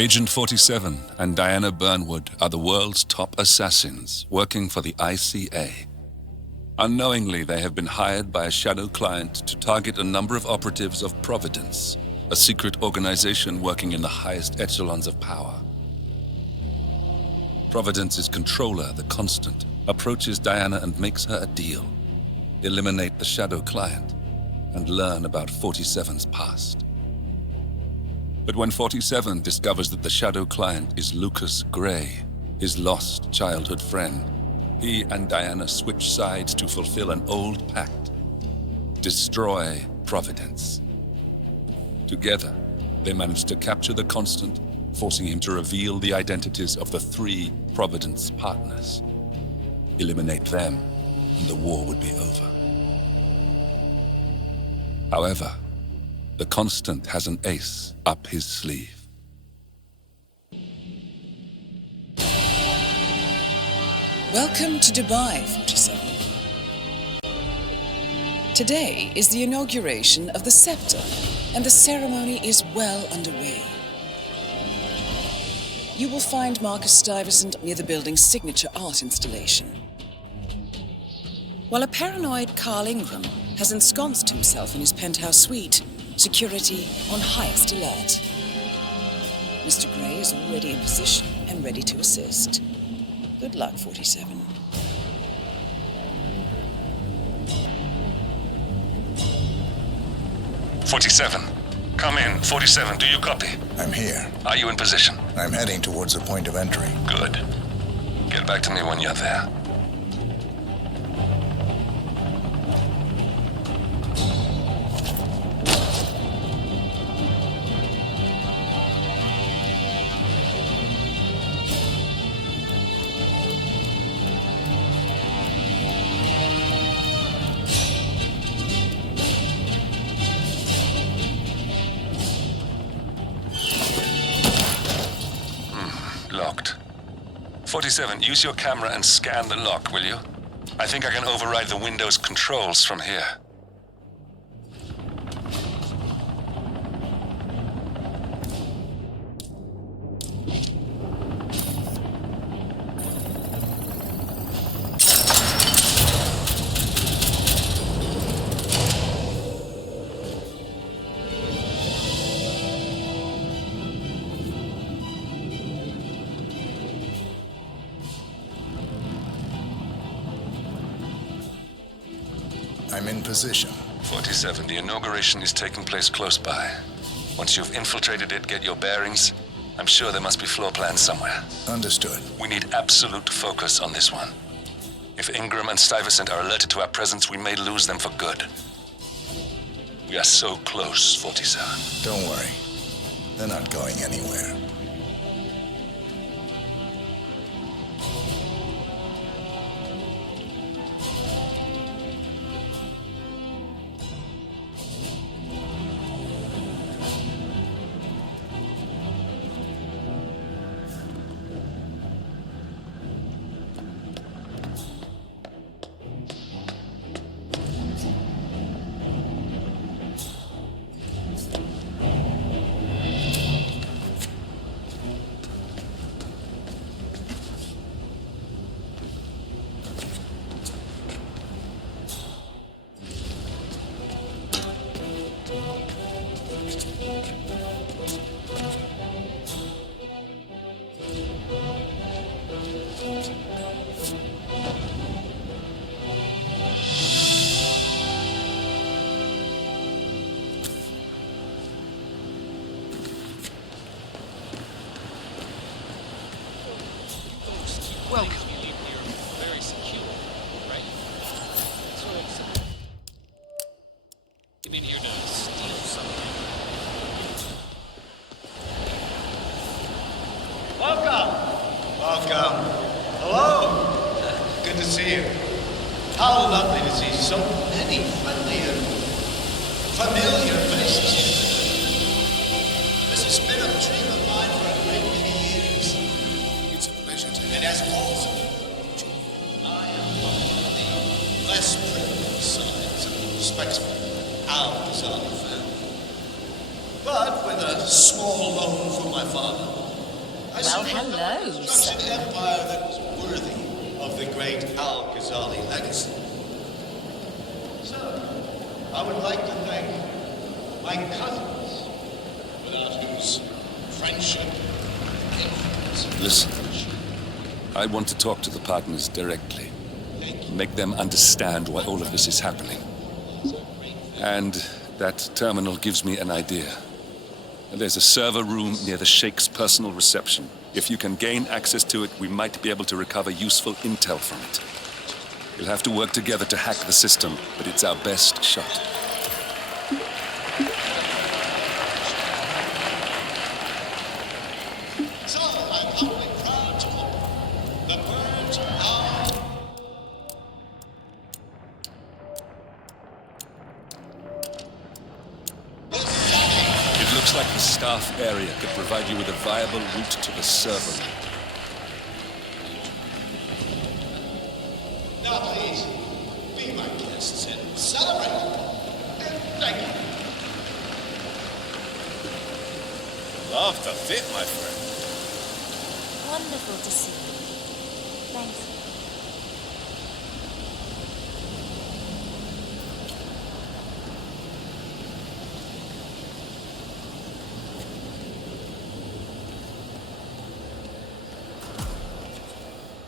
Agent 47 and Diana Burnwood are the world's top assassins working for the ICA. Unknowingly, they have been hired by a shadow client to target a number of operatives of Providence, a secret organization working in the highest echelons of power. Providence's controller, the Constant, approaches Diana and makes her a deal. Eliminate the shadow client and learn about 47's past. But when 47 discovers that the shadow client is Lucas Gray, his lost childhood friend, he and Diana switch sides to fulfill an old pact: destroy Providence. Together, they manage to capture the Constant, forcing him to reveal the identities of the 3 Providence partners. Eliminate them, and the war would be over. However, the Constant has an ace up his sleeve. Welcome to Dubai, 47. Today is the inauguration of the scepter, and the ceremony is well underway. You will find Marcus Stuyvesant near the building's signature art installation, while a paranoid Carl Ingram has ensconced himself in his penthouse suite, security on highest alert. Mr. Gray is already in position and ready to assist. Good luck, 47. Come in. 47, do you copy? I'm here. Are you in position? I'm heading towards the point of entry. Good. Get back to me when you're there. Locked. 47, use your camera and scan the lock, will you? I think I can override the Windows controls from here. I'm in position. 47, the inauguration is taking place close by. Once you've infiltrated it, get your bearings. I'm sure there must be floor plans somewhere. Understood. We need absolute focus on this one. If Ingram and Stuyvesant are alerted to our presence, we may lose them for good. We are so close, 47. Don't worry. They're not going anywhere. Welcome. Very secure, right? So it's came in here to steal something. Welcome. Welcome. Hello. Good to see you. How lovely to see so many friendly and familiar faces. This has been a dream of mine for a great many years. It's a pleasure to and as also, I am one of the less privileged sides of a respectable Al-Azali family. But with a small loan from my father, Well, hello, construct an empire that was worthy of the great Al-Ghazali legacy. So, I would like to thank my cousins, without whose friendship and influence. Listen, I want to talk to the partners directly. Make them understand why all of this is happening. And that terminal gives me an idea. There's a server room near the Sheikh's personal reception. If you can gain access to it, we might be able to recover useful intel from it. We'll have to work together to hack the system, but it's our best shot. So, I'm humbly proud to open the Birds of... It looks like the staff area could provide you with a viable route to the server. Now, please, be my guests and celebrate. And thank you. Love to fit, my friend. Wonderful to see you. Thanks.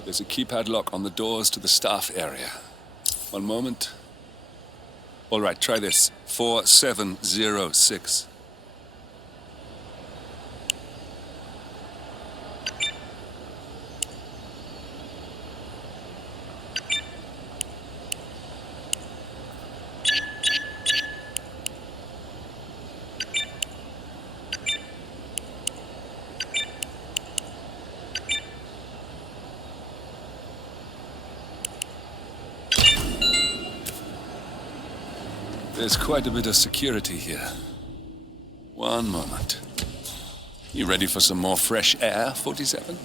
There's a keypad lock on the doors to the staff area. One moment. All right, try this. 4706. There's quite a bit of security here. One moment. You ready for some more fresh air, 47?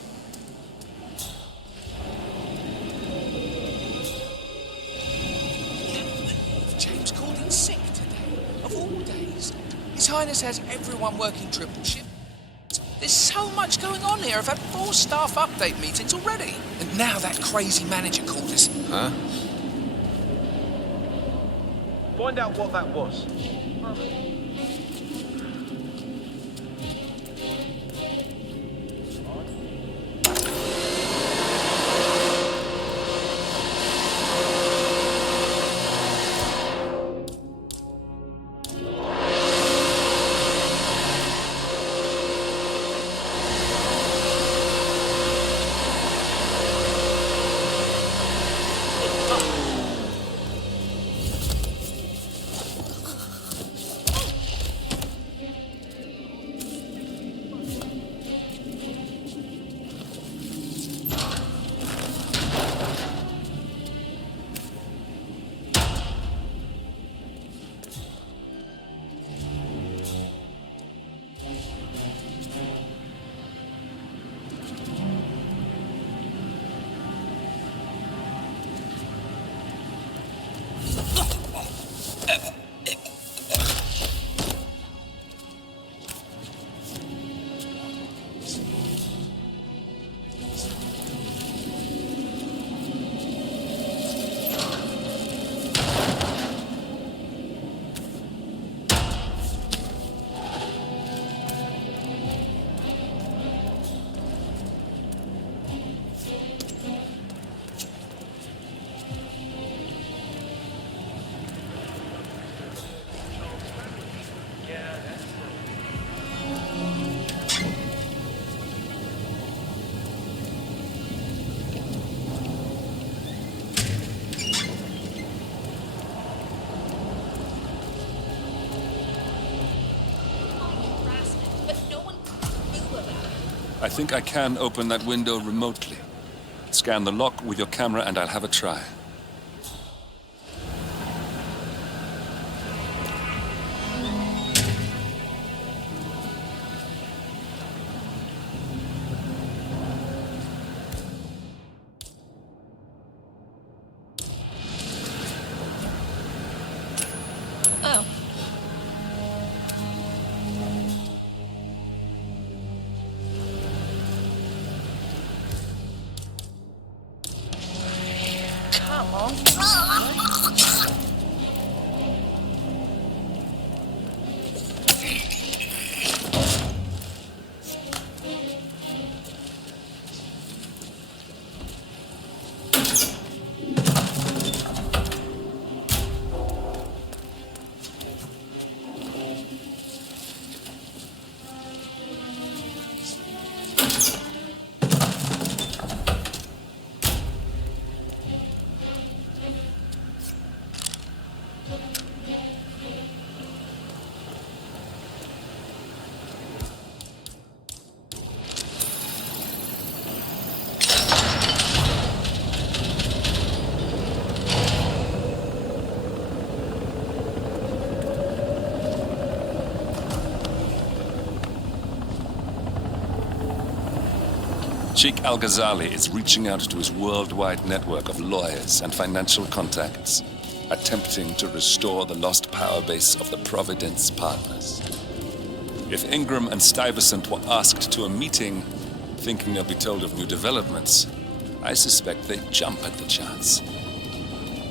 James called in sick today, of all days. His Highness has everyone working triple shift. There's so much going on here. I've had 4 staff update meetings already. And now that crazy manager called us. Huh? Find out what that was. I think I can open that window remotely. Scan the lock with your camera and I'll have a try. Oh. Come on. Sheikh Al-Ghazali is reaching out to his worldwide network of lawyers and financial contacts, attempting to restore the lost power base of the Providence partners. If Ingram and Stuyvesant were asked to a meeting, thinking they'll be told of new developments, I suspect they'd jump at the chance.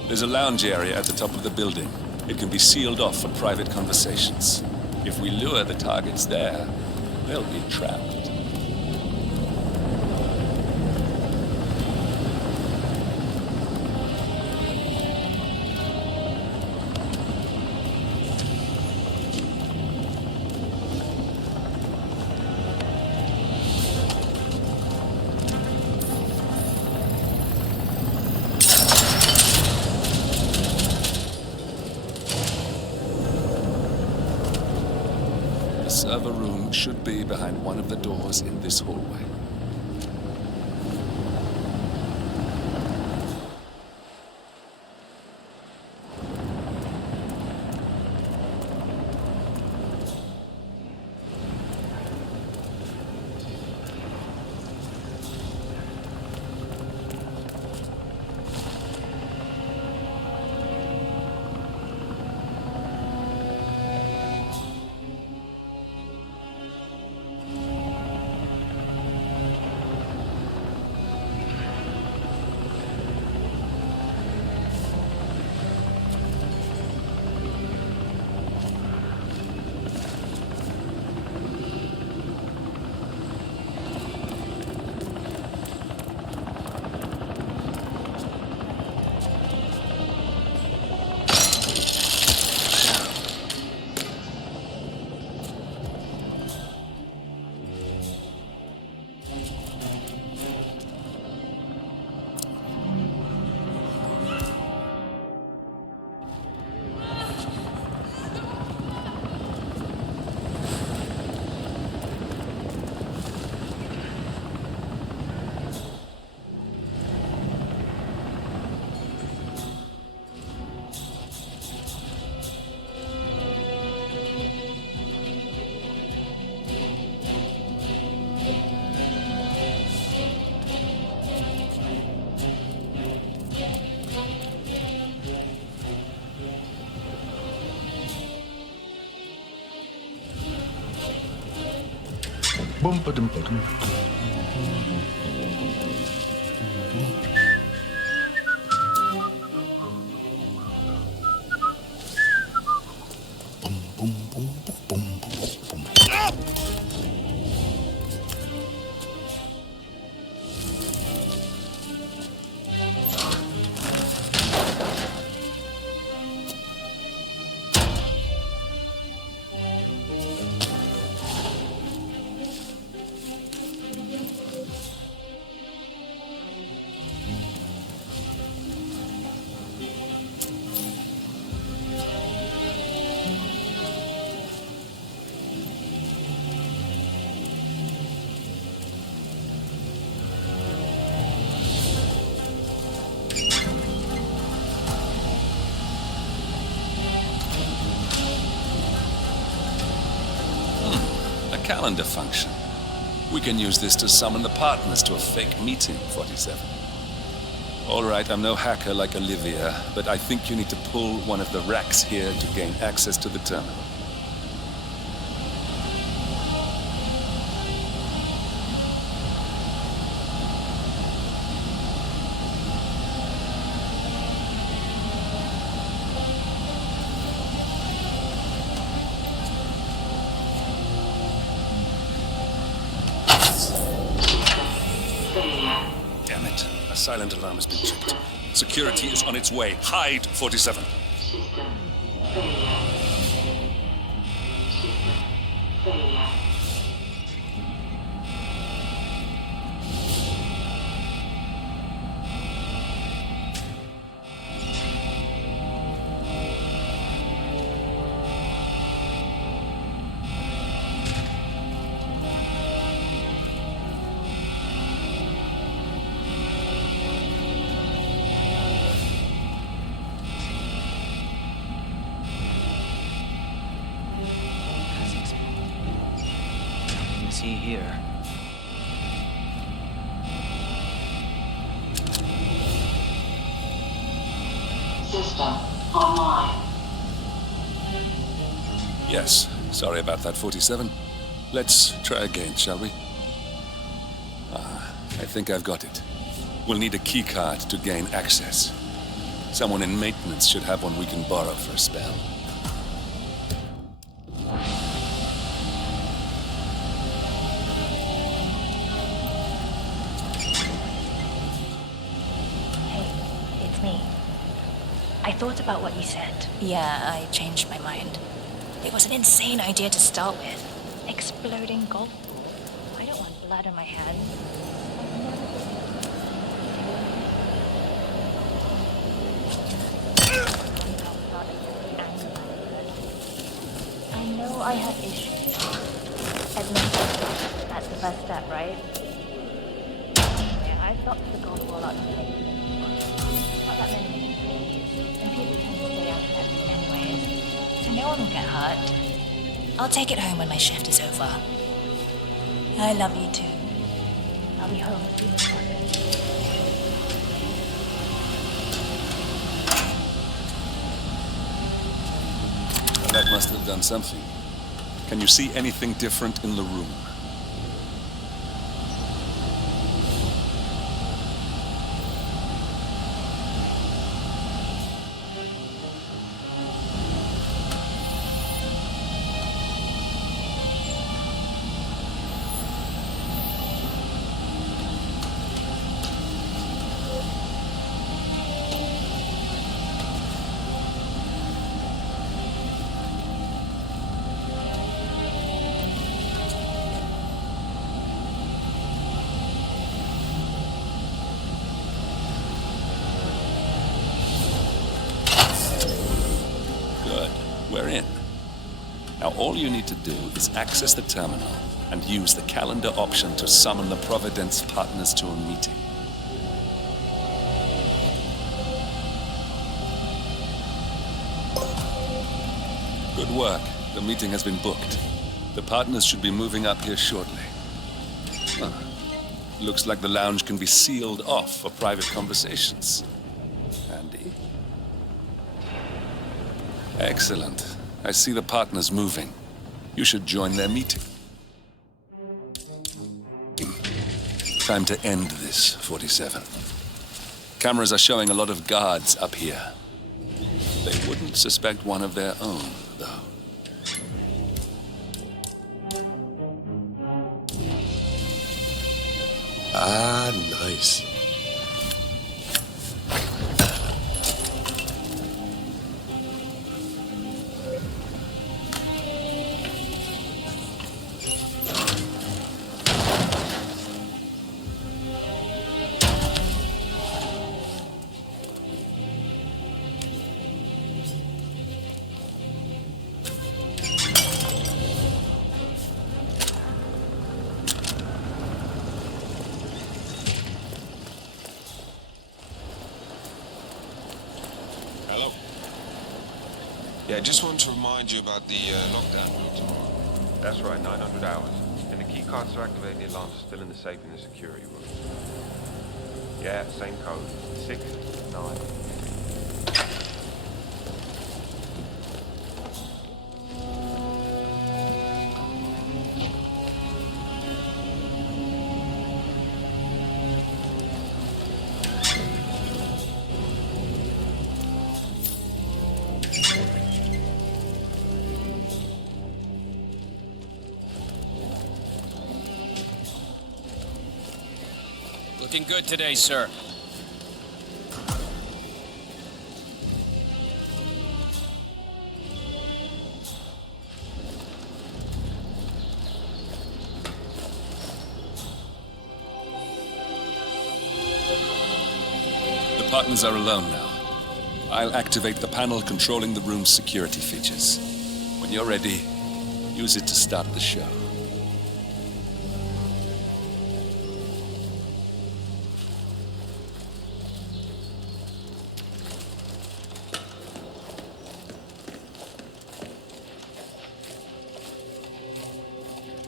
There's a lounge area at the top of the building. It can be sealed off for private conversations. If we lure the targets there, they'll be trapped. The server room should be behind one of the doors in this hallway. Boom, ba-dum, ba-dum. Boom, boom, boom, boom, boom, boom. Calendar function. We can use this to summon the partners to a fake meeting, 47. All right, I'm no hacker like Olivia, but I think you need to pull one of the racks here to gain access to the terminal. Damn it. A silent alarm has been tripped. Security is on its way. Hide, 47. See here. System online. Yes, sorry about that, 47. Let's try again, shall we? I think I've got it. We'll need a keycard to gain access. Someone in maintenance should have one we can borrow for a spell. It's me. I thought about what you said. Yeah, I changed my mind. It was an insane idea to start with. Exploding golf ball. I don't want blood on my hands. I know I have issues. Admit that's the first step, right? Anyway, I thought the golf ball out to make not that many things, and people tend to stay out of that anyways, so no one will get hurt. I'll take it home when my shift is over. I love you too. I'll be home as soon as possible. Well, that must have done something. Can you see anything different in the room? We're in. Now all you need to do is access the terminal and use the calendar option to summon the Providence partners to a meeting. Good work. The meeting has been booked. The partners should be moving up here shortly. Looks like the lounge can be sealed off for private conversations. Handy. Excellent. I see the partners moving. You should join their meeting. Time to end this, 47. Cameras are showing a lot of guards up here. They wouldn't suspect one of their own, though. Ah, nice. Hello. Yeah, just want to remind you about the lockdown rule tomorrow. That's right, 900 hours. And the key cards to activate the alarms are still in the safe in the security room. Yeah, same code. 6, 9. Looking good today, sir. The partners are alone now. I'll activate the panel controlling the room's security features. When you're ready, use it to start the show.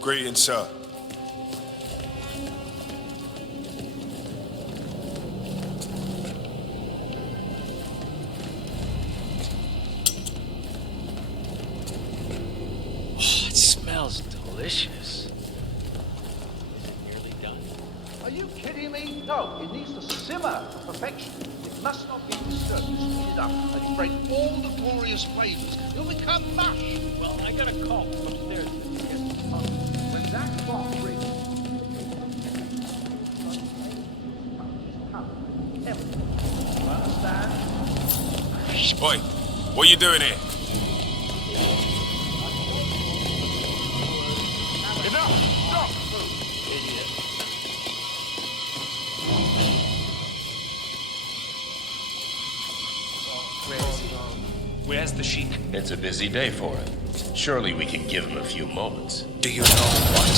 Greetings, sir. It smells delicious. Nearly done. Are you kidding me? No, it needs to simmer to perfection. It must not be disturbed. Just heat it up and you break all the glorious flavors. It'll become mush. Well, I got a call from upstairs. When that clock rings, you understand? Oi, what are you doing here? Enough! Stop! Where's the Sheik? It's a busy day for him. Surely we can give him a few moments. Do you know what?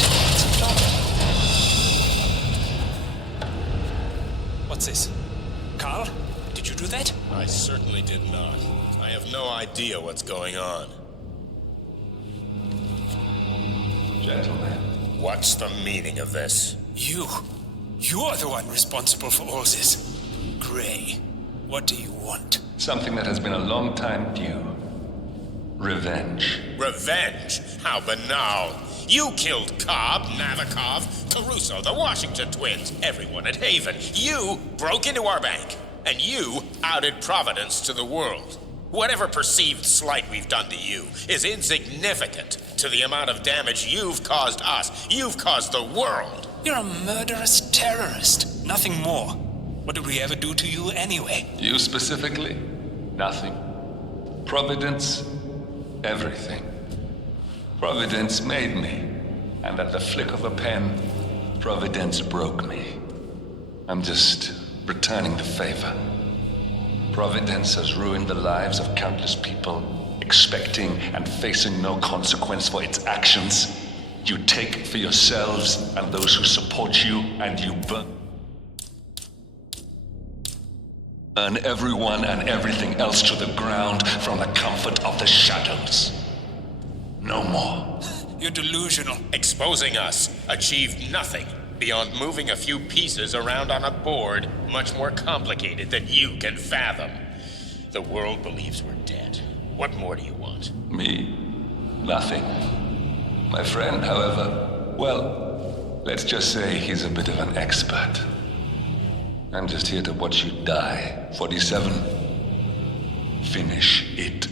What's this? Carl? Did you do that? I certainly did not. I have no idea what's going on. Gentlemen. What's the meaning of this? You're the one responsible for all this. Gray, what do you want? Something that has been a long time due. Revenge. Revenge? How banal. You killed Cobb, Navikov, Caruso, the Washington twins, everyone at Haven. You broke into our bank. And you outed Providence to the world. Whatever perceived slight we've done to you is insignificant to the amount of damage you've caused us. You've caused the world. You're a murderous terrorist. Nothing more. What did we ever do to you anyway? You specifically? Nothing. Providence? Everything. Providence made me. And at the flick of a pen, Providence broke me. I'm just returning the favor. Providence has ruined the lives of countless people, expecting and facing no consequence for its actions. You take for yourselves and those who support you, and you burn everyone and everything else to the ground from the comfort of the shadows. No more. You're delusional. Exposing us achieved nothing beyond moving a few pieces around on a board much more complicated than you can fathom. The world believes we're dead. What more do you want? Me? Nothing. My friend, however, well, let's just say he's a bit of an expert. I'm just here to watch you die. 47. Finish it.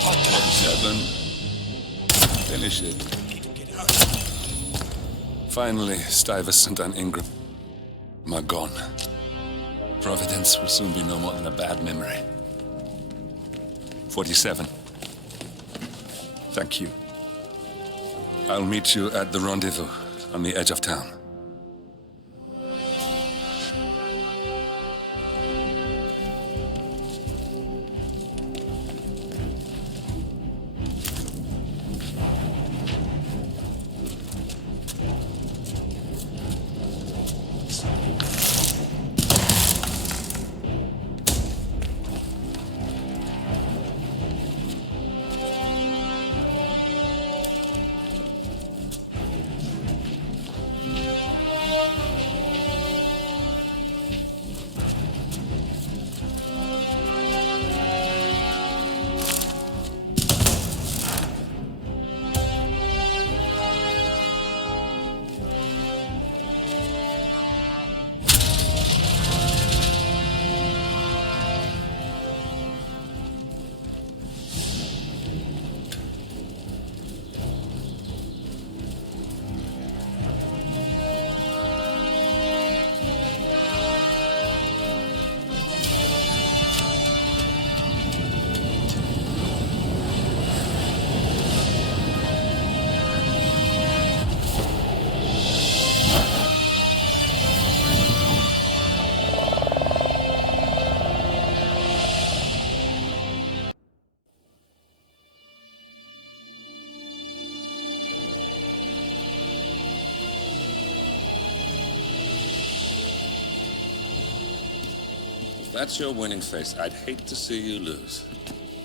What the? 47. Finish it. Finally, Stuyvesant and Ingram are gone. Providence will soon be no more than a bad memory. 47. Thank you. I'll meet you at the rendezvous on the edge of town. that's your winning face, I'd hate to see you lose.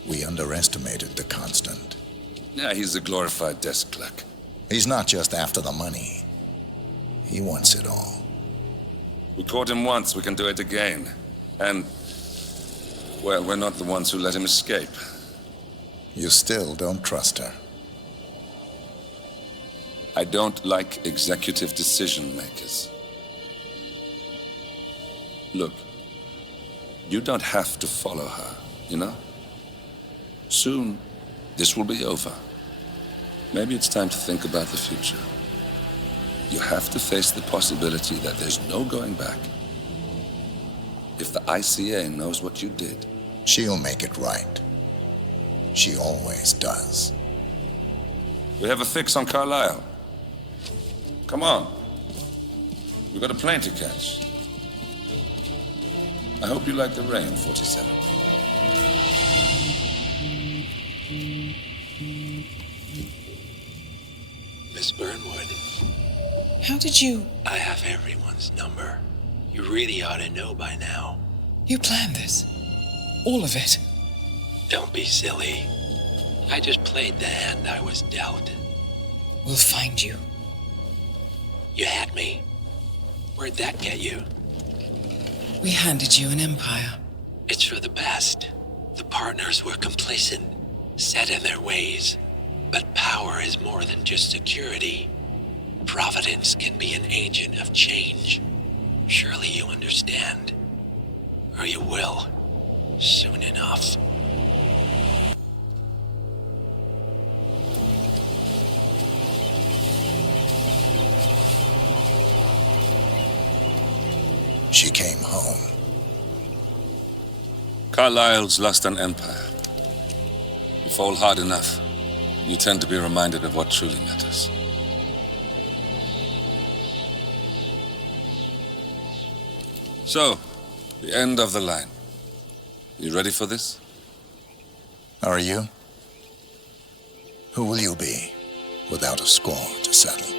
We underestimated the Constant. Yeah, he's a glorified desk clerk. He's not just after the money. He wants it all. We caught him once, we can do it again. And, well, we're not the ones who let him escape. You still don't trust her. I don't like executive decision makers. Look, you don't have to follow her, you know? Soon, this will be over. Maybe it's time to think about the future. You have to face the possibility that there's no going back. If the ICA knows what you did, she'll make it right. She always does. We have a fix on Carlisle. Come on. We've got a plane to catch. I hope you like the rain, 47. Miss Burnwood. How did you... I have everyone's number. You really ought to know by now. You planned this? All of it? Don't be silly. I just played the hand I was dealt. We'll find you. You had me. Where'd that get you? We handed you an empire. It's for the best. The partners were complacent, set in their ways. But power is more than just security. Providence can be an agent of change. Surely you understand. Or you will. Soon enough. She came home. Carlisle's lost an empire. You fall hard enough, you tend to be reminded of what truly matters. So, the end of the line. You ready for this? Are you? Who will you be, without a score to settle?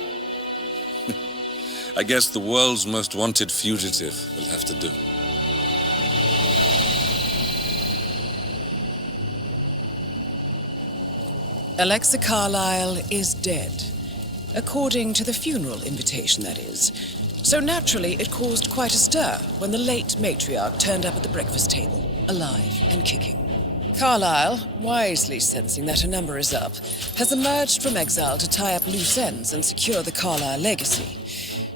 I guess the world's most wanted fugitive will have to do. Alexa Carlisle is dead. According to the funeral invitation, that is. So naturally, it caused quite a stir when the late matriarch turned up at the breakfast table, alive and kicking. Carlisle, wisely sensing that her number is up, has emerged from exile to tie up loose ends and secure the Carlisle legacy.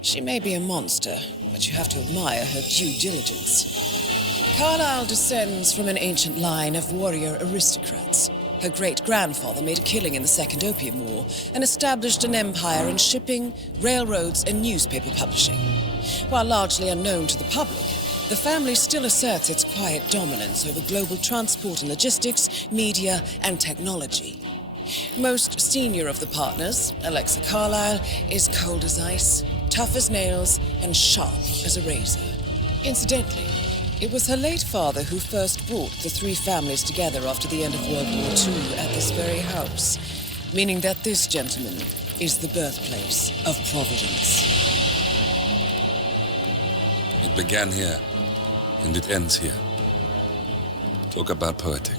She may be a monster, but you have to admire her due diligence. Carlisle descends from an ancient line of warrior aristocrats. Her great-grandfather made a killing in the Second Opium War and established an empire in shipping, railroads, and newspaper publishing. While largely unknown to the public, the family still asserts its quiet dominance over global transport and logistics, media, and technology. Most senior of the partners, Alexa Carlisle, is cold as ice, tough as nails, and sharp as a razor. Incidentally, it was her late father who first brought the three families together after the end of World War II at this very house, meaning that this gentleman is the birthplace of Providence. It began here, and it ends here. Talk about poetic.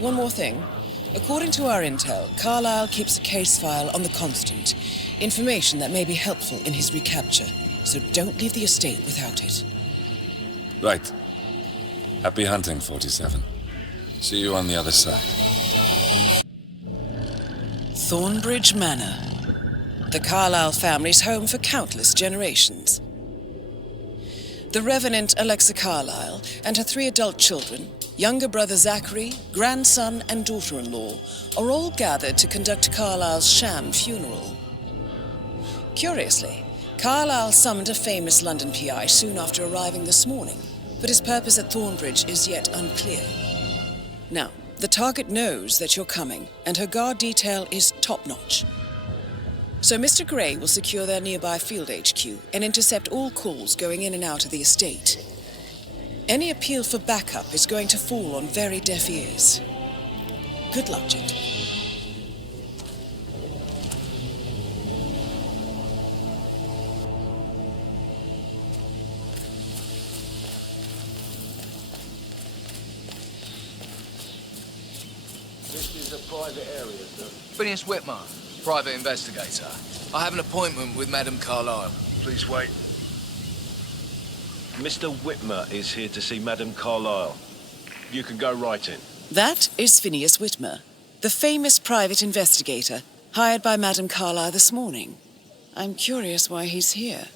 One more thing. According to our intel, Carlisle keeps a case file on the Constant, information that may be helpful in his recapture, so don't leave the estate without it. Right. Happy hunting, 47. See you on the other side. Thornbridge Manor. The Carlisle family's home for countless generations. The Revenant Alexa Carlisle and her 3 adult children, younger brother Zachary, grandson, and daughter-in-law, are all gathered to conduct Carlisle's sham funeral. Curiously, Carlisle summoned a famous London PI soon after arriving this morning, but his purpose at Thornbridge is yet unclear. Now, the target knows that you're coming, and her guard detail is top-notch. So Mr. Gray will secure their nearby field HQ and intercept all calls going in and out of the estate. Any appeal for backup is going to fall on very deaf ears. Good luck, gentlemen. is a private area, sir. Phineas Whitmer, private investigator. I have an appointment with Madame Carlyle. Please wait. Mr. Whitmer is here to see Madame Carlyle. You can go right in. That is Phineas Whitmer, the famous private investigator hired by Madame Carlyle this morning. I'm curious why he's here.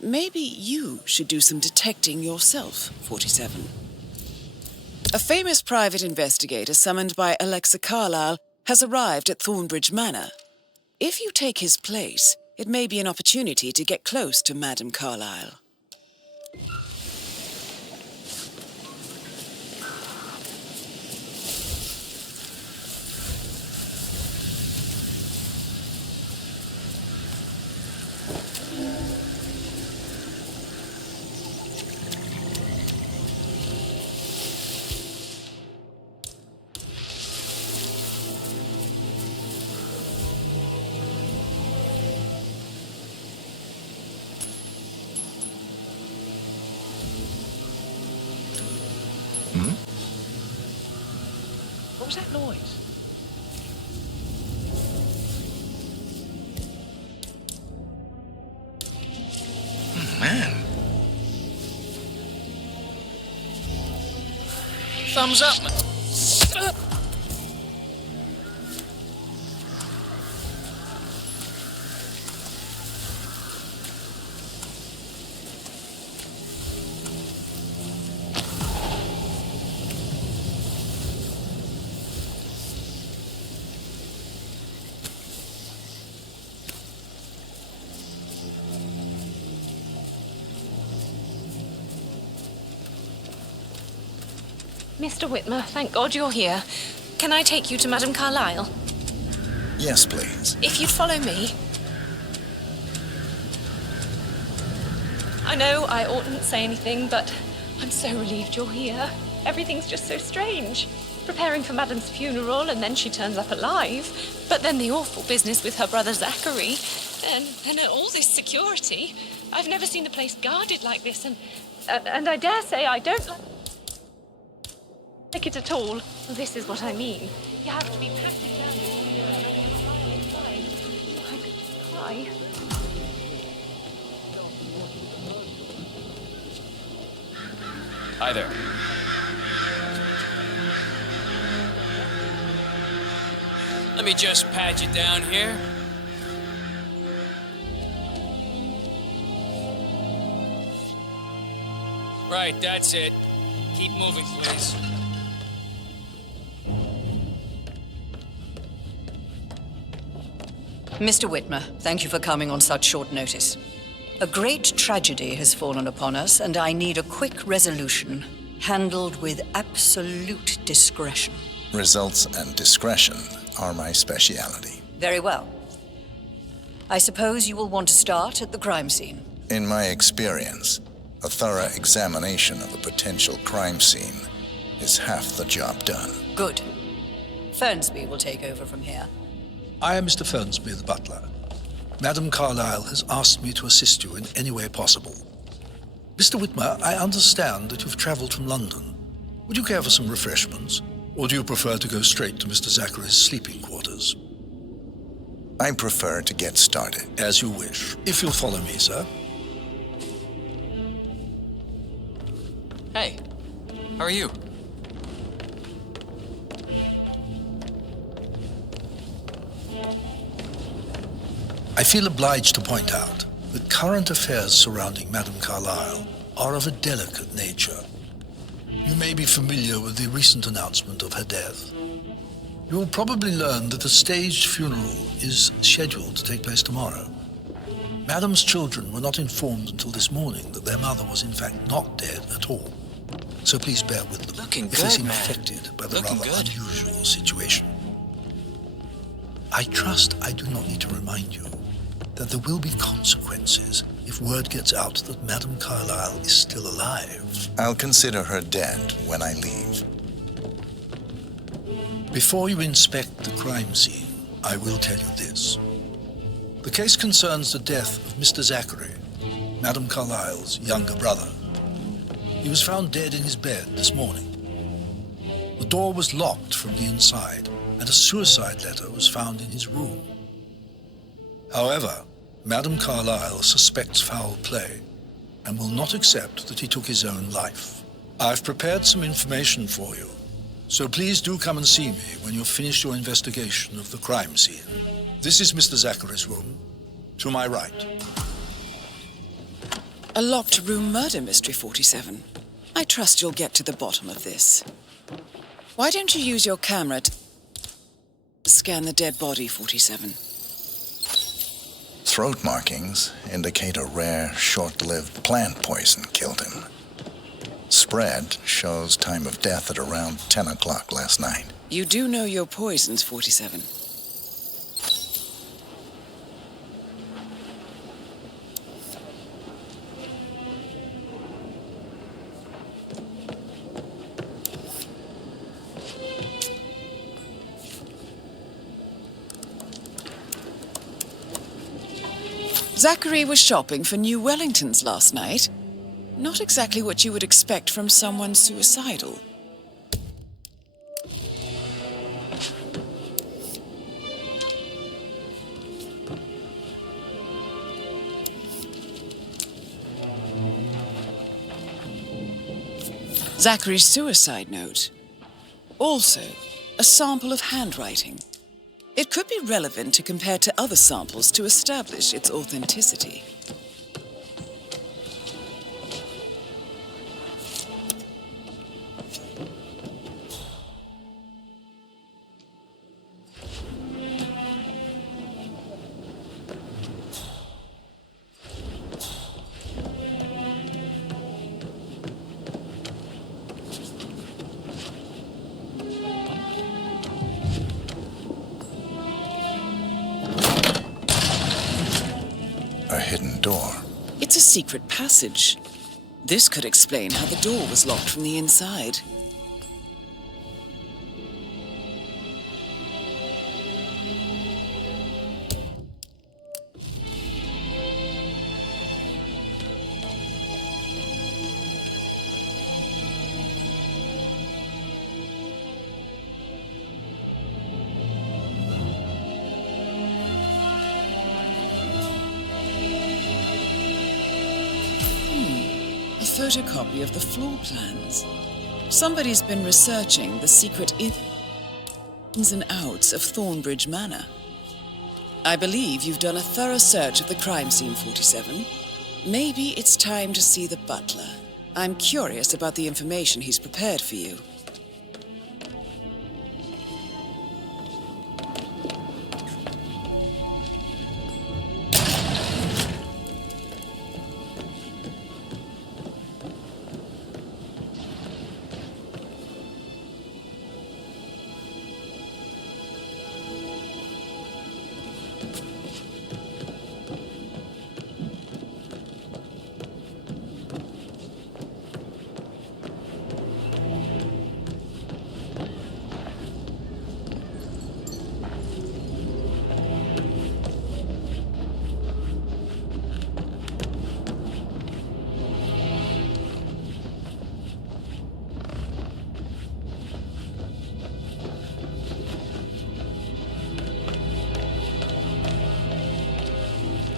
Maybe you should do some detecting yourself, 47. A famous private investigator summoned by Alexa Carlyle has arrived at Thornbridge Manor. If you take his place, it may be an opportunity to get close to Madame Carlyle. What was that noise? Man. Thumbs up, man. Mr. Whitmer, thank God you're here. Can I take you to Madame Carlyle? Yes, please. If you'd follow me. I know I oughtn't say anything, but I'm so relieved you're here. Everything's just so strange. Preparing for Madame's funeral, and then she turns up alive. But then the awful business with her brother Zachary. And all this security. I've never seen the place guarded like this, and I dare say I don't like it at all. This is what I mean. You have to be packed down inside. I could just cry. Hi there. Let me just pat you down here. Right, that's it. Keep moving, please. Mr. Whitmer, thank you for coming on such short notice. A great tragedy has fallen upon us, and I need a quick resolution, handled with absolute discretion. Results and discretion are my speciality. Very well. I suppose you will want to start at the crime scene. In my experience, a thorough examination of a potential crime scene is half the job done. Good. Fernsby will take over from here. I am Mr. Fernsby, the butler. Madame Carlyle has asked me to assist you in any way possible. Mr. Whitmer, I understand that you've traveled from London. Would you care for some refreshments? Or do you prefer to go straight to Mr. Zachary's sleeping quarters? I prefer to get started. As you wish. If you'll follow me, sir. Hey, how are you? I feel obliged to point out that current affairs surrounding Madame Carlyle are of a delicate nature. You may be familiar with the recent announcement of her death. You will probably learn that a staged funeral is scheduled to take place tomorrow. Madame's children were not informed until this morning that their mother was in fact not dead at all. So please bear with them if they seem affected by the rather unusual situation. I trust I do not need to remind you that there will be consequences if word gets out that Madame Carlyle is still alive. I'll consider her dead when I leave. Before you inspect the crime scene, I will tell you this. The case concerns the death of Mr. Zachary, Madame Carlyle's younger brother. He was found dead in his bed this morning. The door was locked from the inside, and and a suicide letter was found in his room. However, Madame Carlyle suspects foul play and will not accept that he took his own life. I've prepared some information for you, so please do come and see me when you've finished your investigation of the crime scene. This is Mr. Zachary's room, to my right. A locked room murder mystery, 47. I trust you'll get to the bottom of this. Why don't you use your camera to scan the dead body, 47? Throat markings indicate a rare, short-lived plant poison killed him. Spread shows time of death at around 10 o'clock last night. You do know your poisons, 47. Zachary was shopping for new Wellingtons last night. Not exactly what you would expect from someone suicidal. Zachary's suicide note. Also, a sample of handwriting. It could be relevant to compare to other samples to establish its authenticity. A hidden door. It's a secret passage. This could explain how the door was locked from the inside. A photocopy of the floor plans. Somebody's been researching the secret ins and outs of Thornbridge Manor. I believe you've done a thorough search of the crime scene, 47. Maybe it's time to see the butler. I'm curious about the information he's prepared for you.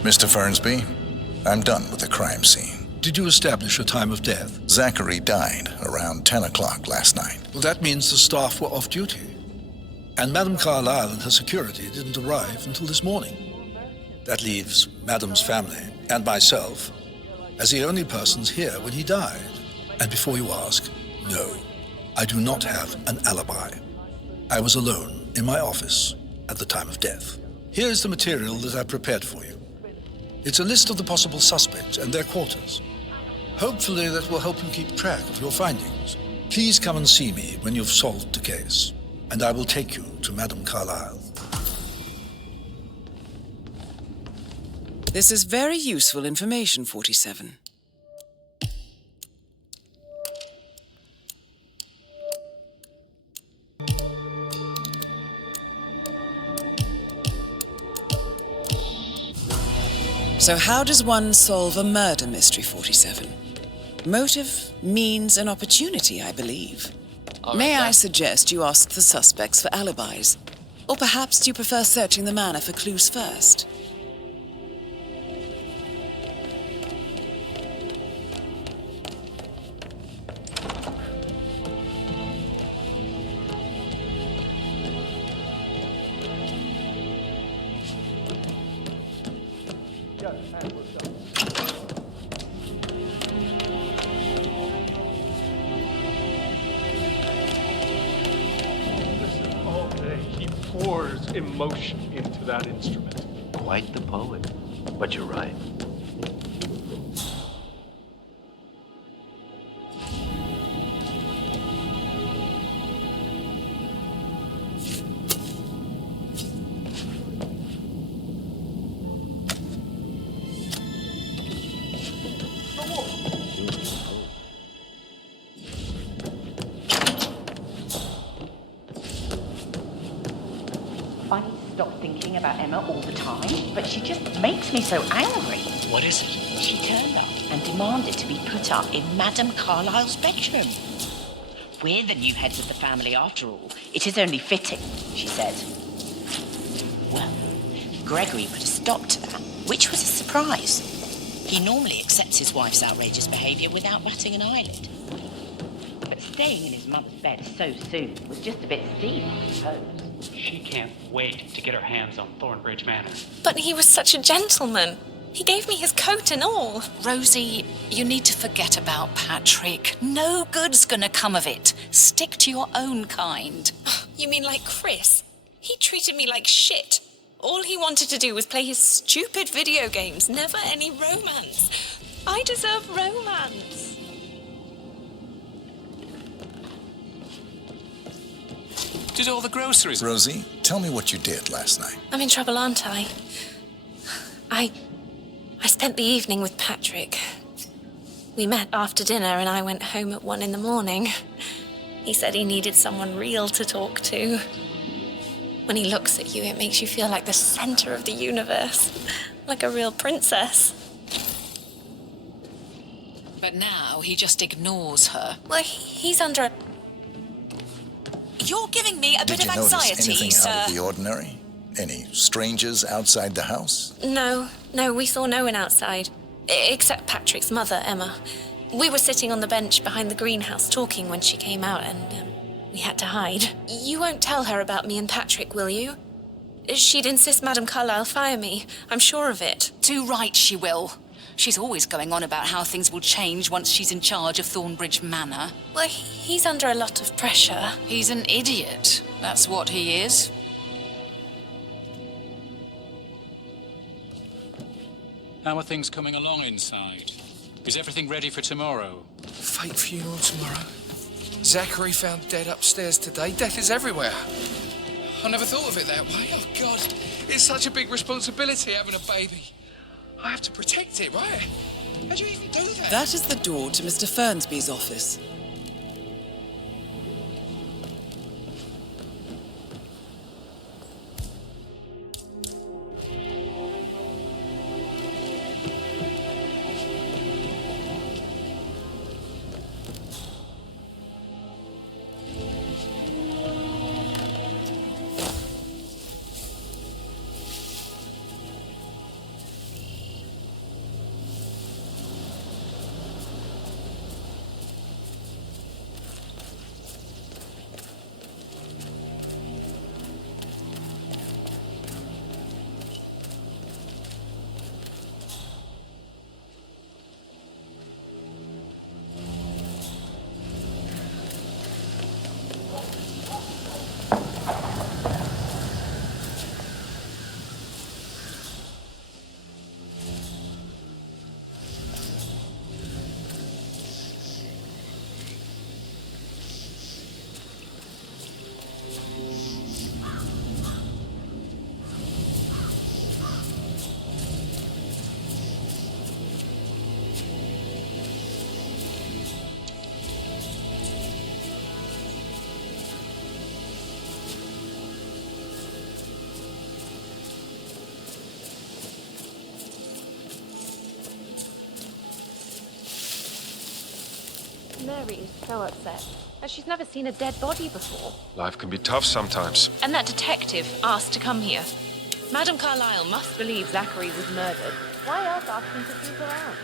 Mr. Fernsby, I'm done with the crime scene. Did you establish a time of death? Zachary died around 10 o'clock last night. Well, that means the staff were off duty. And Madame Carlyle and her security didn't arrive until this morning. That leaves Madame's family and myself as the only persons here when he died. And before you ask, no, I do not have an alibi. I was alone in my office at the time of death. Here is the material that I prepared for you. It's a list of the possible suspects and their quarters. Hopefully that will help you keep track of your findings. Please come and see me when you've solved the case, and I will take you to Madame Carlyle. This is very useful information, 47. So how does one solve a murder mystery, 47? Motive, means, and opportunity, I believe. May I suggest you ask the suspects for alibis? Or perhaps you prefer searching the manor for clues first? All day he pours emotion into that instrument. Quite the poet. But you're right. I need to stop thinking about Emma all the time, but she just makes me so angry. What is it? She turned up and demanded to be put up in Madame Carlyle's bedroom. We're the new heads of the family after all. It is only fitting, she said. Well, Gregory put a stop to that, which was a surprise. He normally accepts his wife's outrageous behaviour without batting an eyelid. But staying in his mother's bed so soon was just a bit steep, I suppose. She can't wait to get her hands on Thornbridge Manor. But he was such a gentleman. He gave me his coat and all. Rosie, you need to forget about Patrick. No good's gonna come of it. Stick to your own kind. You mean like Chris? He treated me like shit. All he wanted to do was play his stupid video games, never any romance. I deserve romance. Did all the groceries... Rosie, tell me what you did last night. I'm in trouble, aren't I? I spent the evening with Patrick. We met after dinner and I went home at 1 a.m. He said he needed someone real to talk to. When he looks at you, it makes you feel like the center of the universe. Like a real princess. But now he just ignores her. Well, he's under a... You're giving me a bit of Did you notice anxiety, anything sir. out of the ordinary? Any strangers outside the house? No, we saw no one outside. Except Patrick's mother, Emma. We were sitting on the bench behind the greenhouse talking when she came out and we had to hide. You won't tell her about me and Patrick, will you? She'd insist Madame Carlyle fire me. I'm sure of it. Too right she will. She's always going on about how things will change once she's in charge of Thornbridge Manor. Well, he's under a lot of pressure. He's an idiot. That's what he is. How are things coming along inside? Is everything ready for tomorrow? Fake funeral tomorrow. Zachary found dead upstairs today. Death is everywhere. I never thought of it that way. Oh, God. It's such a big responsibility having a baby. I have to protect it, right? How do you even do that? That is the door to Mr. Fernsby's office. Mary is so upset. as she's never seen a dead body before. Life can be tough sometimes. And that detective asked to come here. Madame Carlyle must believe Zachary was murdered. Why else ask him to snoop around?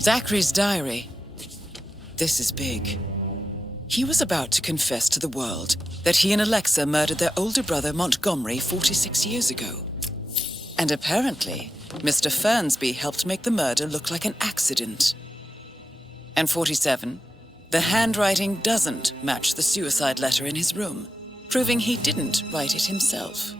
Zachary's diary. This is big. He was about to confess to the world that he and Alexa murdered their older brother Montgomery 46 years ago. And apparently, Mr. Fernsby helped make the murder look like an accident. And 47, the handwriting doesn't match the suicide letter in his room, proving he didn't write it himself.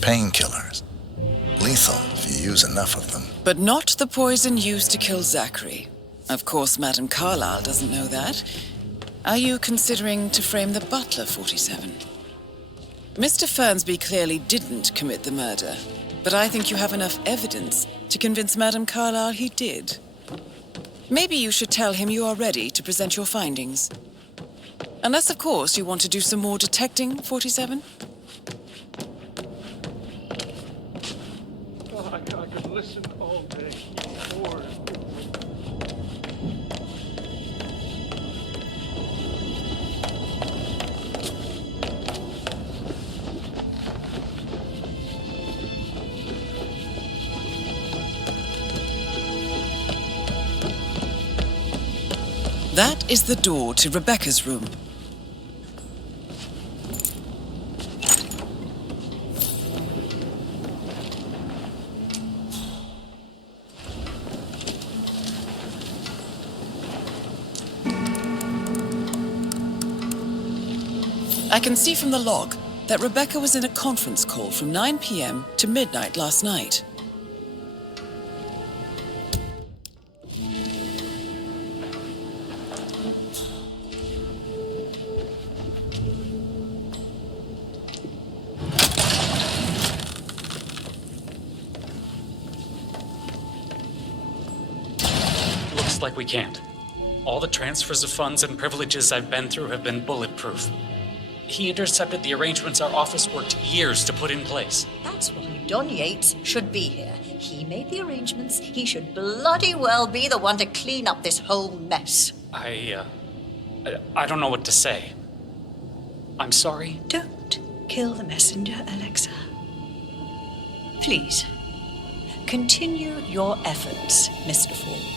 Painkillers. Lethal if you use enough of them. But not the poison used to kill Zachary. Of course, Madame Carlyle doesn't know that. Are you considering to frame the butler, 47? Mr. Fernsby clearly didn't commit the murder, but I think you have enough evidence to convince Madame Carlyle he did. Maybe you should tell him you are ready to present your findings. Unless, of course, you want to do some more detecting, 47? I could listen all day. Bored. That is the door to Rebecca's room. I can see from the log that Rebecca was in a conference call from 9 p.m. to midnight last night. Looks like we can't. All the transfers of funds and privileges I've been through have been bulletproof. He intercepted the arrangements our office worked years to put in place. That's why Don Yates should be here. He made the arrangements. He should bloody well be the one to clean up this whole mess. I don't know what to say. I'm sorry. Don't kill the messenger, Alexa. Please, continue your efforts, Mr. Ford.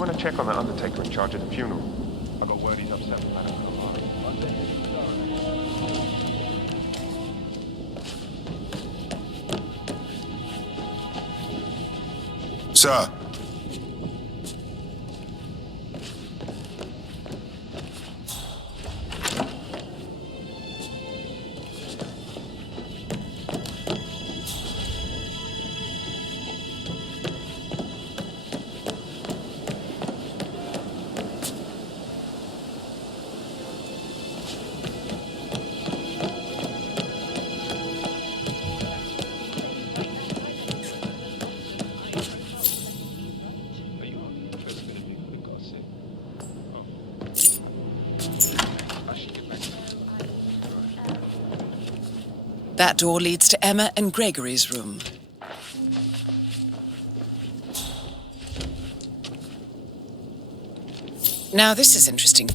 want to check on the undertaker in charge of the funeral? I got word he's upset with Madame Carlyle. Sir. That door leads to Emma and Gregory's room. Now this is interesting.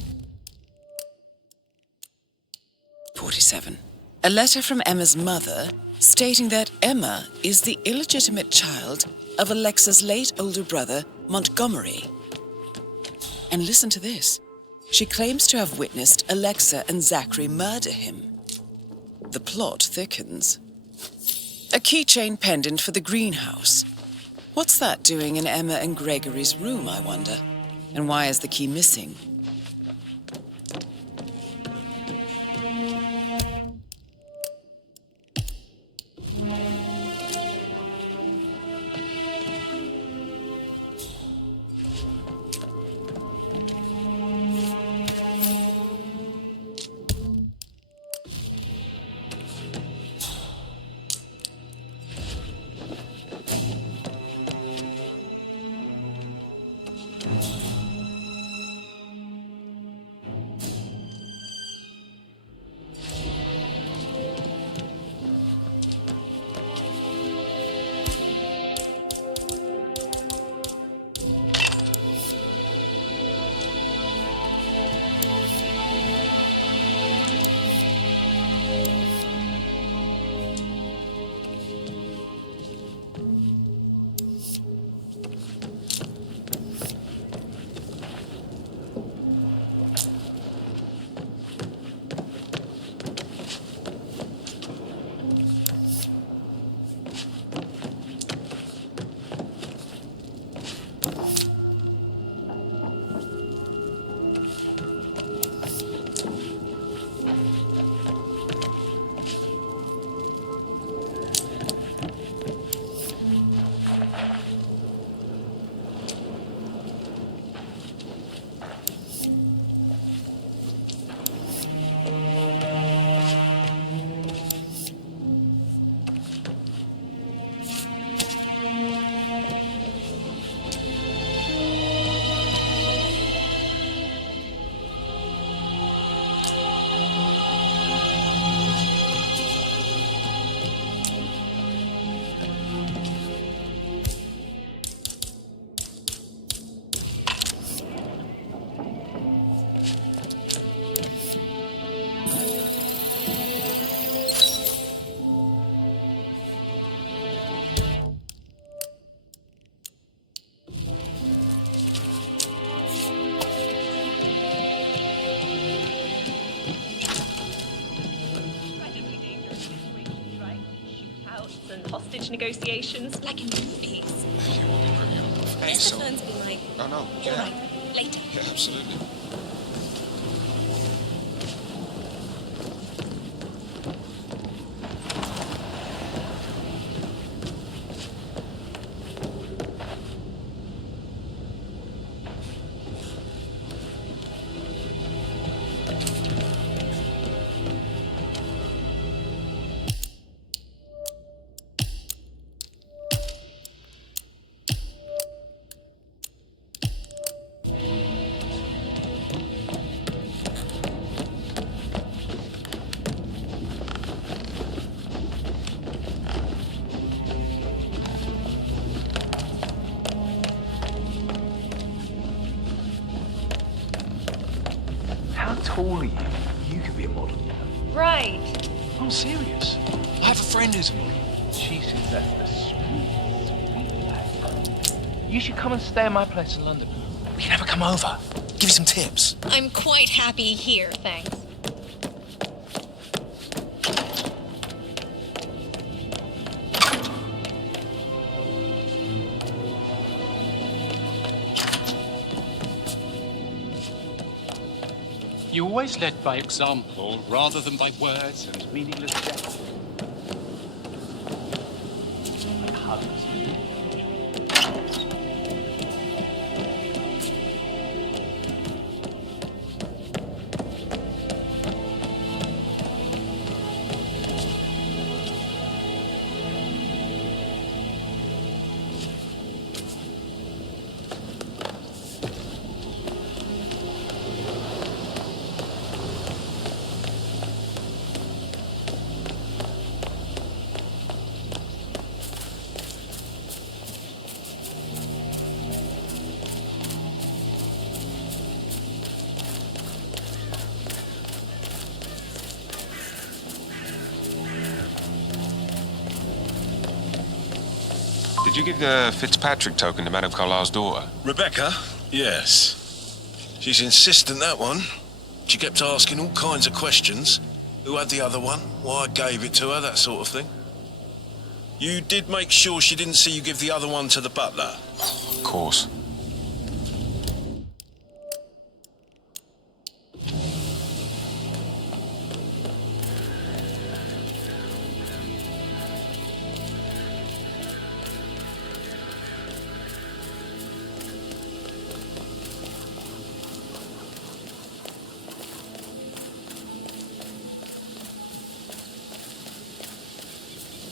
47. A letter from Emma's mother stating that Emma is the illegitimate child of Alexa's late older brother, Montgomery. And listen to this. She claims to have witnessed Alexa and Zachary murder him. The plot thickens. A keychain pendant for the greenhouse. What's that doing in Emma and Gregory's room, I wonder? And why is the key missing? Negotiations, like in movies. It will be pretty. Hey, so... Turns be like, oh, no, yeah. All right, later. Yeah, absolutely. Tall are you? You could be a model, you know. Right. I'm serious. I have a friend who's a model. She says that's the sweet life. You should come and stay at my place in London. We can have her come over. Give you some tips. I'm quite happy here, thanks. You always led by example rather than by words and meaningless gestures. And hugs. Did you give the Fitzpatrick token to Madame Carlyle's daughter? Rebecca? Yes. She's insistent, that one. She kept asking all kinds of questions. Who had the other one? Why I gave it to her, that sort of thing. You did make sure she didn't see you give the other one to the butler? Of course.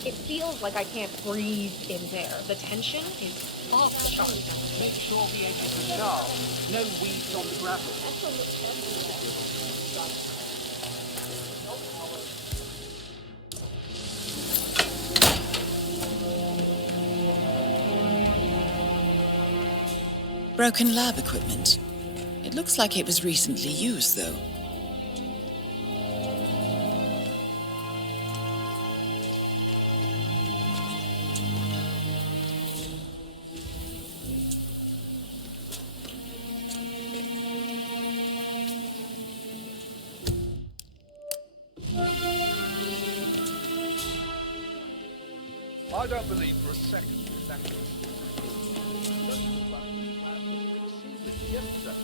It feels like I can't breathe in there. The tension is off the charts. Make sure the edges are sharp. No weeds on the gravel. Broken lab equipment. It looks like it was recently used, though. I don't believe for a second that yesterday.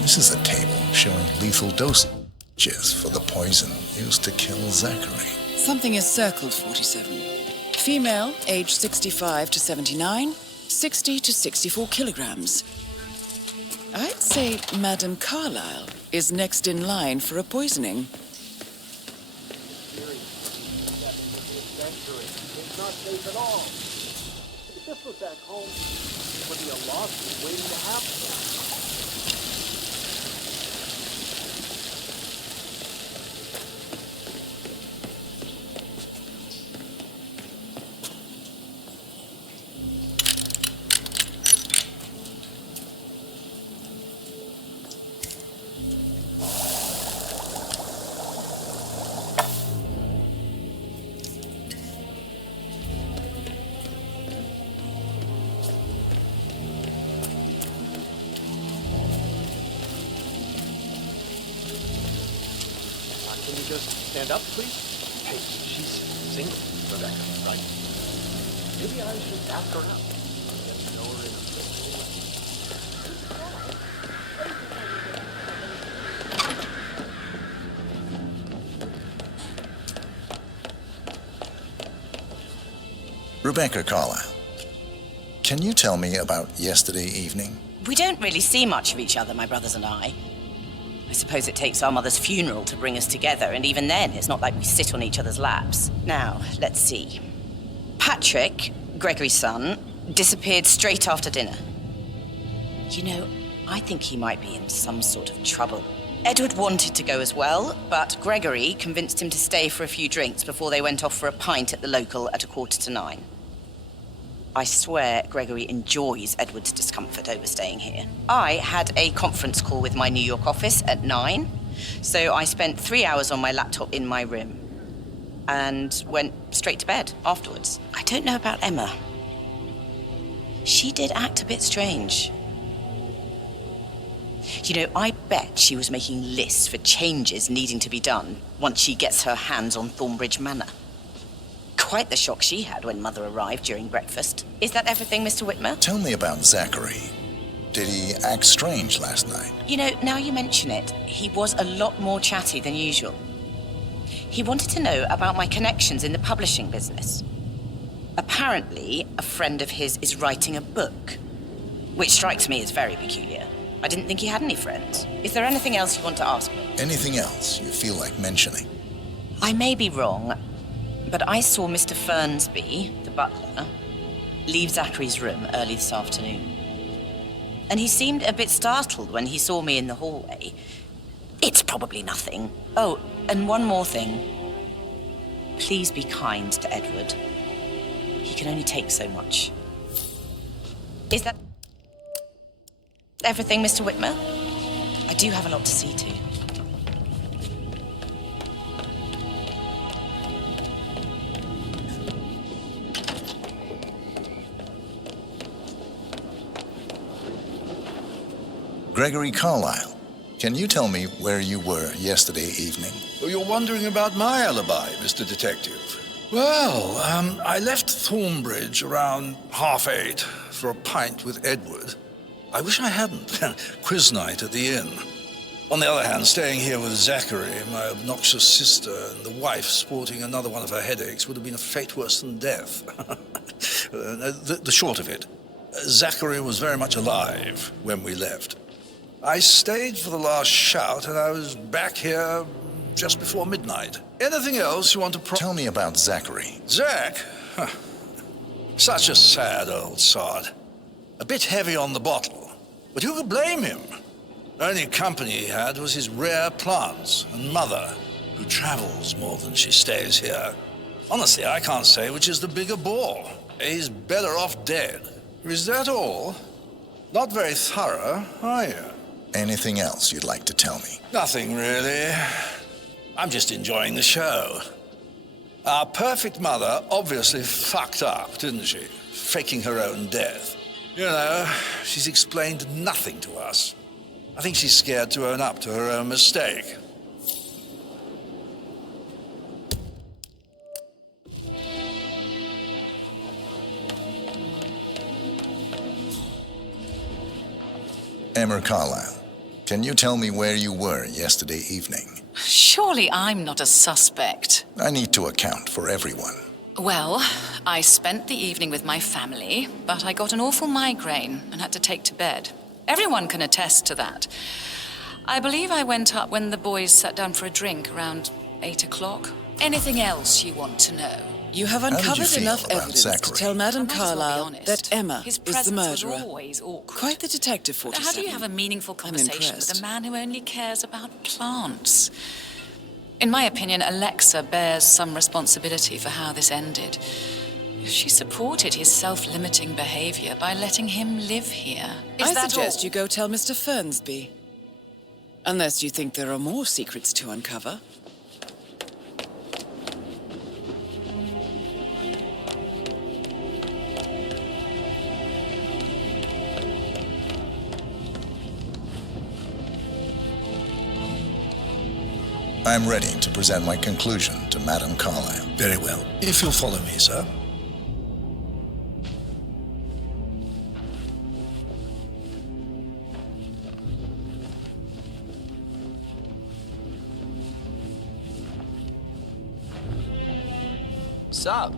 This is a table showing lethal dosages for the poison used to kill Zachary. Something is circled 47. Female, age 65 to 79, 60 to 64 kilograms. I'd say Madame Carlyle is next in line for a poisoning. It's not safe at all. If this was at home, it would be a lawsuit waiting to happen. Can you just stand up, please? Hey, she's single, Rebecca, right? Maybe I should ask her out. Get to know her in Rebecca Carlyle, can you tell me about yesterday evening? We don't really see much of each other, my brothers and I. I suppose it takes our mother's funeral to bring us together, and even then, it's not like we sit on each other's laps. Now, let's see. Patrick, Gregory's son, disappeared straight after dinner. You know, I think he might be in some sort of trouble. Edward wanted to go as well, but Gregory convinced him to stay for a few drinks before they went off for a pint at the local at 8:45. I swear Gregory enjoys Edward's discomfort over staying here. I had a conference call with my New York office at 9, so I spent 3 hours on my laptop in my room and went straight to bed afterwards. I don't know about Emma. She did act a bit strange. You know, I bet she was making lists for changes needing to be done once she gets her hands on Thornbridge Manor. Quite the shock she had when Mother arrived during breakfast. Is that everything, Mr. Whitmer? Tell me about Zachary. Did he act strange last night? You know, now you mention it, he was a lot more chatty than usual. He wanted to know about my connections in the publishing business. Apparently, a friend of his is writing a book, which strikes me as very peculiar. I didn't think he had any friends. Is there anything else you want to ask me? Anything else you feel like mentioning? I may be wrong, but I saw Mr. Fernsby, the butler, leave Zachary's room early this afternoon. And he seemed a bit startled when he saw me in the hallway. It's probably nothing. Oh, and one more thing. Please be kind to Edward. He can only take so much. Is that everything, Mr. Whitmer? I do have a lot to see to. Gregory Carlyle, can you tell me where you were yesterday evening? Oh, you're wondering about my alibi, Mr. Detective. Well, I left Thornbridge around 8:30 for a pint with Edward. I wish I hadn't. Quiz night at the inn. On the other hand, staying here with Zachary, my obnoxious sister, and the wife sporting another one of her headaches would have been a fate worse than death. The short of it, Zachary was very much alive when we left. I stayed for the last shout, and I was back here just before midnight. Anything else you want to Tell me about Zachary. Zach? Huh. Such a sad old sod. A bit heavy on the bottle, but who could blame him? The only company he had was his rare plants and Mother, who travels more than she stays here. Honestly, I can't say which is the bigger bore. He's better off dead. Is that all? Not very thorough, are you? Anything else you'd like to tell me? Nothing, really. I'm just enjoying the show. Our perfect mother obviously fucked up, didn't she? Faking her own death. You know, she's explained nothing to us. I think she's scared to own up to her own mistake. Emma Carlyle, can you tell me where you were yesterday evening? Surely I'm not a suspect. I need to account for everyone. Well, I spent the evening with my family, but I got an awful migraine and had to take to bed. Everyone can attest to that. I believe I went up when the boys sat down for a drink around 8 o'clock. Anything else you want to know? You have uncovered enough evidence to tell Madame Carlyle that Emma is the murderer. Quite the detective, 47. How do you have a meaningful conversation with a man who only cares about plants? In my opinion, Alexa bears some responsibility for how this ended. She supported his self-limiting behavior by letting him live here. I suggest you go tell Mr. Fernsby. Unless you think there are more secrets to uncover. I'm ready to present my conclusion to Madame Carlyle. Very well. If you'll follow me, sir. Sup?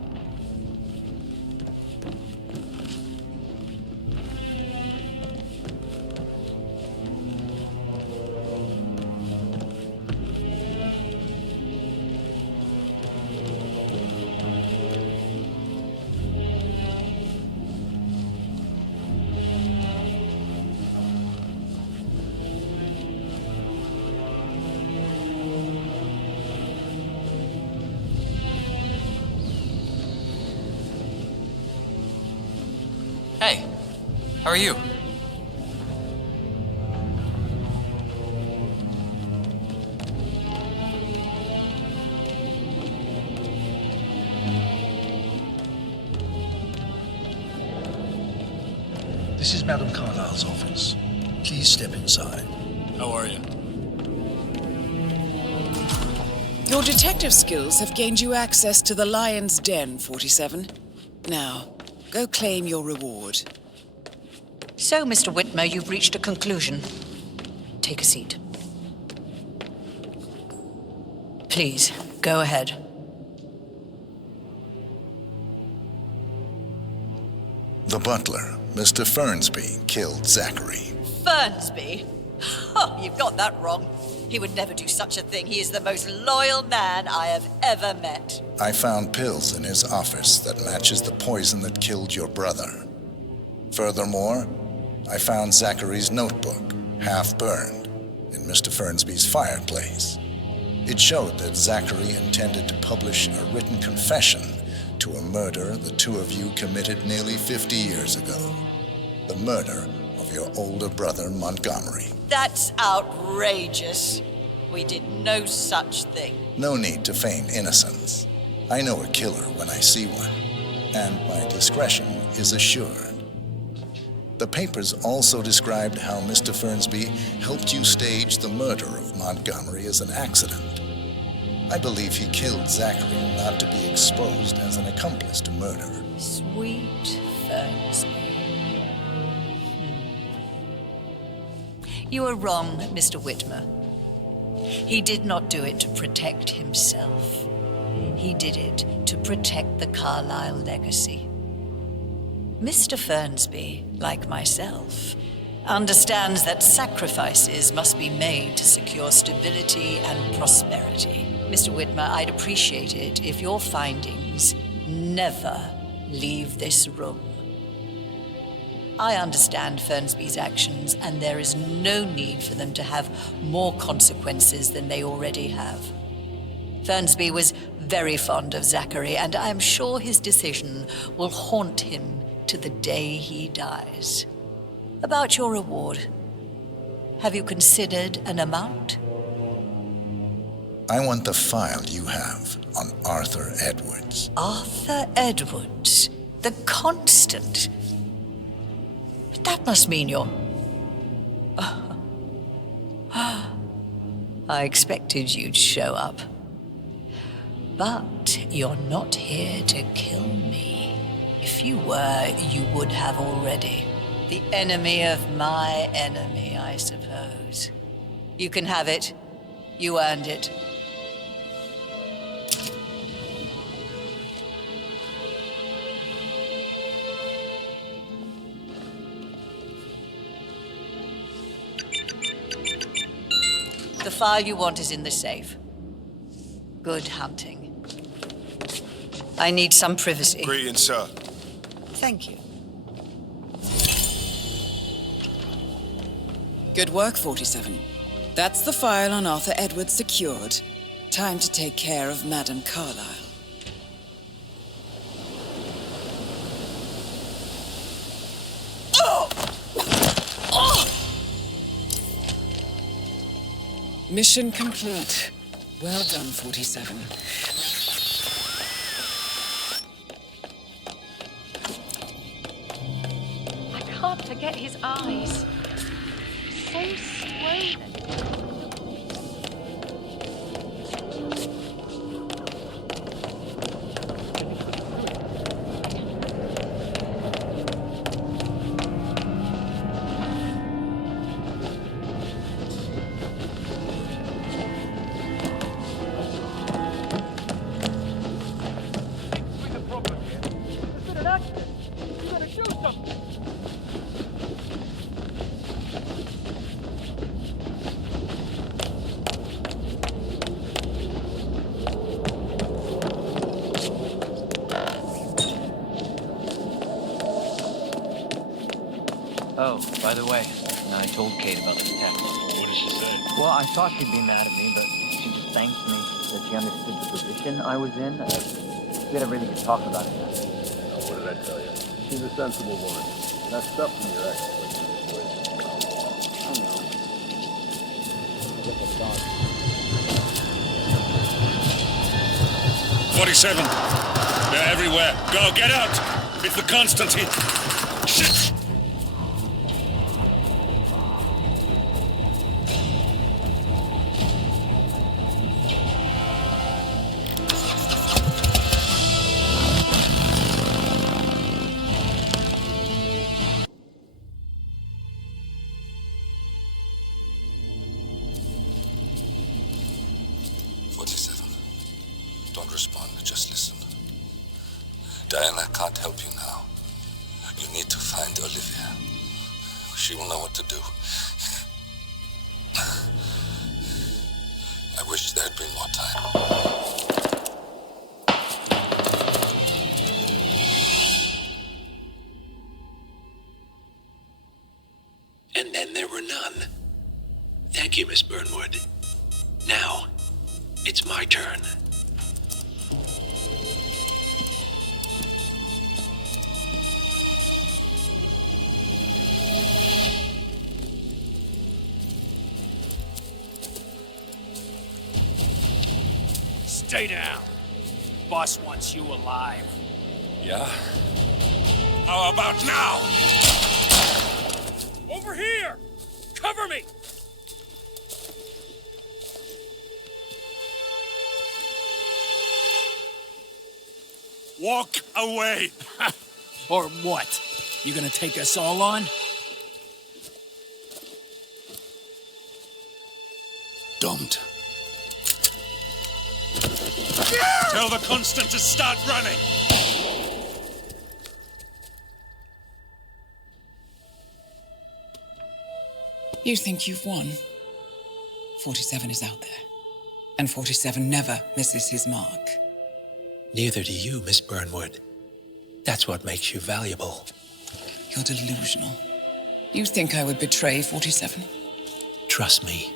Hey, how are you? This is Madame Carlyle's office. Please step inside. How are you? Your detective skills have gained you access to the Lion's Den, 47. Now, go claim your reward. So, Mr. Whitmer, you've reached a conclusion. Take a seat. Please, go ahead. The butler, Mr. Fernsby, killed Zachary. Fernsby? Oh, you've got that wrong. He would never do such a thing. He is the most loyal man I have ever met. I found pills in his office that matches the poison that killed your brother. Furthermore, I found Zachary's notebook, half burned, in Mr. Fernsby's fireplace. It showed that Zachary intended to publish a written confession to a murder the two of you committed nearly 50 years ago. The murder of your older brother, Montgomery. That's outrageous. We did no such thing. No need to feign innocence. I know a killer when I see one, and my discretion is assured. The papers also described how Mr. Fernsby helped you stage the murder of Montgomery as an accident. I believe he killed Zachary not to be exposed as an accomplice to murder. Sweet Fernsby. You are wrong, Mr. Whitmer. He did not do it to protect himself. He did it to protect the Carlyle legacy. Mr. Fernsby, like myself, understands that sacrifices must be made to secure stability and prosperity. Mr. Whitmer, I'd appreciate it if your findings never leave this room. I understand Fernsby's actions, and there is no need for them to have more consequences than they already have. Fernsby was very fond of Zachary, and I am sure his decision will haunt him to the day he dies. About your reward, have you considered an amount? I want the file you have on Arthur Edwards. Arthur Edwards, the Constant. That must mean you're... I expected you'd show up. But you're not here to kill me. If you were, you would have already. The enemy of my enemy, I suppose. You can have it. You earned it. The file you want is in the safe. Good hunting. I need some privacy. Greetings, sir. Thank you. Good work, 47. That's the file on Arthur Edwards secured. Time to take care of Madame Carlyle. Mission complete. Well done, 47. I can't forget his eyes. So swollen. Oh, by the way, I told Kate about this text. What did she say? Well, I thought she'd be mad at me, but she just thanked me that she understood the position I was in. We had a really good talk about it. What did I tell you? She's a sensible woman. Messed up from your ex-situation. I don't know. I guess I thought. 47. They're everywhere. Go, get out! It's the Constantine. Shit! Don't respond, just listen. Diana can't help you now. You need to find Olivia. She will know what to do. I wish there had been more time. And then there were none. Thank you, Miss Burnwood. Now, it's my turn. Stay down. Boss wants you alive. Yeah? How about now? Over here! Cover me! Walk away! Or what? You gonna take us all on? Don't. Tell the Constant to start running! You think you've won? 47 is out there. And 47 never misses his mark. Neither do you, Miss Burnwood. That's what makes you valuable. You're delusional. You think I would betray 47? Trust me,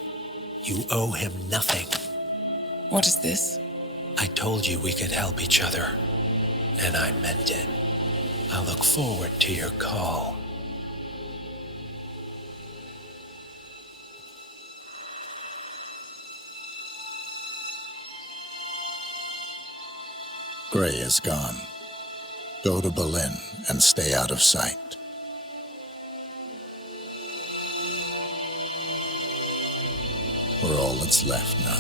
you owe him nothing. What is this? I told you we could help each other, and I meant it. I look forward to your call. Gray is gone. Go to Berlin and stay out of sight. We're all that's left now.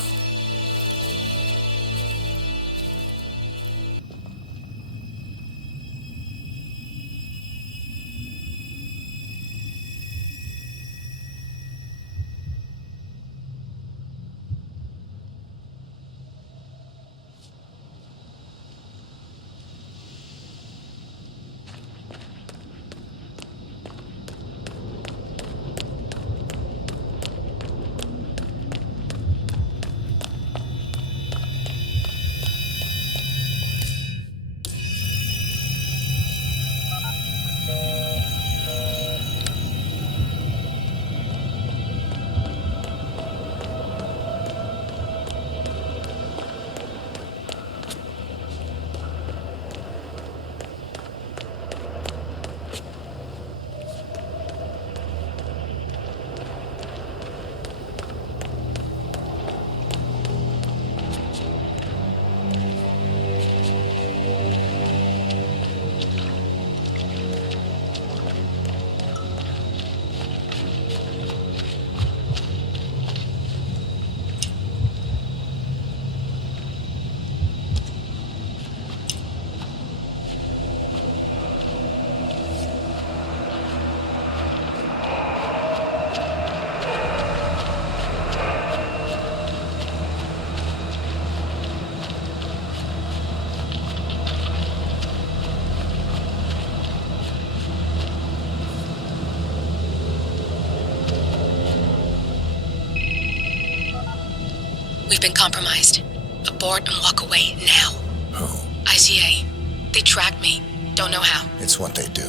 We've been compromised. Abort and walk away now. Who? ICA. They tracked me. Don't know how. It's what they do.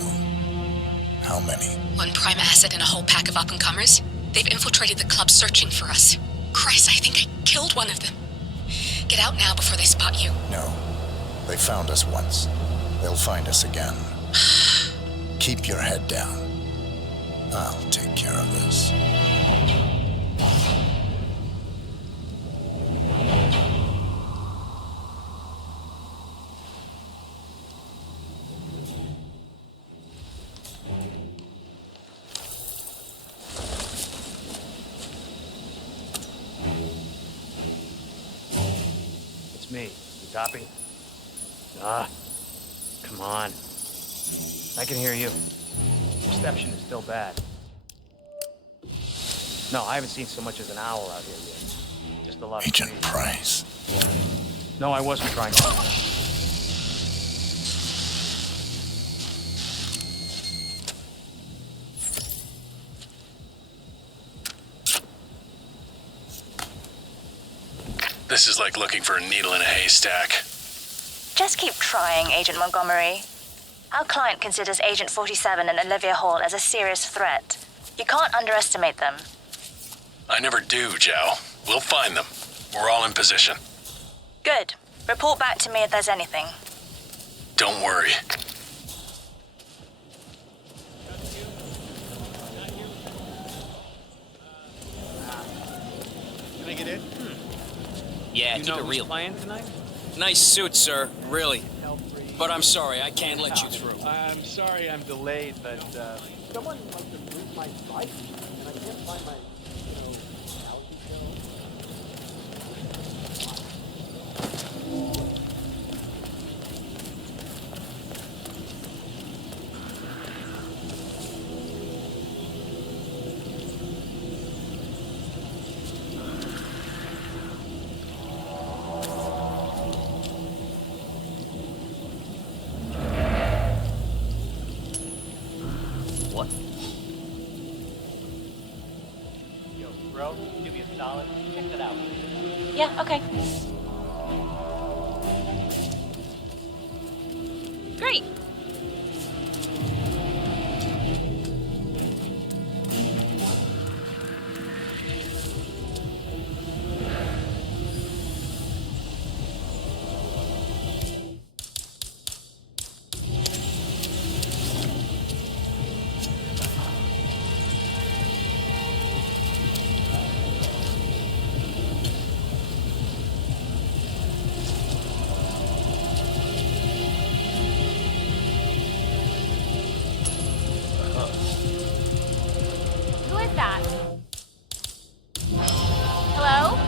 How many? One prime asset and a whole pack of up-and-comers. They've infiltrated the club searching for us. Christ, I think I killed one of them. Get out now before they spot you. No. They found us once. They'll find us again. Keep your head down. I'll take care of this. It's me. You copy? Come on. I can hear you. Reception is still bad. No, I haven't seen so much as an owl out here yet. Just a lot of Agent Price. No, I wasn't trying to. This is like looking for a needle in a haystack. Just keep trying, Agent Montgomery. Our client considers Agent 47 and Olivia Hall as a serious threat. You can't underestimate them. I never do, Joe. We'll find them. We're all in position. Good. Report back to me if there's anything. Don't worry. Can I get in? Yeah, You keep know it who's real. playing tonight? Nice suit, sir. Really. But I'm sorry, I can't let you through. I'm sorry I'm delayed, but someone must have moved my bike, and I can't find my, reality What? Yo, bro, do me a solid. Check that out. Yeah, okay. Great. Who is that? Hello?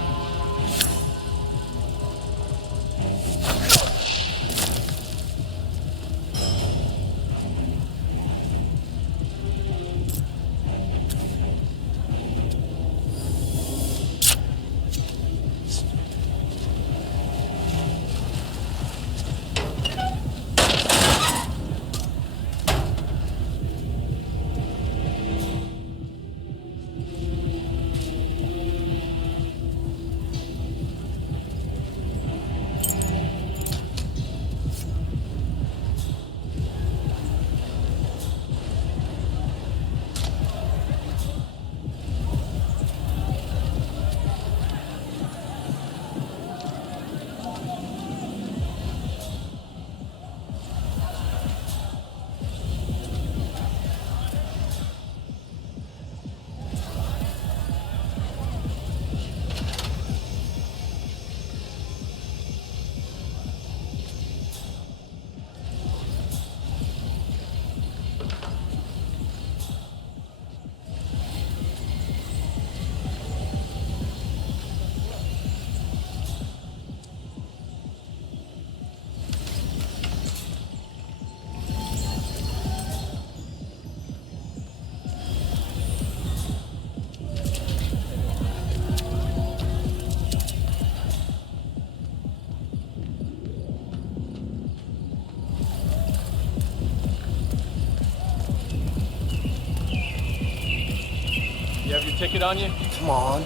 You have your ticket on you? Come on.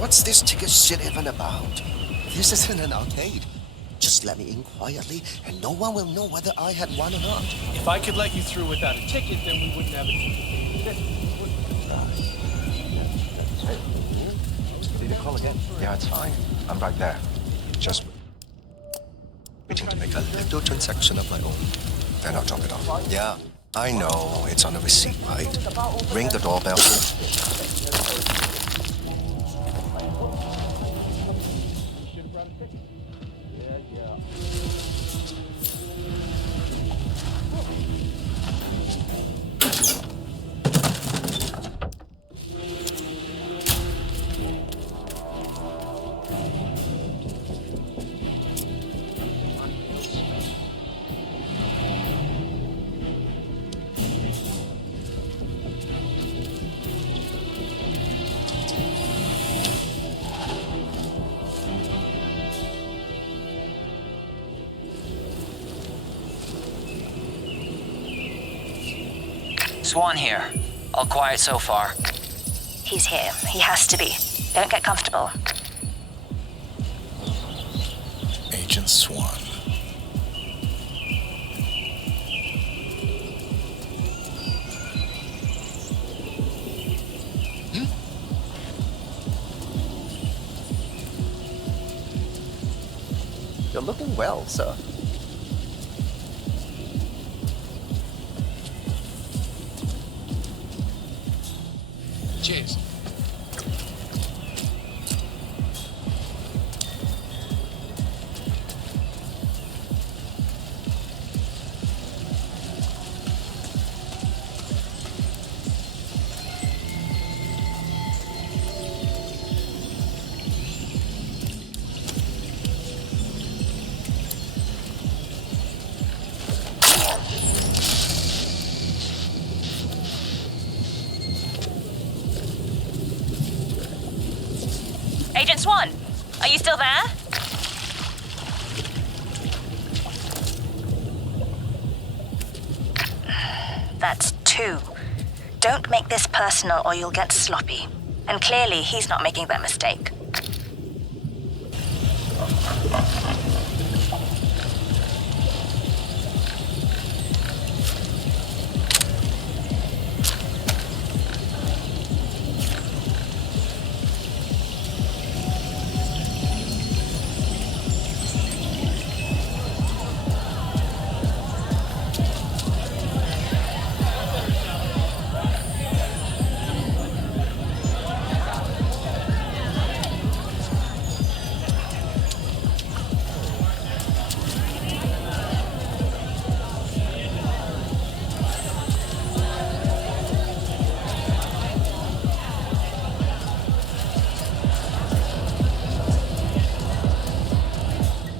What's this ticket shit even about? This isn't an arcade. Just let me in quietly, and no one will know whether I had one or not. If I could let you through without a ticket, then we wouldn't have a ticket. Need to call again? Yeah, it's fine. I'm right there. Just waiting to make a little transaction of my own. Then I'll drop it off. Yeah. I know, it's on the receipt, right? Ring the doorbell. Swan here. All quiet so far. He's here. He has to be. Don't get comfortable. Agent Swan. You're looking well, sir. Cheers. Agent Swan, are you still there? That's 2. Don't make this personal or you'll get sloppy. And clearly, he's not making that mistake.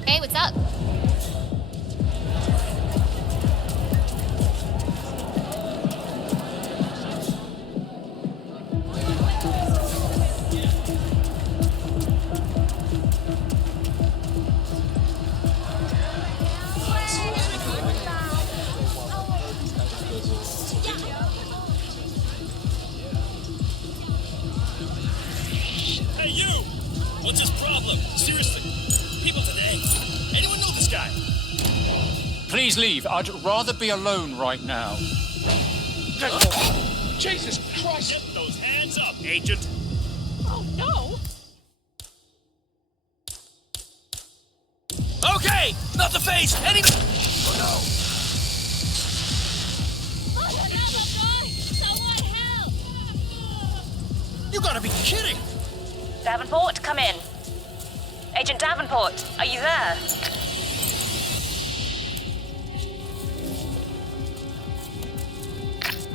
Hey, what's up? Hey, you! What's his problem? Seriously. People today. Anyone know this guy? Please leave. I'd rather be alone right now. Jesus Christ! Get those hands up, Agent! Oh, no! Okay! Not the face! Any... Oh, no! You gotta be kidding! Davenport, come in. Agent Davenport, are you there?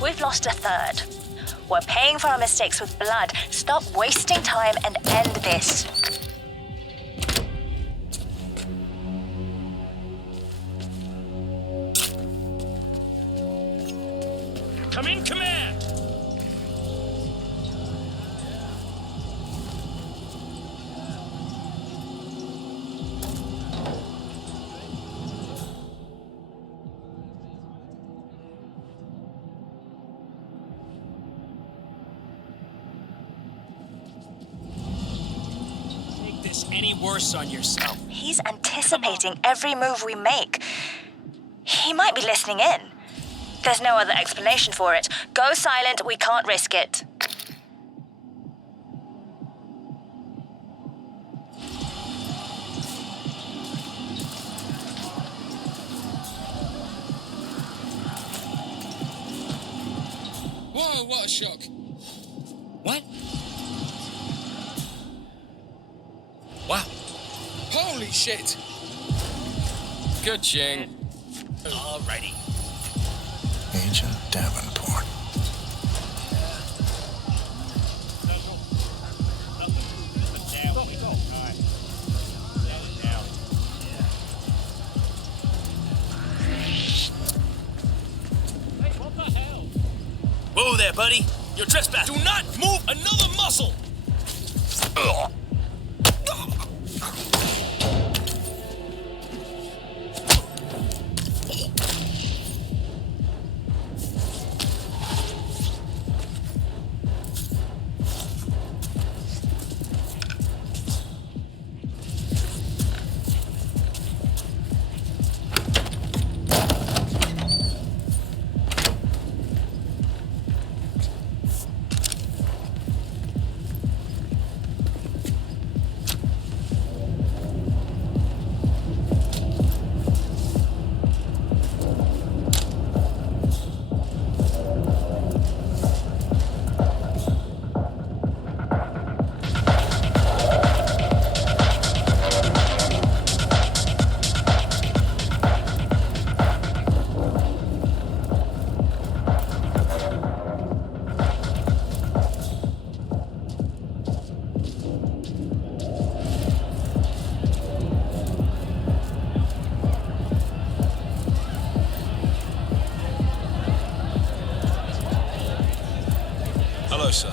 We've lost a third. We're paying for our mistakes with blood. Stop wasting time and end this. Come in, command! Any worse on yourself. He's anticipating every move we make. He might be listening in. There's no other explanation for it. Go silent, we can't risk it. Whoa, what a shock. What? Wow. Holy shit. Good, Ching. Alrighty. Agent Davenport. Whoa there, buddy. You're trespassing. Do not move another muscle. Ugh. Hello, sir.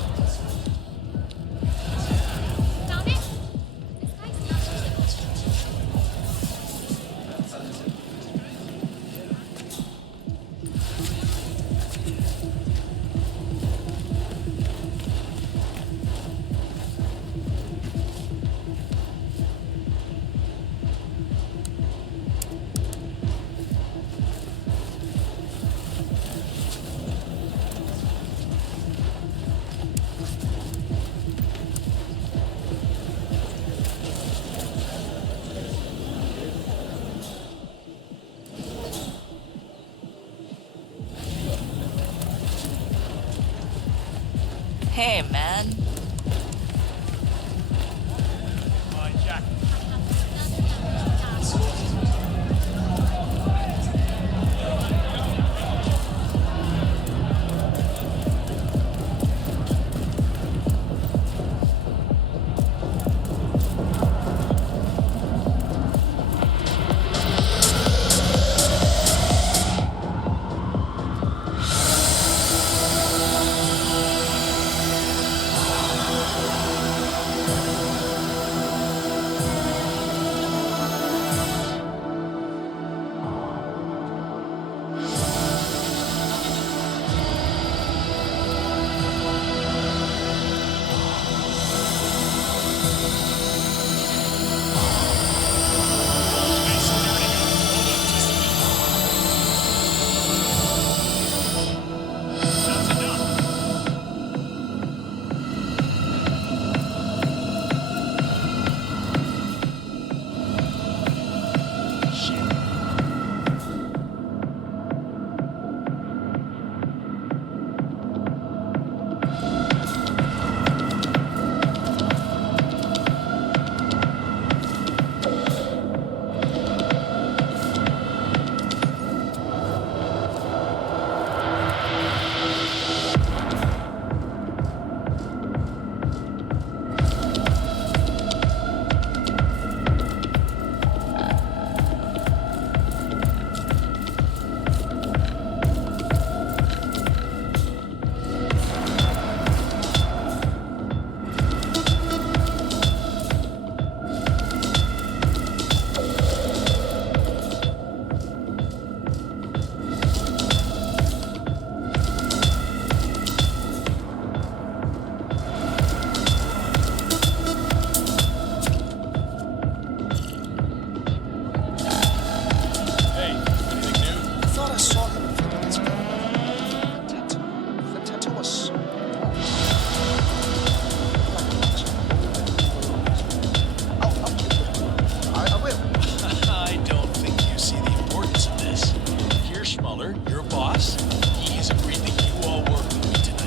Hey, man. You're a boss. He has agreed that you all work with me tonight.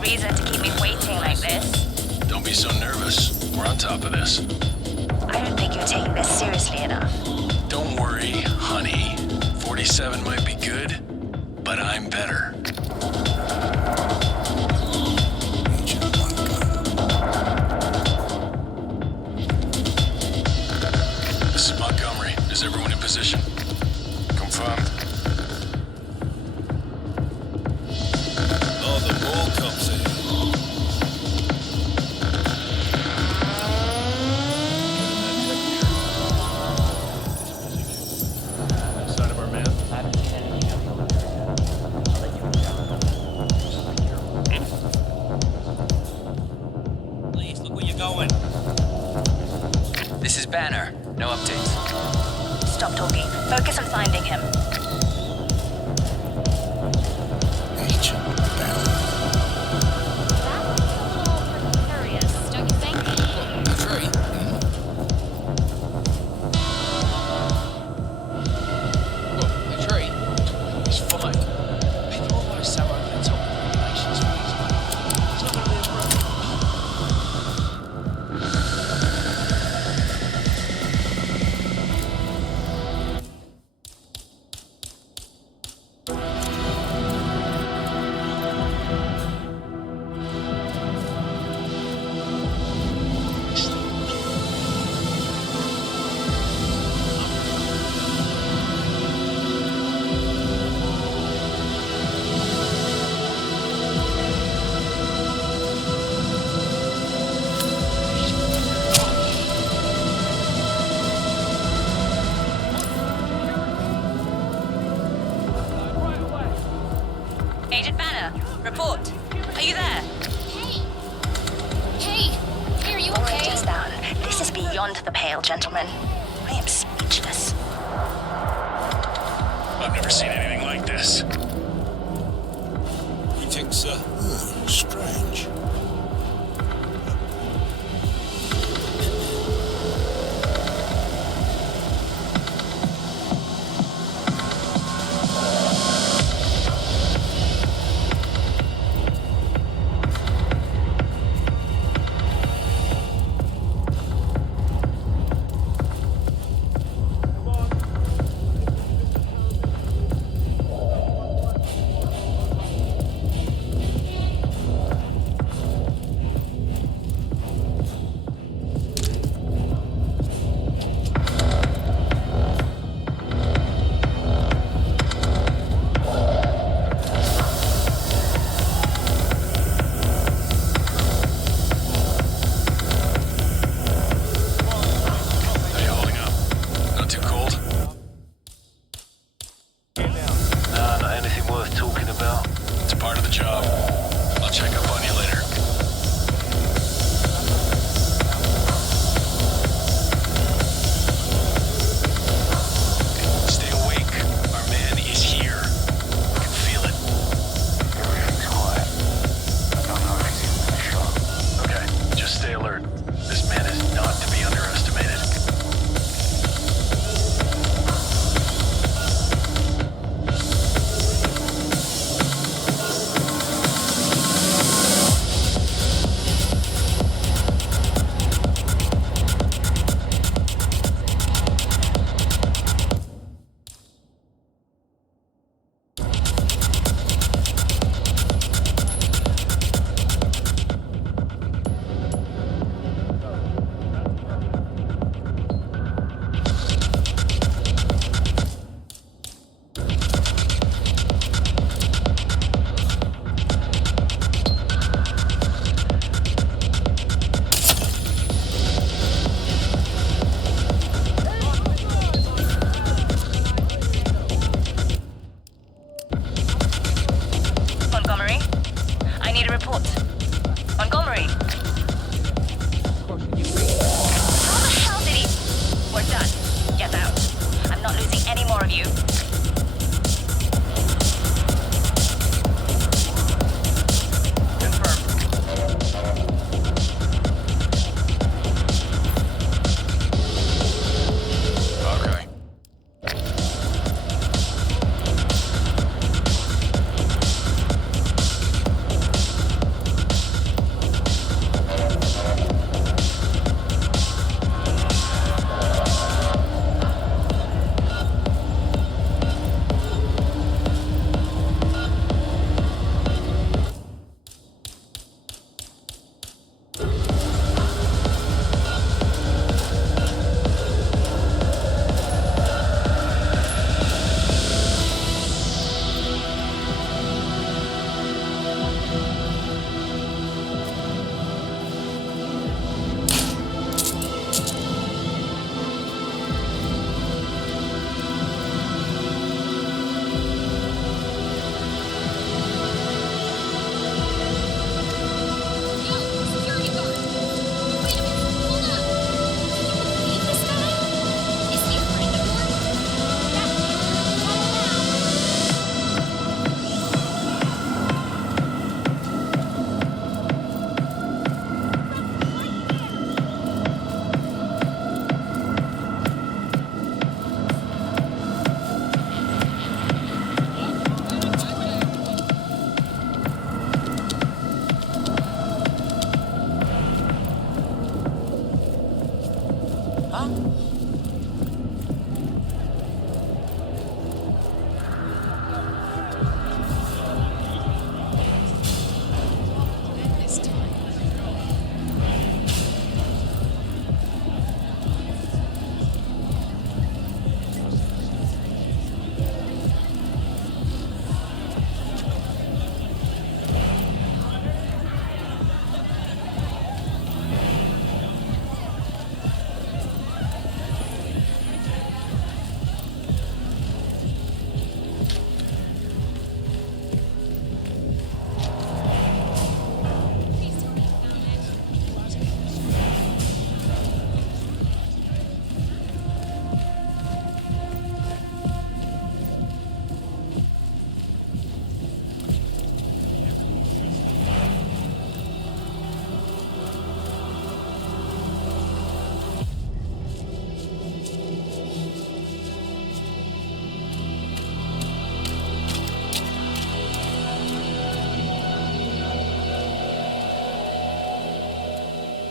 reason to keep me waiting like this. Don't be so nervous. We're on top of this. I don't think you're taking this seriously enough. Don't worry, honey. 47 might be good, but I'm better. This is Montgomery. Is everyone in position? Confirmed. Oh, the wall comes in. Side of our map. I haven't seen anything of the elevator yet. I'll let you know. Please, look where you're going. This is Banner. No updates. Stop talking. Focus on finding him. Agent Banner. Curious, don't you think? That's right. Well, that's right. He's fine. People always so over the top of eliminations for these. It's not going to be a problem. Agent Banner, report. Are you there? Hey, are you okay? Oranges down. This is beyond the pale, gentlemen. I am speechless. I've never seen anything like this. Greetings, sir. Strange.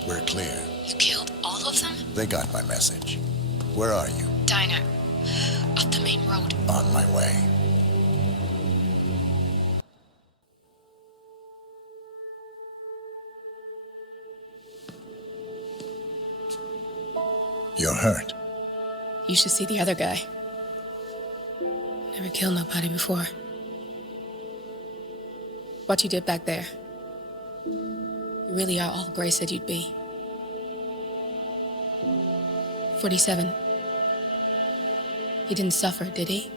We're clear. You killed all of them? They got my message. Where are you? Diner. Up the main road. On my way. You're hurt. You should see the other guy. Never killed nobody before. What you did back there. You really are all Gray said you'd be. 47. He didn't suffer, did he?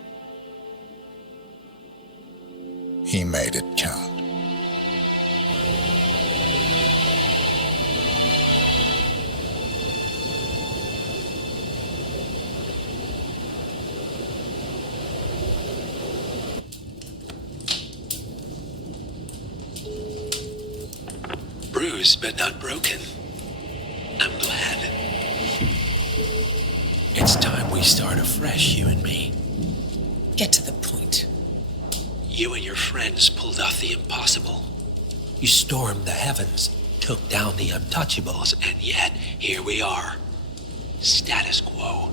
He made it count. Bruised but not broken. I'm glad. It's time we start afresh, you and me. Get to the point. You and your friends pulled off the impossible. You stormed the heavens, took down the Untouchables, And yet, here we are. Status quo.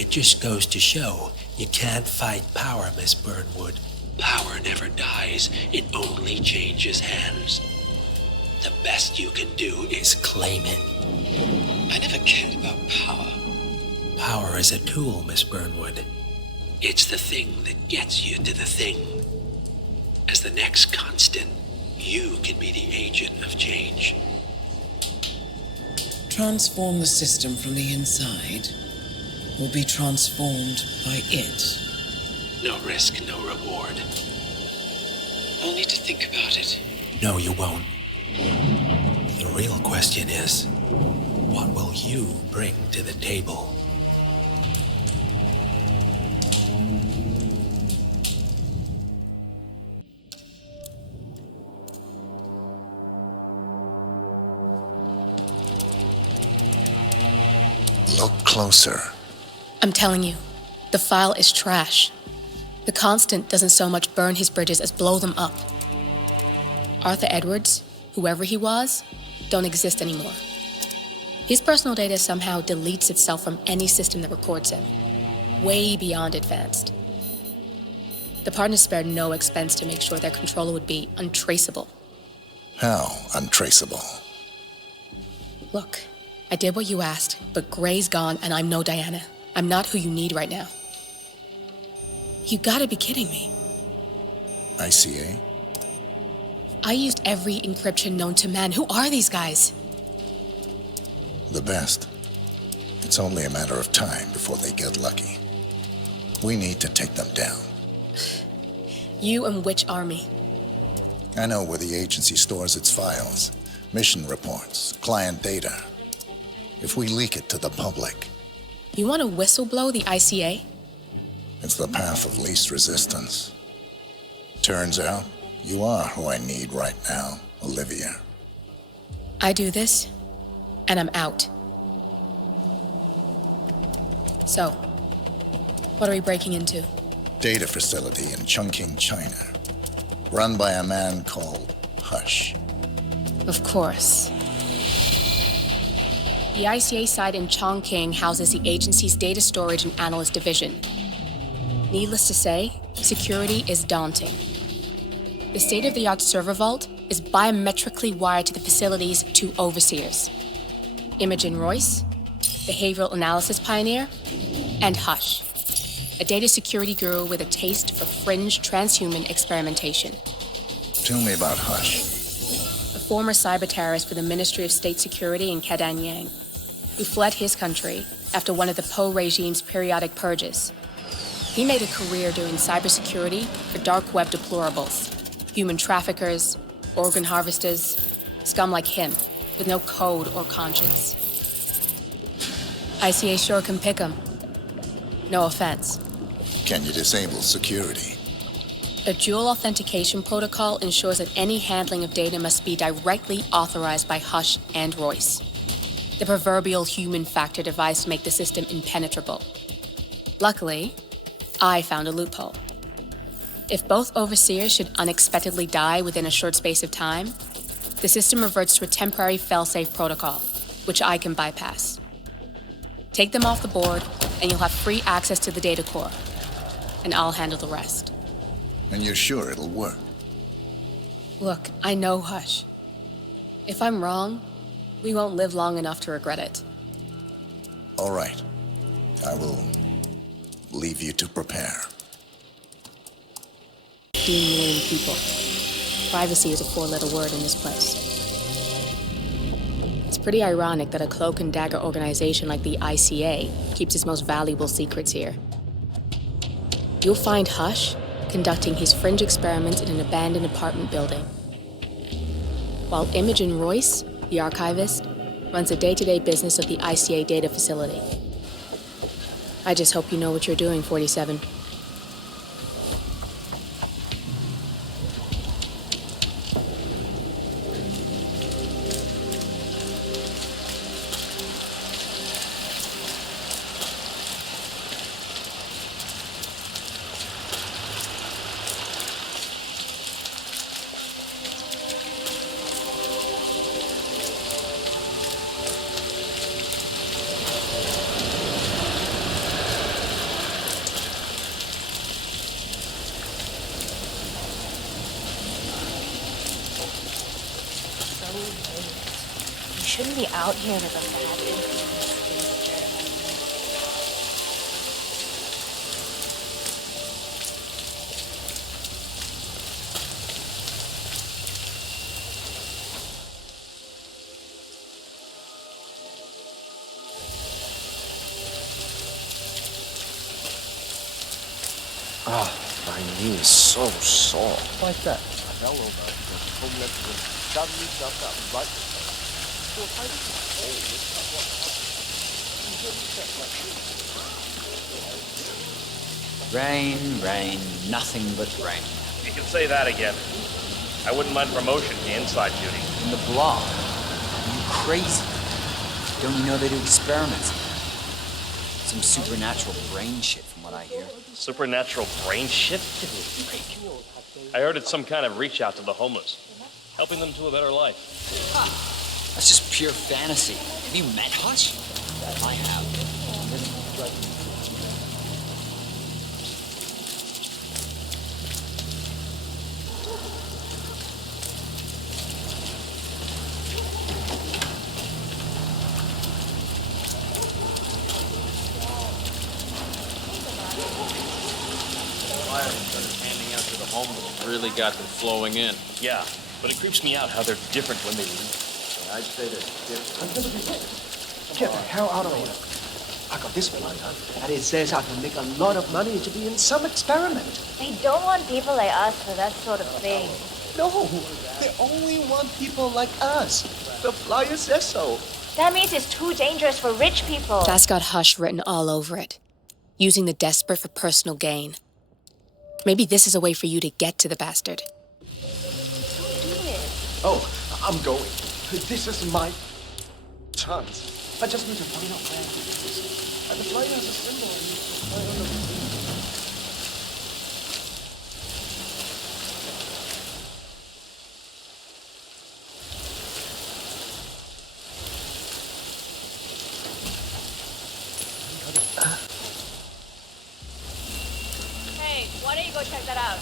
it just goes to show you can't fight power, Miss Burnwood. Power never dies, it only changes hands. The best you can do is claim it. I never cared about power. Power is a tool, Miss Burnwood. It's the thing that gets you to the thing. As the next constant, you can be the agent of change. Transform the system from the inside, or be transformed by it. No risk, no reward. I'll need to think about it. No, you won't. The real question is, what will you bring to the table? Look closer. I'm telling you, the file is trash. The Constant doesn't so much burn his bridges as blow them up. Arthur Edwards, whoever he was, don't exist anymore. His personal data somehow deletes itself from any system that records him, way beyond advanced. The partners spared no expense to make sure their controller would be untraceable. How untraceable? Look, I did what you asked, but Gray's gone and I'm no Diana. I'm not who you need right now. You gotta be kidding me. ICA? I used every encryption known to man. Who are these guys? The best. It's only a matter of time before they get lucky. We need to take them down. You and which army? I know where the agency stores its files, mission reports, client data. If we leak it to the public... You want to whistleblow the ICA? It's the path of least resistance. Turns out, you are who I need right now, Olivia. I do this, and I'm out. So, what are we breaking into? Data facility in Chongqing, China. Run by a man called Hush. Of course. The ICA site in Chongqing houses the agency's data storage and analyst division. Needless to say, security is daunting. The state-of-the-art server vault is biometrically wired to the facility's two overseers, Imogen Royce, behavioral analysis pioneer, and Hush, a data security guru with a taste for fringe transhuman experimentation. Tell me about Hush. A former cyber terrorist for the Ministry of State Security in Kadanyang, who fled his country after one of the Po regime's periodic purges. He made a career doing cybersecurity for dark web deplorables, human traffickers, organ harvesters, scum like him, with no code or conscience. ICA sure can pick 'em. No offense. Can you disable security? A dual authentication protocol ensures that any handling of data must be directly authorized by Hush and Royce, the proverbial human factor device to make the system impenetrable. Luckily, I found a loophole. If both overseers should unexpectedly die within a short space of time, The system reverts to a temporary fail-safe protocol, which I can bypass. Take them off the board, and you'll have free access to the data core. And I'll handle the rest. And you're sure it'll work? Look, I know Hush. If I'm wrong, we won't live long enough to regret it. All right. I will leave you to prepare. 15 million people. Privacy is a four-letter word in this place. It's pretty ironic that a cloak and dagger organization like the ICA keeps its most valuable secrets here. You'll find Hush conducting his fringe experiments in an abandoned apartment building, while Imogen Royce, the archivist, runs the day-to-day business of the ICA data facility. I just hope you know what you're doing, 47. You shouldn't be out here with a bad influence, German. Ah, my knee is so sore. Like that. I fell over because homeless was suddenly jumped up right in front of me. So if I didn't hold this up what happened, you couldn't set my Rain, rain, nothing but rain. You can say that again. I wouldn't mind promotion to inside duty. In the block? Are you crazy? Don't you know they do experiments? Some supernatural brain shit from what I hear. Supernatural brain shit? Give me a break. I heard it's some kind of reach out to the homeless, helping them to a better life. Ha! That's just pure fantasy. Have you met Hutch? I have. Really got them flowing in. Yeah, but it creeps me out how they're different when they leave. I'd say they're different. Get the hell out of here. I got this plan, and it says I can make a lot of money to be in some experiment. They don't want people like us for that sort of thing. No, they only want people like us. The flyer says so. That means it's too dangerous for rich people. That's got Hush written all over it. Using the desperate for personal gain. Maybe this is a way for you to get to the bastard. Oh, I'm going. This is my chance. I just need to find out where it is. And the flyer has a symbol. I don't know. Hey, why don't you go check that out?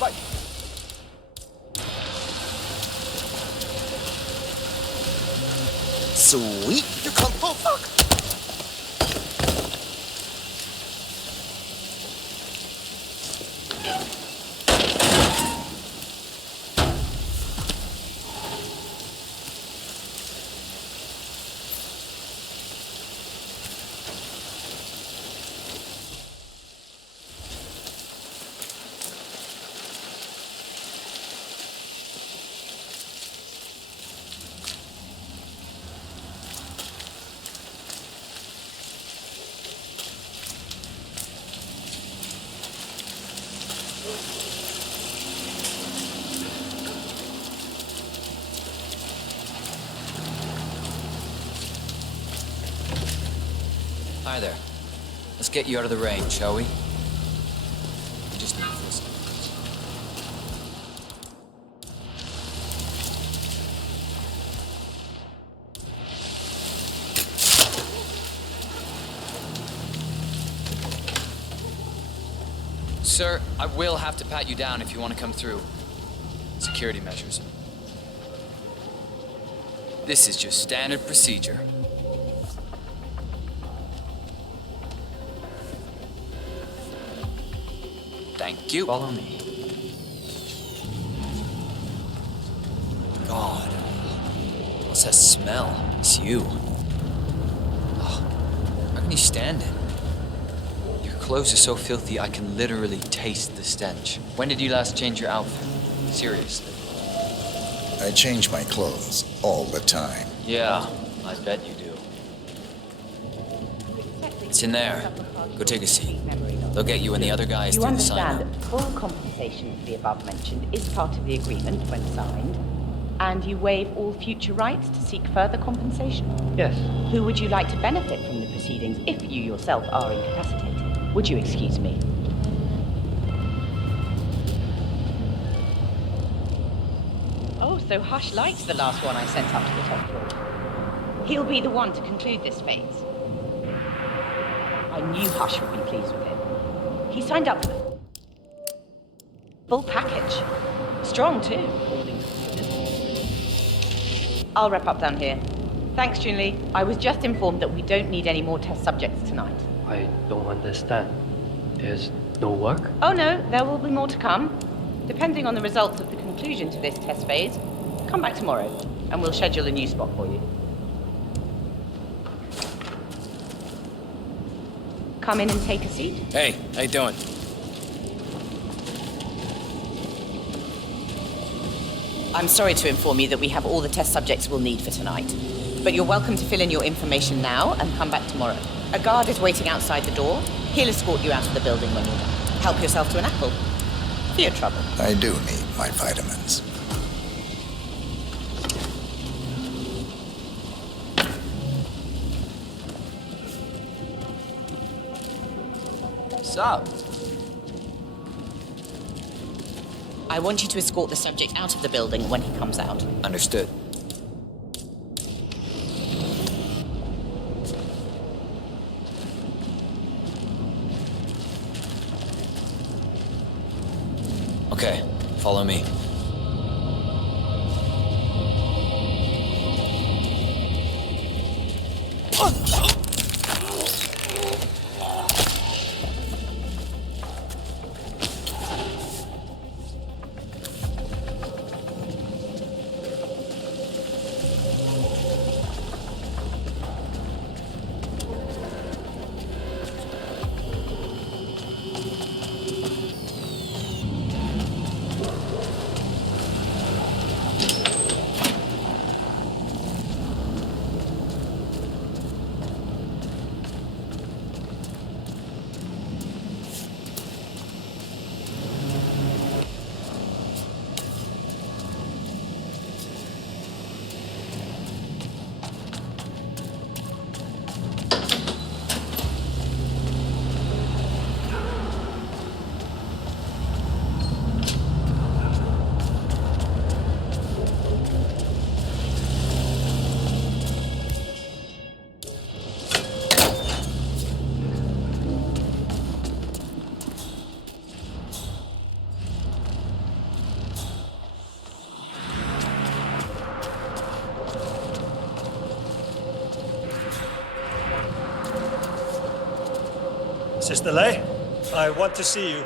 Right. Sweet. You come. Oh, fuck. Hi there. Let's get you out of the rain, shall we? We just need this. Sir, I will have to pat you down if you want to come through. Security measures. This is just standard procedure. Thank you. Follow me. God. What's that smell? It's you. Oh, how can you stand it? Your clothes are so filthy I can literally taste the stench. When did you last change your outfit? Seriously. I change my clothes all the time. Yeah, I bet you do. It's in there. Go take a seat. They'll get you and the other guys You through the sign-up. understand that full compensation for the above mentioned is part of the agreement when signed, and you waive all future rights to seek further compensation? Yes. Who would you like to benefit from the proceedings if you yourself are incapacitated? Would you excuse me? Oh, so Hush likes the last one I sent up to the top floor. He'll be the one to conclude this phase. I knew Hush would be pleased with him. He signed up for the full package. Strong, too. I'll wrap up down here. Thanks, Junli. I was just informed that we don't need any more test subjects tonight. I don't understand. There's no work? Oh, no, there will be more to come. Depending on the results of the conclusion to this test phase, come back tomorrow, and we'll schedule a new spot for you. Come in and take a seat. Hey, how you doing? I'm sorry to inform you that we have all the test subjects we'll need for tonight. But you're welcome to fill in your information now and come back tomorrow. A guard is waiting outside the door. He'll escort you out of the building when you're done. Help yourself to an apple. For your trouble. I do need my vitamins. What's up? I want you to escort the subject out of the building when he comes out. Understood. Okay, follow me. Sister Lei, I want to see you.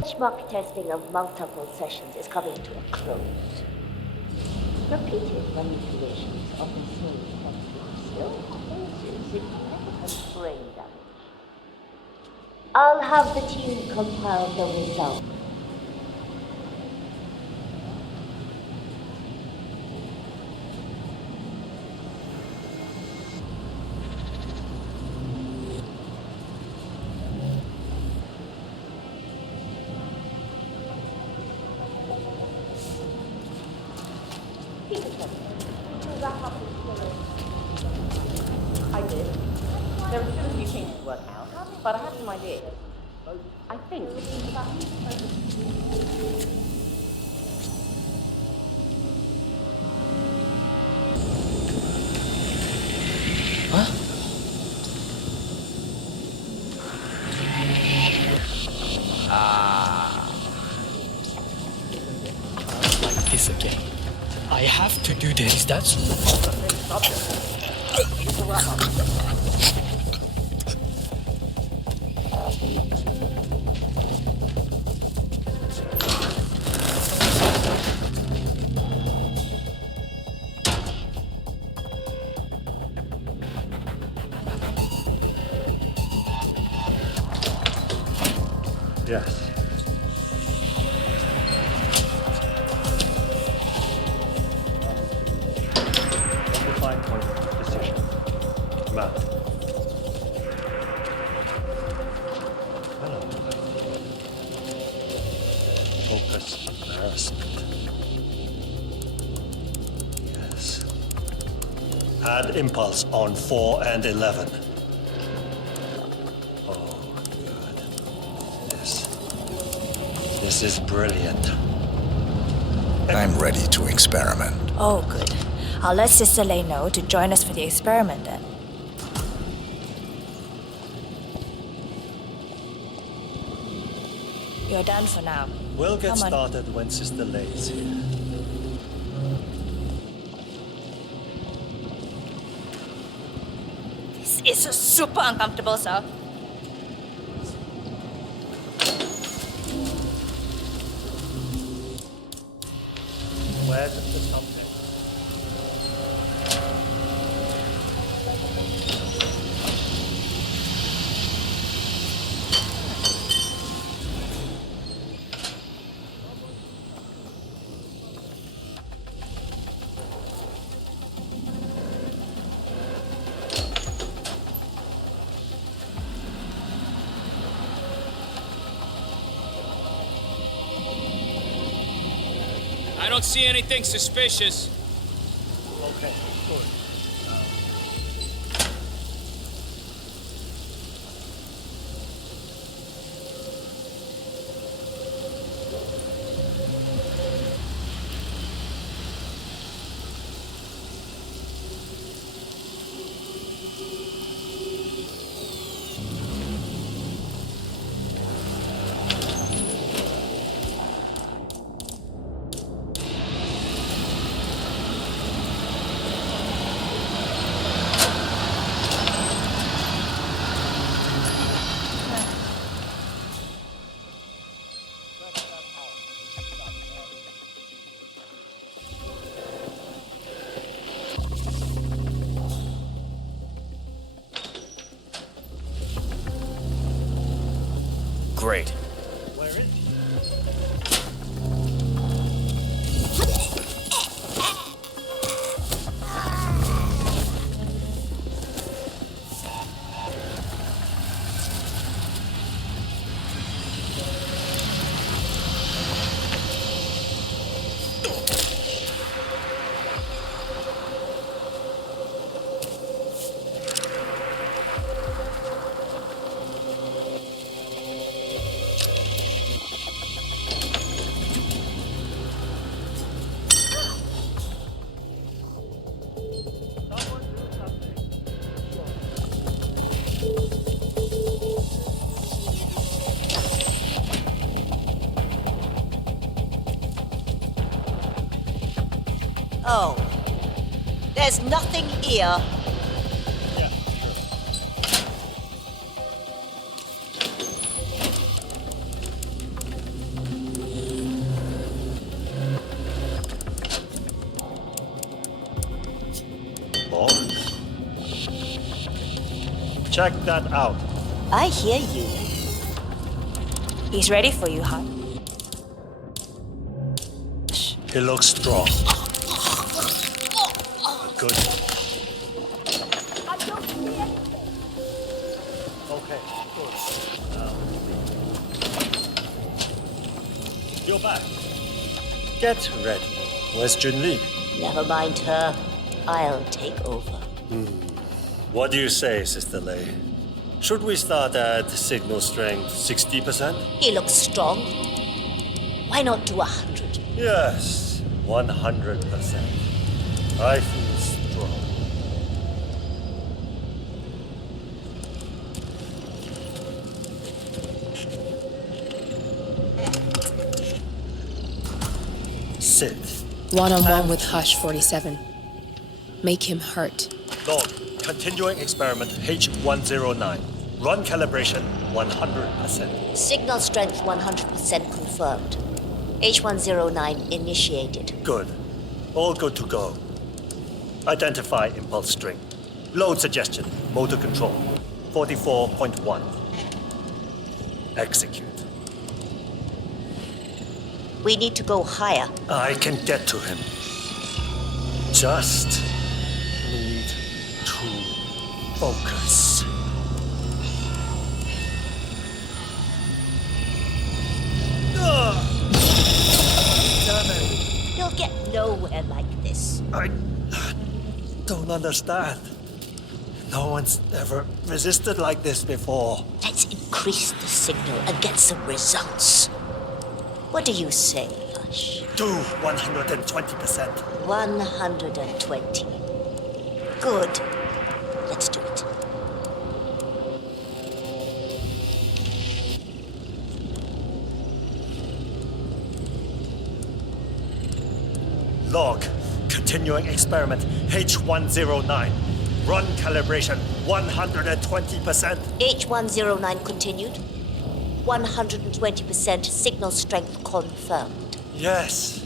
Benchmark testing of multiple sessions is coming to a close. Repeated manipulations of the same technique still causes significant brain damage. I'll have the team compile the results. I did. There are still a few things to work out, but I have some ideas. I think this is about Like this again. I have to do this. That's. Yes. Simplifying point of decision. Map. Hello. Focus embarrassment. Yes. Add impulse on 4 and 11. This is brilliant. I'm ready to experiment. Oh, good. I'll let Sister Lei know to join us for the experiment then. You're done for now. We'll get Come on. started when Sister Lei's here. This is super uncomfortable, sir. Where's the subject? I don't see anything suspicious. Okay, good. Great. Where is? Oh. There's nothing here. Yeah, sure. Oh. Check that out. I hear you. He's ready for you, huh? It looks strong. Good. Okay, good. You're back. Get ready. Where's Junli? Never mind her. I'll take over. What do you say, Sister Lei? Should we start at signal strength 60%? He looks strong. Why not do 100? Yes, 100%. I feel strong. 6th. One-on-one with Hush 47. Make him hurt. Log, continuing experiment H109. Run calibration 100%. Signal strength 100% confirmed. H109 initiated. Good. All good to go. Identify impulse string. Load suggestion, motor control, 44.1. Execute. We need to go higher. I can get to him. Just need to focus. Damn it. You'll get nowhere like this. I don't understand. No one's ever resisted like this before. Let's increase the signal and get some results. What do you say, Hush? Do 120%. 120. Good. Let's do it. Log, continuing experiment H109. Run calibration 120%. H109 continued. 120% signal strength confirmed. Yes.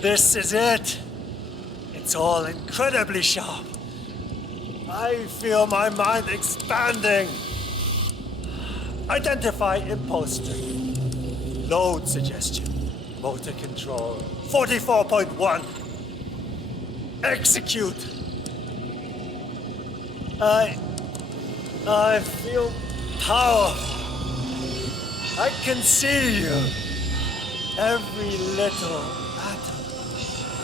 This is it. It's all incredibly sharp. I feel my mind expanding. Identify impulse string. Load suggestion. Motor control. 44.1. Execute. I feel power. I can see you. Every little atom.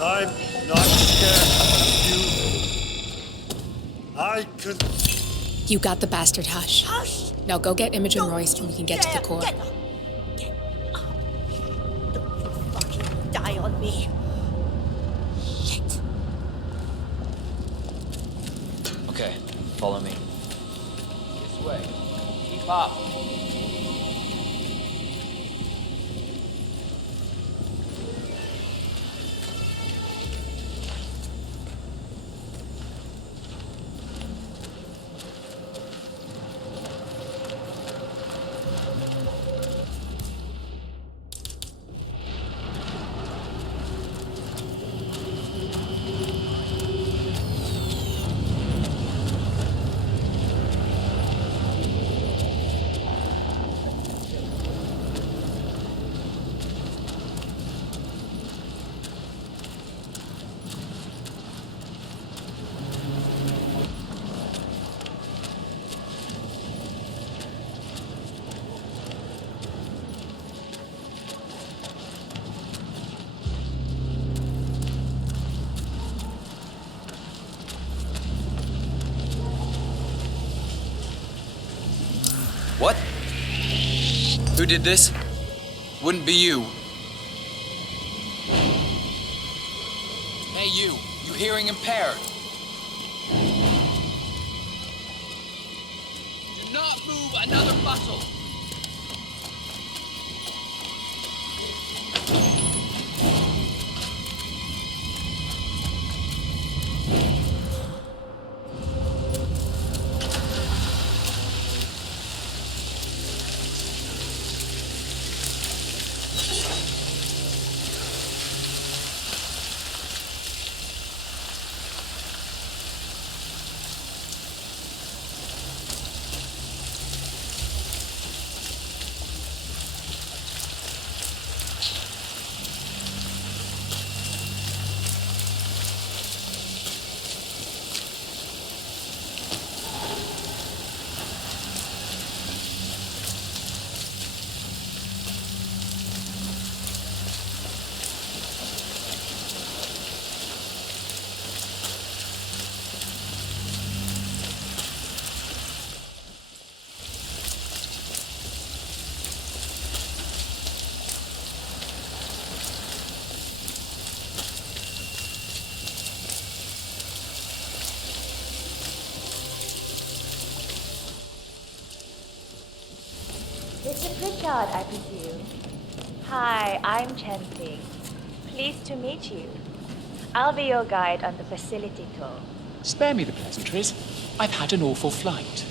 I'm not scared of you. I could... You got the bastard, Hush. Hush! Now go get Imogen Royce and we can get to the core. Get up. Don't you fucking die on me. Shit. Okay, follow me. This way. Keep up. What? Who did this? Wouldn't be you. Hey, you hearing impaired. Do not move another muscle. Mr. Pritchard, I presume. Hi, I'm Chongqing. Pleased to meet you. I'll be your guide on the facility tour. Spare me the pleasantries. I've had an awful flight.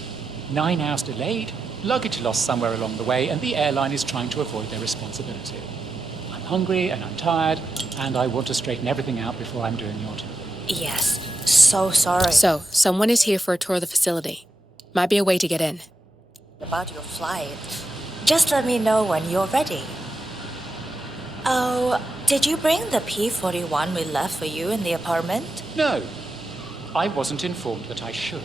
9 hours delayed, luggage lost somewhere along the way, and the airline is trying to avoid their responsibility. I'm hungry and I'm tired, and I want to straighten everything out before I'm doing your tour. Yes, so sorry. So, someone is here for a tour of the facility. Might be a way to get in. About your flight. Just let me know when you're ready. Oh, did you bring the P-41 we left for you in the apartment? No, I wasn't informed that I should.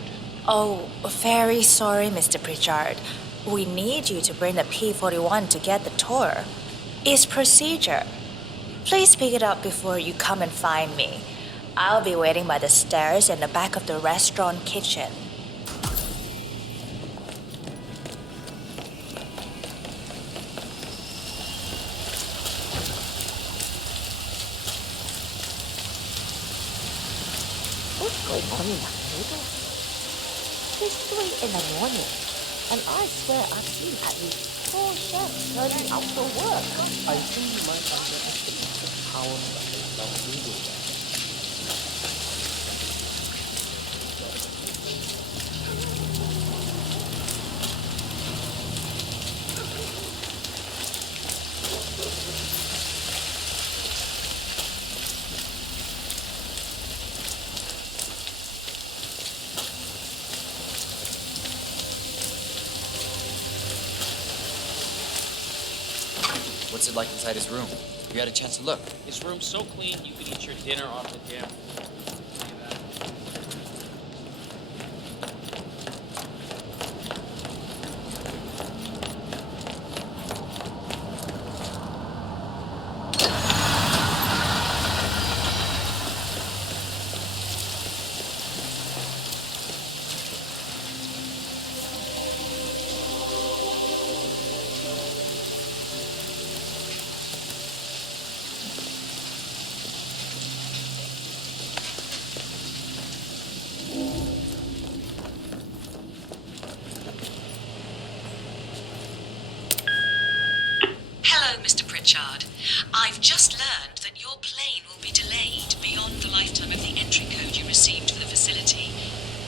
Oh, very sorry, Mr. Pritchard. We need you to bring the P-41 to get the tour. It's procedure. Please pick it up before you come and find me. I'll be waiting by the stairs in the back of the restaurant kitchen. What's going on in that table? It's 3 in the morning, and I swear I've seen at least 4 chefs turning out for work. I think you might underestimate the power of a self-legal there. What's it like inside his room? Have you had a chance to look? His room's so clean you could eat your dinner off the damn floor. Hello, Mr. Pritchard. I've just learned that your plane will be delayed beyond the lifetime of the entry code you received for the facility.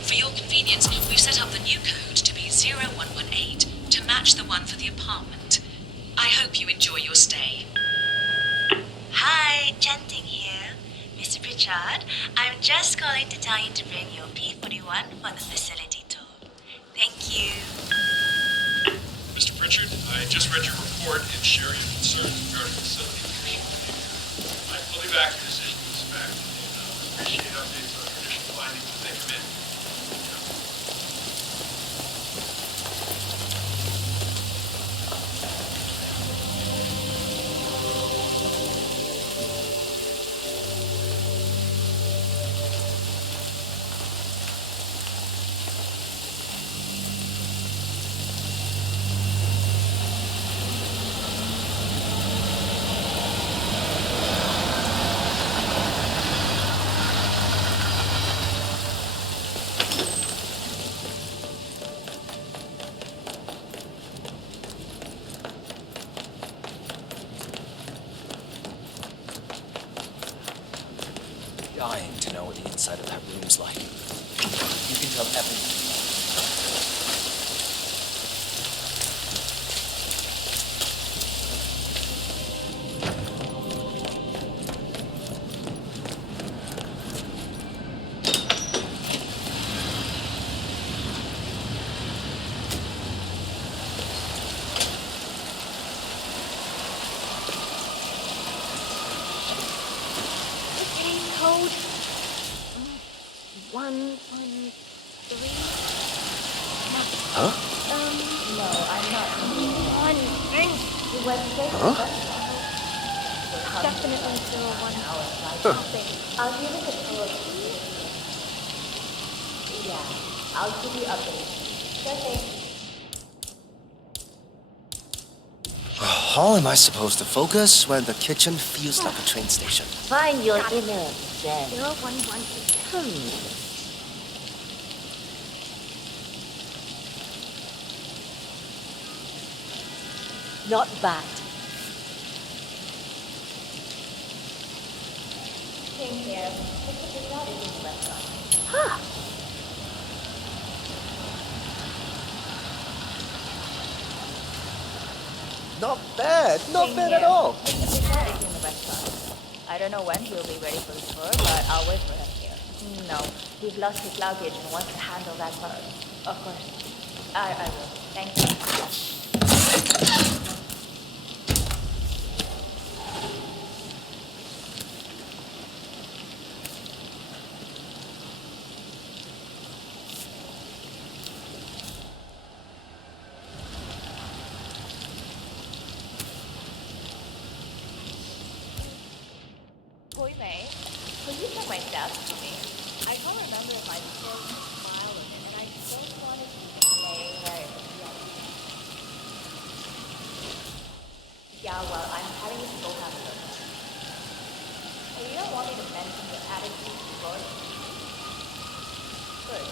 For your convenience, we've set up the new code to be 0118 to match the one for the apartment. I hope you enjoy your stay. Hi, Chongqing here. Mr. Pritchard, I'm just calling to tell you to bring your P-41 for the facility tour. Thank you. Mr. Pritchard, I just read your report and share your concerns regarding facility condition behavior. I fully back your decision to inspect and appreciate updates on condition findings as they come in. Dying to know what the inside of that room's like. You can tell everything. Code 113. Huh? No, I'm not. One thing. You went straight Huh? Definitely 01. Huh. I'll give it a tour. Yeah, I'll give you updates. Sure thing. How am I supposed to focus when the kitchen feels like a train station? Find your inner zen. 011. Not bad. Chongqing here. Mr. Picard is in the restaurant. Huh. Not bad. Not bad at all. Mr. Picard is in the restaurant. I don't know when he'll be ready for the tour, but I'll wait for him here. No, he's lost his luggage and wants to handle that first. Of course. I will. Thank you. Could you check my stats for me? I don't remember if I still smile with it, and I just wanted to play very Yeah, well, I'm having a slow hamster. So you don't want me to mention the attitude before? Good.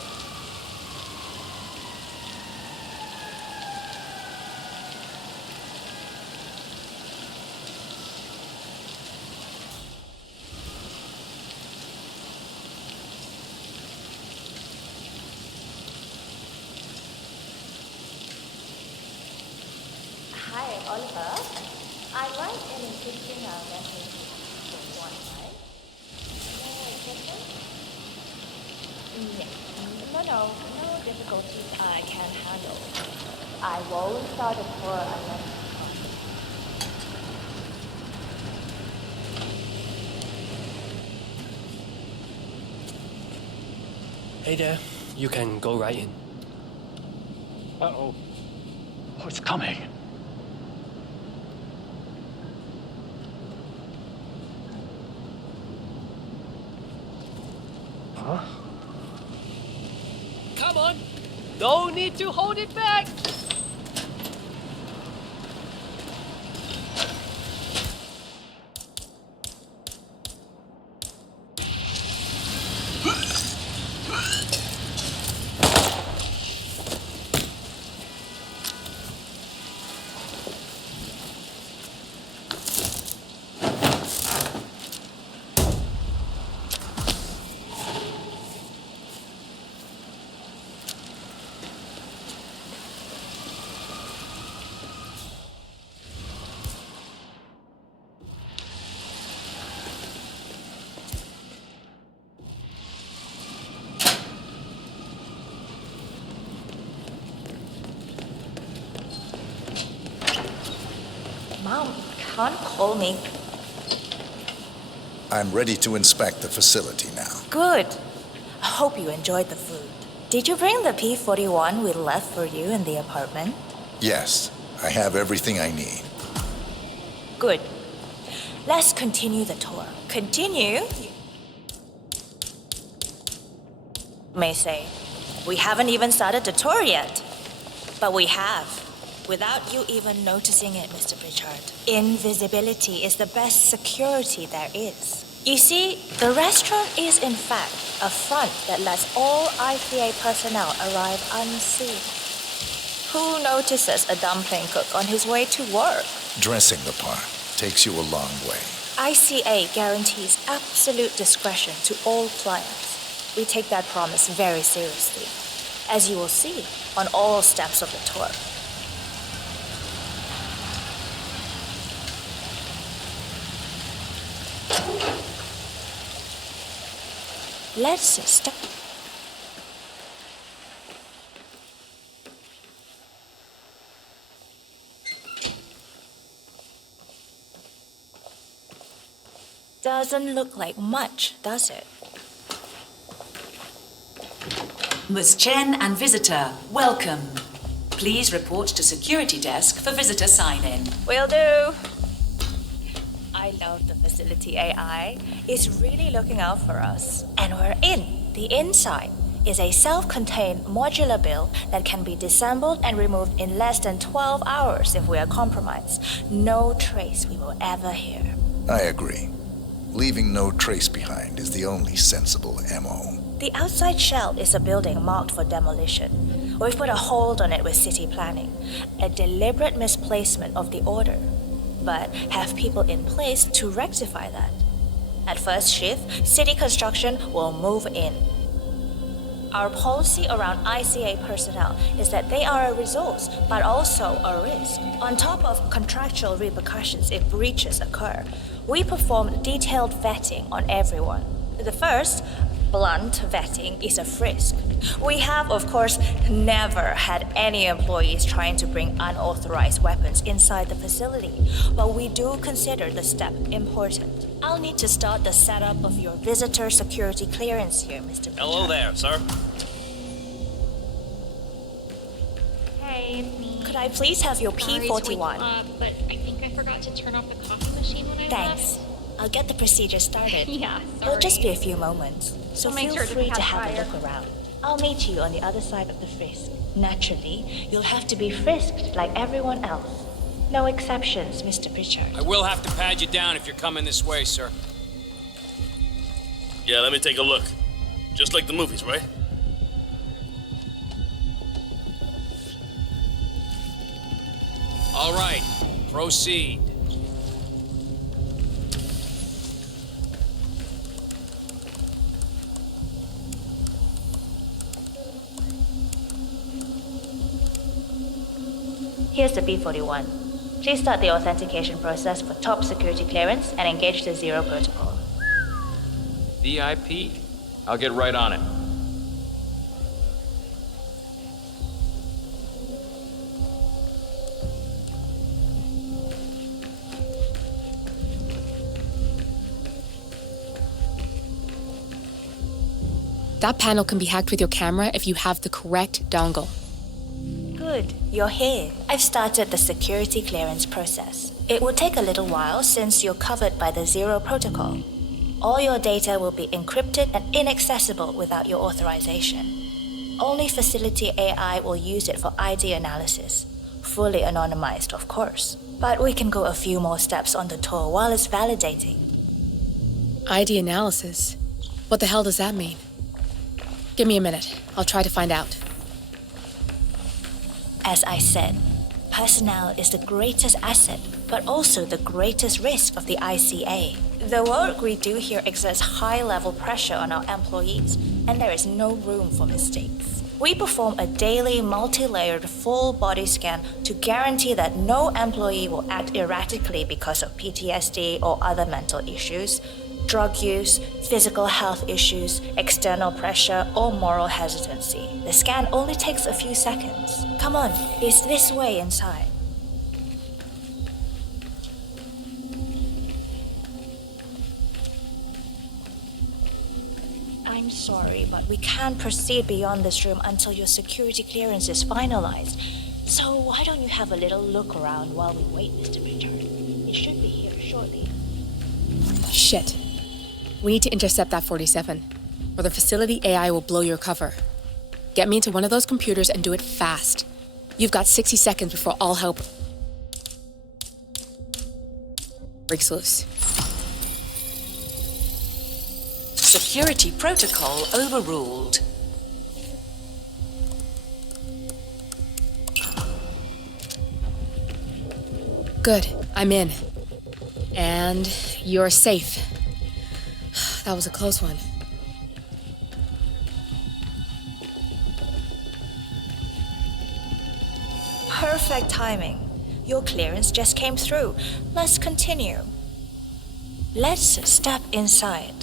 Hi, Oliver. I like in insisting our message with one, right? No difficulties I can handle. I won't start a tour unless Hey there, you can go right in. Uh-oh. Oh, it's coming. Huh? Come on! No need to hold it back! Mom, can't call me. I'm ready to inspect the facility now. Good. I hope you enjoyed the food. Did you bring the P-41 we left for you in the apartment? Yes, I have everything I need. Good. Let's continue the tour. Continue? May say, we haven't even started the tour yet. But we have. Without you even noticing it, Mr. Pritchard. Invisibility is the best security there is. You see, the restaurant is in fact a front that lets all ICA personnel arrive unseen. Who notices a dumpling cook on his way to work? Dressing the part takes you a long way. ICA guarantees absolute discretion to all clients. We take that promise very seriously, as you will see on all steps of the tour. Let's start. Doesn't look like much, does it? Ms. Chen and visitor, welcome. Please report to security desk for visitor sign-in. Will do. I love the facility AI. It's really looking out for us. And we're in. The inside is a self-contained modular build that can be disassembled and removed in less than 12 hours if we are compromised. No trace we will ever hear. I agree. Leaving no trace behind is the only sensible MO. The outside shell is a building marked for demolition. We've put a hold on it with city planning. A deliberate misplacement of the order. But have people in place to rectify that. At first shift, city construction will move in. Our policy around ICA personnel is that they are a resource, but also a risk. On top of contractual repercussions if breaches occur, we perform detailed vetting on everyone. The first, blunt vetting, is a frisk. We have, of course, never had any employees trying to bring unauthorized weapons inside the facility, but we do consider the step important. I'll need to start the setup of your visitor security clearance here, Mr. Hello there, sir. Hey, it's me. Could I please have your Sorry to P41? wake you up, but I think I forgot to turn off the coffee machine when I Thanks. I'll get the procedure started. Yeah, It'll just be a few moments, so I'll make feel sure it free doesn't to catch have a fire. look around. I'll meet you on the other side of the frisk. Naturally, you'll have to be frisked like everyone else. No exceptions, Mr. Pritchard. I will have to pad you down if you're coming this way, sir. Yeah, let me take a look. Just like the movies, right? All right, proceed. Here's the P41. Please start the authentication process for top security clearance and engage the Zero protocol. VIP. I'll get right on it. That panel can be hacked with your camera if you have the correct dongle. Good, you're here. I've started the security clearance process. It will take a little while since you're covered by the Zero protocol. All your data will be encrypted and inaccessible without your authorization. Only facility AI will use it for ID analysis. Fully anonymized, of course. But we can go a few more steps on the tour while it's validating. ID analysis? What the hell does that mean? Give me a minute. I'll try to find out. As I said, personnel is the greatest asset, but also the greatest risk of the ICA. The work we do here exerts high-level pressure on our employees, and there is no room for mistakes. We perform a daily multi-layered full body scan to guarantee that no employee will act erratically because of PTSD or other mental issues, drug use, physical health issues, external pressure, or moral hesitancy. The scan only takes a few seconds. Come on, it's this way inside. I'm sorry, but we can't proceed beyond this room until your security clearance is finalized. So why don't you have a little look around while we wait, Mr. Pritchard? It should be here shortly. Shit. We need to intercept that 47, or the facility AI will blow your cover. Get me into one of those computers and do it fast. You've got 60 seconds before all hell breaks loose. Security protocol overruled. Good, I'm in. And you're safe. That was a close one. Perfect timing. Your clearance just came through. Let's continue. Let's step inside.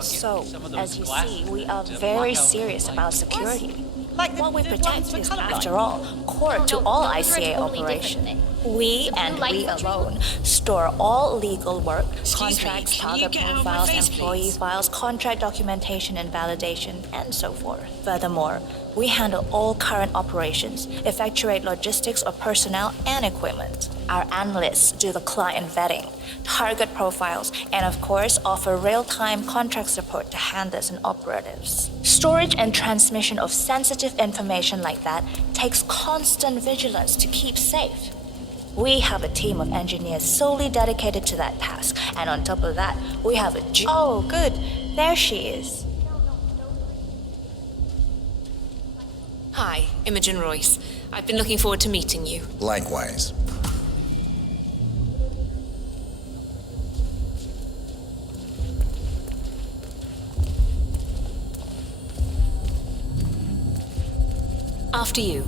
So, as you see, we are very serious about security. What we protect is, after all, core to all ICA operations. We, and we alone, store all legal work, contracts, target profiles, employee files, contract documentation and validation, and so forth. Furthermore, we handle all current operations, effectuate logistics of personnel and equipment. Our analysts do the client vetting, target profiles, and of course offer real-time contract support to handlers and operatives. Storage and transmission of sensitive information like that takes constant vigilance to keep safe. We have a team of engineers solely dedicated to that task, and on top of that, we have a Oh, good. There she is. Hi, Imogen Royce. I've been looking forward to meeting you. Likewise. After you.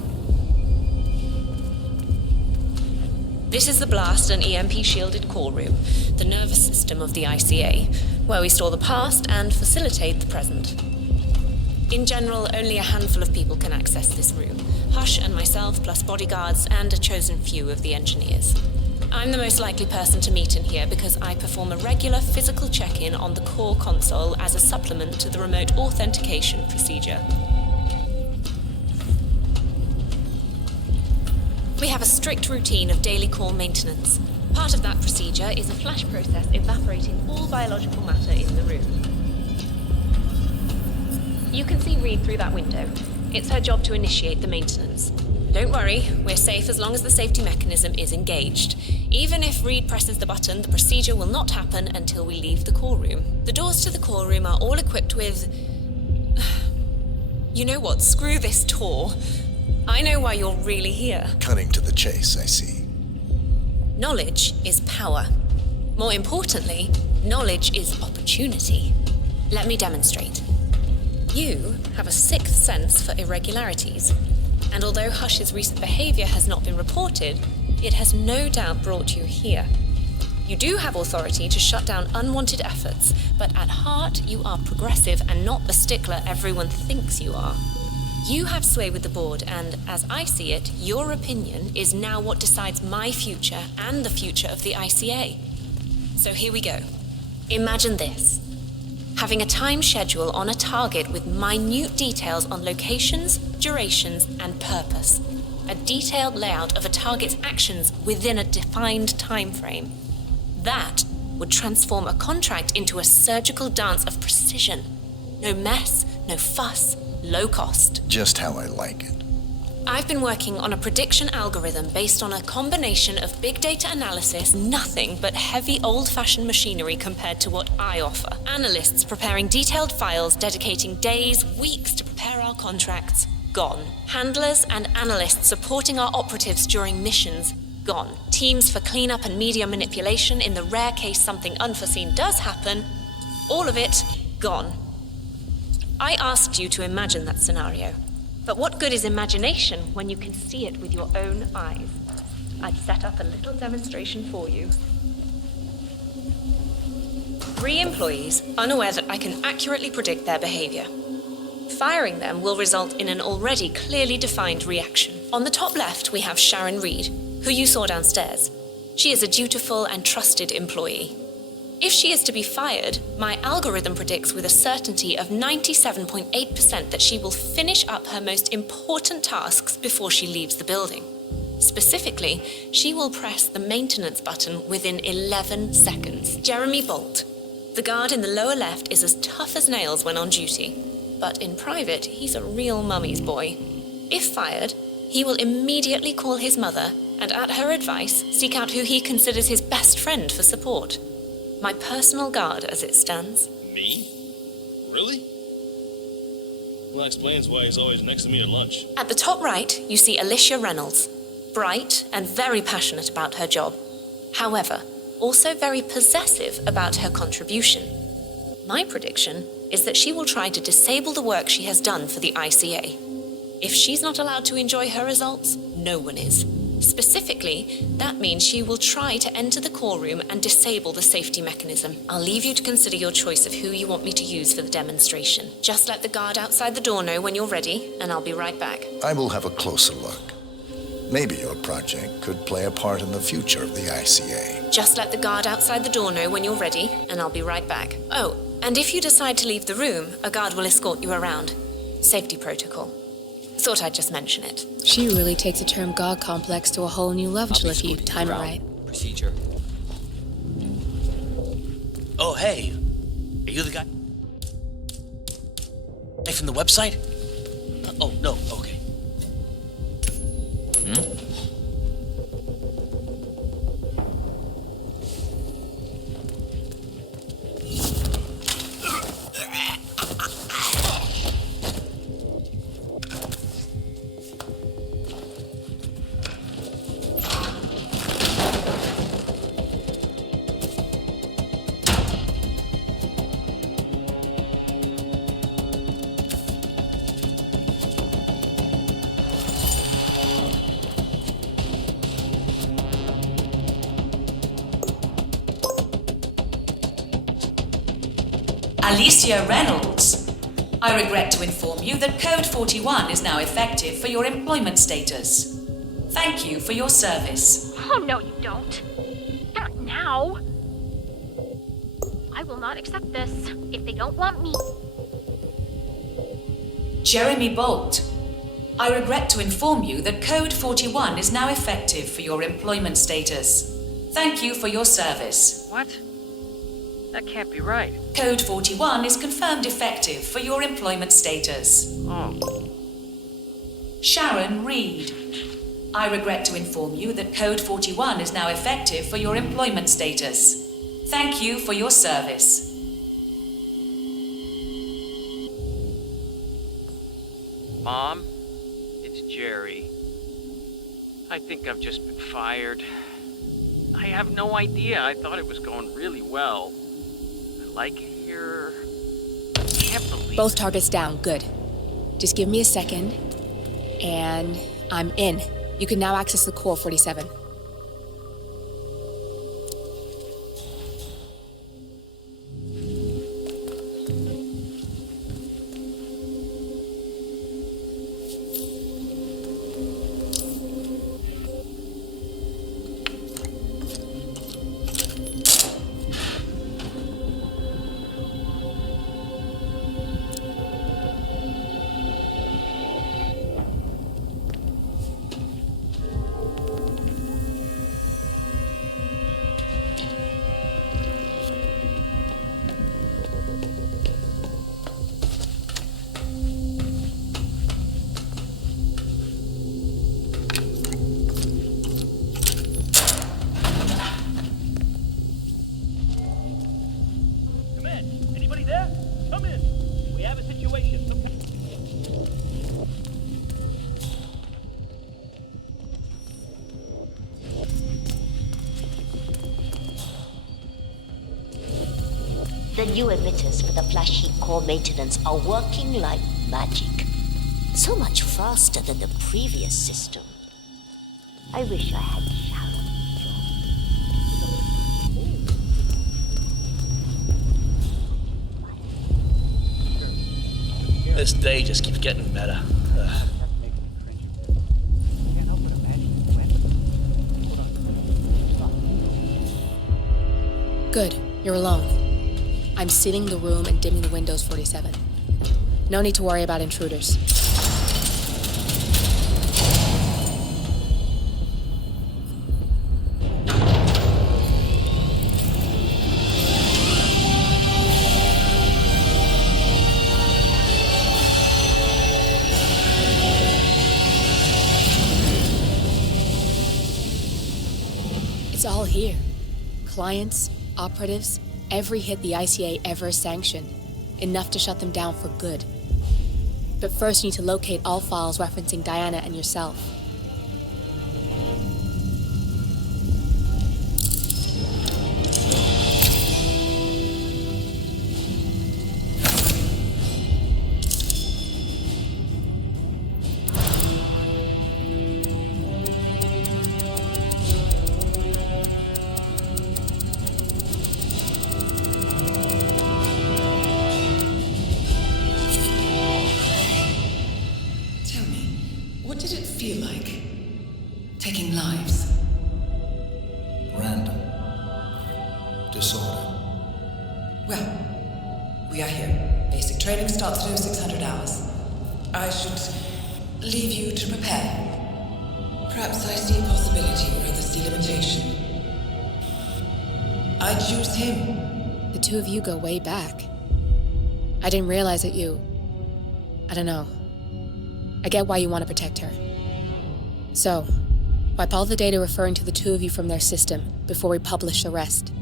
This is the blast and EMP shielded core room, the nervous system of the ICA, where we store the past and facilitate the present. In general, only a handful of people can access this room. Hush and myself, plus bodyguards and a chosen few of the engineers. I'm the most likely person to meet in here because I perform a regular physical check-in on the core console as a supplement to the remote authentication procedure. We have a strict routine of daily core maintenance. Part of that procedure is a flash process evaporating all biological matter in the room. You can see Reed through that window. It's her job to initiate the maintenance. Don't worry, we're safe as long as the safety mechanism is engaged. Even if Reed presses the button, the procedure will not happen until we leave the core room. The doors to the core room are all equipped with... You know what? Screw this tour. I know why you're really here. Cutting to the chase, I see. Knowledge is power. More importantly, knowledge is opportunity. Let me demonstrate. You have a sixth sense for irregularities, and although Hush's recent behavior has not been reported, it has no doubt brought you here. You do have authority to shut down unwanted efforts, but at heart you are progressive and not the stickler everyone thinks you are. You have sway with the board, and as I see it, your opinion is now what decides my future and the future of the ICA. So here we go. Imagine this. Having a time schedule on a target with minute details on locations, durations, and purpose. A detailed layout of a target's actions within a defined time frame. That would transform a contract into a surgical dance of precision. No mess, no fuss, low cost. Just how I like it. I've been working on a prediction algorithm based on a combination of big data analysis, nothing but heavy old-fashioned machinery compared to what I offer. Analysts preparing detailed files, dedicating days, weeks to prepare our contracts, gone. Handlers and analysts supporting our operatives during missions, gone. Teams for cleanup and media manipulation in the rare case something unforeseen does happen, all of it, gone. I asked you to imagine that scenario. But what good is imagination when you can see it with your own eyes? I've set up a little demonstration for you. 3 employees, unaware that I can accurately predict their behavior. Firing them will result in an already clearly defined reaction. On the top left, we have Sharon Reed, who you saw downstairs. She is a dutiful and trusted employee. If she is to be fired, my algorithm predicts with a certainty of 97.8% that she will finish up her most important tasks before she leaves the building. Specifically, she will press the maintenance button within 11 seconds. Jeremy Bolt, the guard in the lower left, is as tough as nails when on duty. But in private, he's a real mummy's boy. If fired, he will immediately call his mother and, at her advice, seek out who he considers his best friend for support. My personal guard, as it stands. Me? Really? Well, that explains why he's always next to me at lunch. At the top right, you see Alicia Reynolds. Bright and very passionate about her job. However, also very possessive about her contribution. My prediction is that she will try to disable the work she has done for the ICA. If she's not allowed to enjoy her results, no one is. Specifically, that means she will try to enter the core room and disable the safety mechanism. I'll leave you to consider your choice of who you want me to use for the demonstration. Just let the guard outside the door know when you're ready, and I'll be right back. I will have a closer look. Maybe your project could play a part in the future of the ICA. Just let the guard outside the door know when you're ready, and I'll be right back. Oh, and if you decide to leave the room, a guard will escort you around. Safety protocol. Thought I'd just mention it. She really takes a term god complex to a whole new level if you time it right. Procedure. Oh, hey. Are you the guy from the website? Oh, no, okay. Alicia Reynolds. I regret to inform you that Code 41 is now effective for your employment status. Thank you for your service. Oh, no, you don't. Not now. I will not accept this if they don't want me. Jeremy Bolt. I regret to inform you that Code 41 is now effective for your employment status. Thank you for your service. What? That can't be right. Code 41 is confirmed effective for your employment status. Oh. Sharon Reed. I regret to inform you that Code 41 is now effective for your employment status. Thank you for your service. Mom, it's Jerry. I think I've just been fired. I have no idea. I thought it was going really well. I like it here. I can't believe Both targets down. Good. Just give me a second, and I'm in. You can now access the core 47. The new emitters for the flash heat core maintenance are working like magic. So much faster than the previous system. I wish I had Sharon. This day just keeps getting better. Good. You're alone. I'm sealing the room and dimming the windows 47. No need to worry about intruders. It's all here. Clients, operatives, every hit the ICA ever sanctioned. Enough to shut them down for good. But first you need to locate all files referencing Diana and yourself. Taking lives. Random. Disorder. Well, we are here. Basic training starts at 0600 hours. I should leave you to prepare. Perhaps I see a possibility or others see limitation. I choose him. The two of you go way back. I didn't realize that you... I don't know. I get why you want to protect her. So, wipe all the data referring to the two of you from their system before we publish the rest.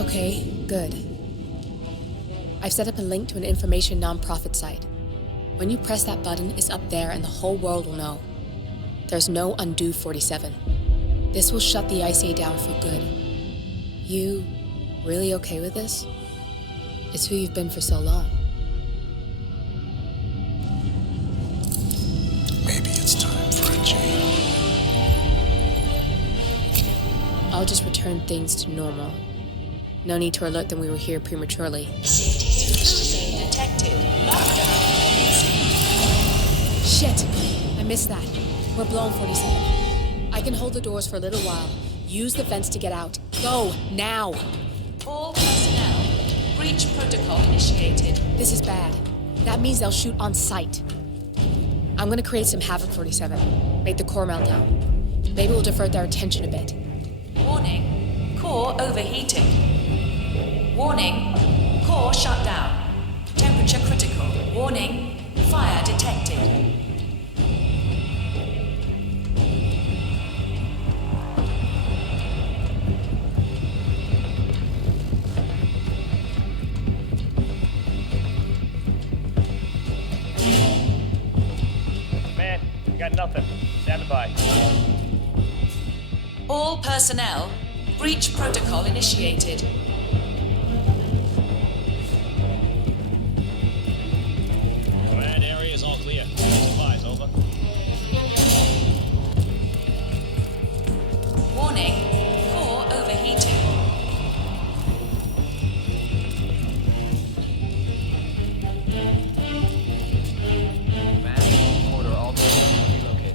Okay, good. I've set up a link to an information non-profit site. When you press that button, it's up there and the whole world will know. There's no undo 47. This will shut the ICA down for good. You really okay with this? It's who you've been for so long. I'll just return things to normal. No need to alert them we were here prematurely. Detected. Shit! I missed that. We're blown, 47. I can hold the doors for a little while. Use the vents to get out. Go, now! All personnel, breach protocol initiated. This is bad. That means they'll shoot on sight. I'm gonna create some havoc, 47. Make the core meltdown. Maybe we'll divert their attention a bit. Warning, core overheating. Warning, core shut down. Temperature critical. Warning, fire detected. Man, we got nothing. Stand by. All personnel, breach protocol initiated. Command area is all clear. Supplies, over. Warning, core overheating. Command, order all personnel relocated.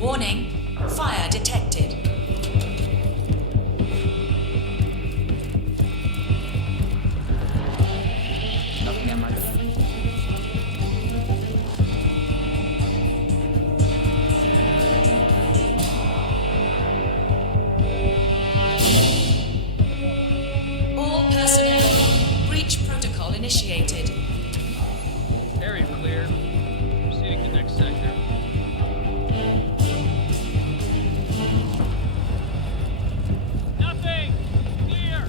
Warning, fire detected. Nothing at my back. All personnel, breach protocol initiated. Area clear. Proceeding to next sector. Nothing! Clear!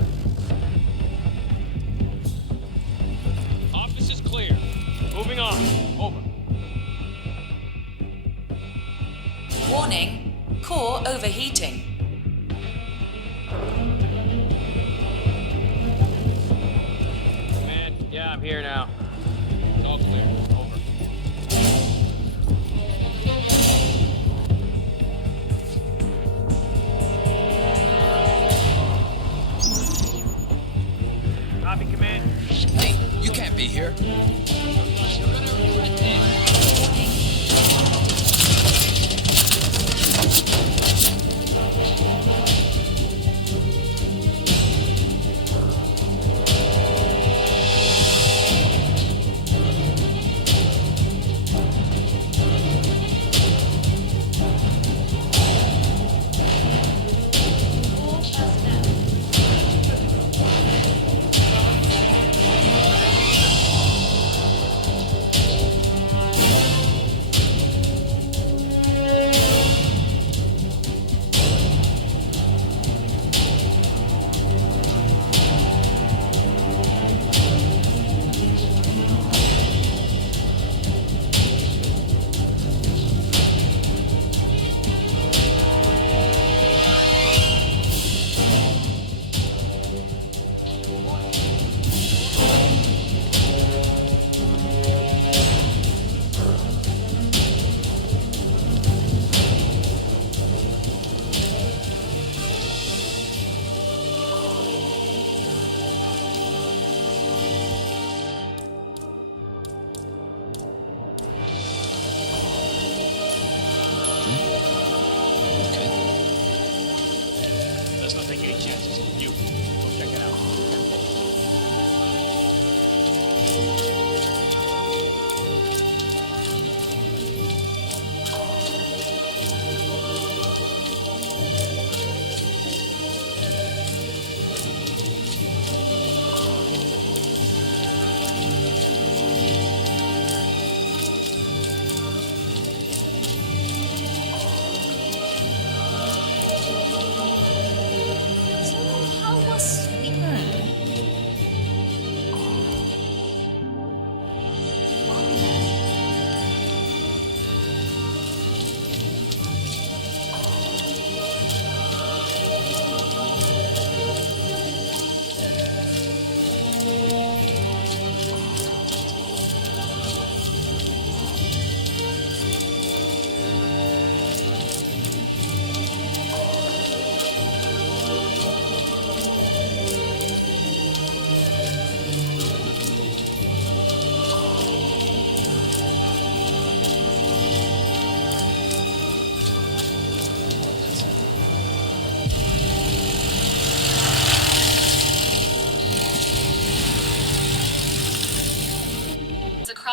Office is clear. Moving on. Over. Warning, core overheating. Command, yeah, I'm here now. It's all clear. Over. Copy, Command. Hey, you can't be here.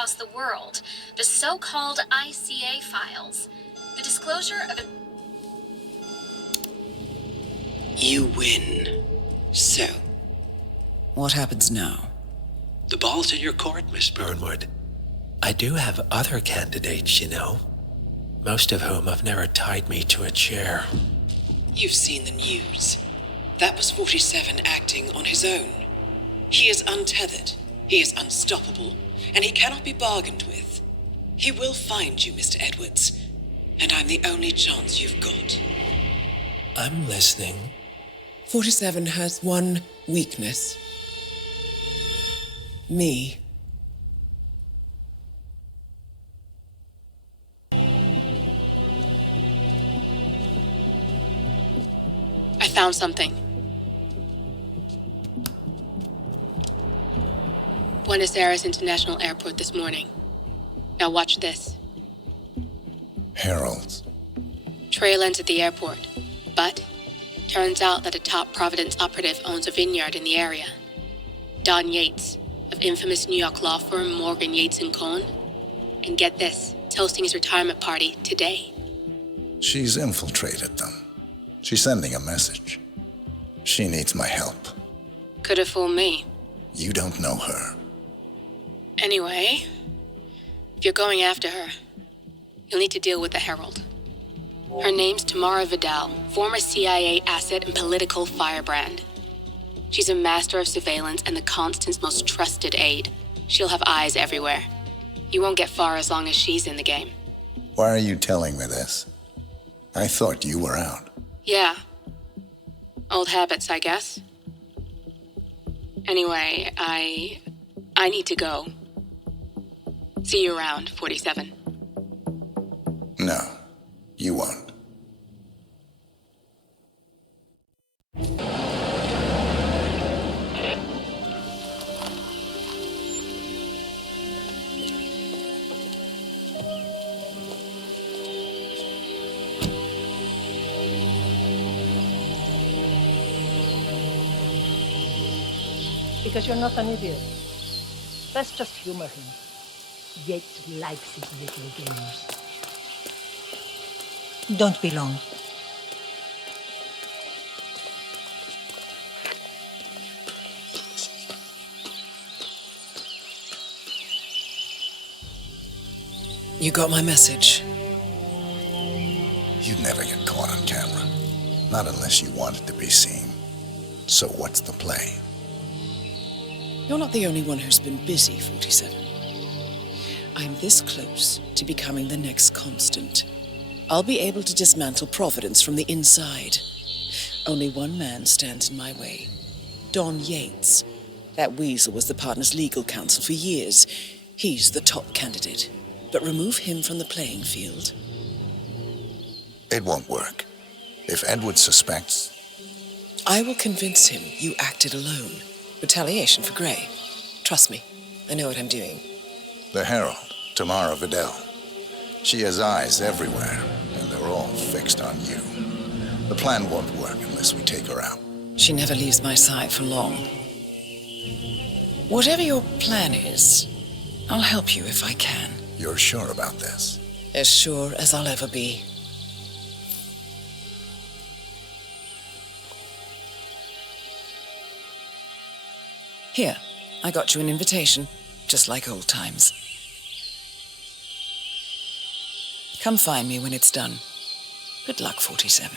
across the world, the so-called ICA files. The disclosure of... You win. So, what happens now? The ball's in your court, Miss Burnwood. I do have other candidates, you know. Most of whom have never tied me to a chair. You've seen the news. That was 47 acting on his own. He is untethered, he is unstoppable, and he cannot be bargained with. He will find you, Mr. Edwards, and I'm the only chance you've got. I'm listening. 47 has one weakness. Me. I found something. Buenos Aires International Airport this morning. Now watch this. Heralds. Trail ends at the airport, but turns out that a top Providence operative owns a vineyard in the area. Don Yates, of infamous New York law firm Morgan, Yates & Cohn. And get this, toasting his retirement party today. She's infiltrated them. She's sending a message. She needs my help. Could have fooled me. You don't know her. Anyway, if you're going after her, you'll need to deal with the Herald. Her name's Tamara Vidal, former CIA asset and political firebrand. She's a master of surveillance and the Constant's most trusted aide. She'll have eyes everywhere. You won't get far as long as she's in the game. Why are you telling me this? I thought you were out. Yeah. Old habits, I guess. Anyway, I need to go. See you around, 47. No, you won't. Because you're not an idiot. Let's just humor him. Yates likes his little games. Don't be long. You got my message. You'd never get caught on camera. Not unless you wanted to be seen. So what's the play? You're not the only one who's been busy, 47. I'm this close to becoming the next Constant. I'll be able to dismantle Providence from the inside. Only one man stands in my way. Don Yates. That weasel was the partner's legal counsel for years. He's the top candidate. But remove him from the playing field. It won't work. If Edward suspects... I will convince him you acted alone. Retaliation for Gray. Trust me, I know what I'm doing. The Herald, Tamara Vidal. She has eyes everywhere, and they're all fixed on you. The plan won't work unless we take her out. She never leaves my side for long. Whatever your plan is, I'll help you if I can. You're sure about this? As sure as I'll ever be. Here, I got you an invitation, just like old times. Come find me when it's done. Good luck, 47.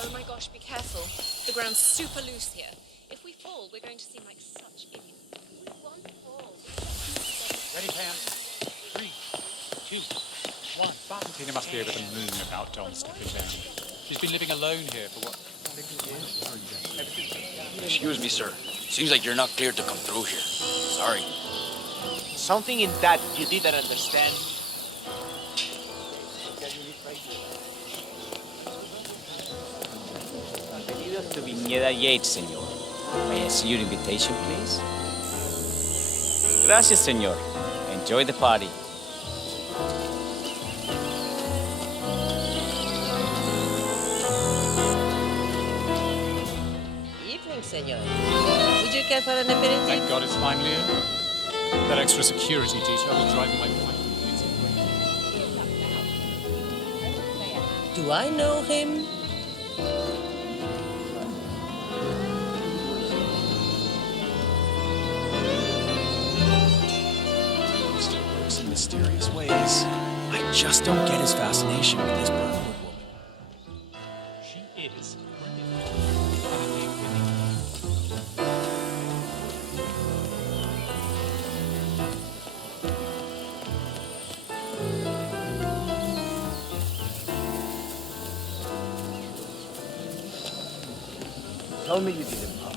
Oh my gosh, be careful. The ground's super loose here. If we fall, we're going to seem like such idiots. We won't fall. Ready, Pam? 3, 2, 1. Valentina must be over the moon about Don stepping down. She's been living alone here for what? Excuse me, sir. Seems like you're not cleared to come through here. Sorry. Something in that you didn't understand. Bienvenidos to Viñeda Yates, señor. May I see your invitation, please? Gracias, señor. Enjoy the party. senor. Would you care for an aperitif? Thank God it's finally in. That extra security detail is driving my wife crazy. Do I know him? Still works in mysterious ways. I just don't get his fascination with this Burnwood woman. She is. Tell me you didn't, Pop.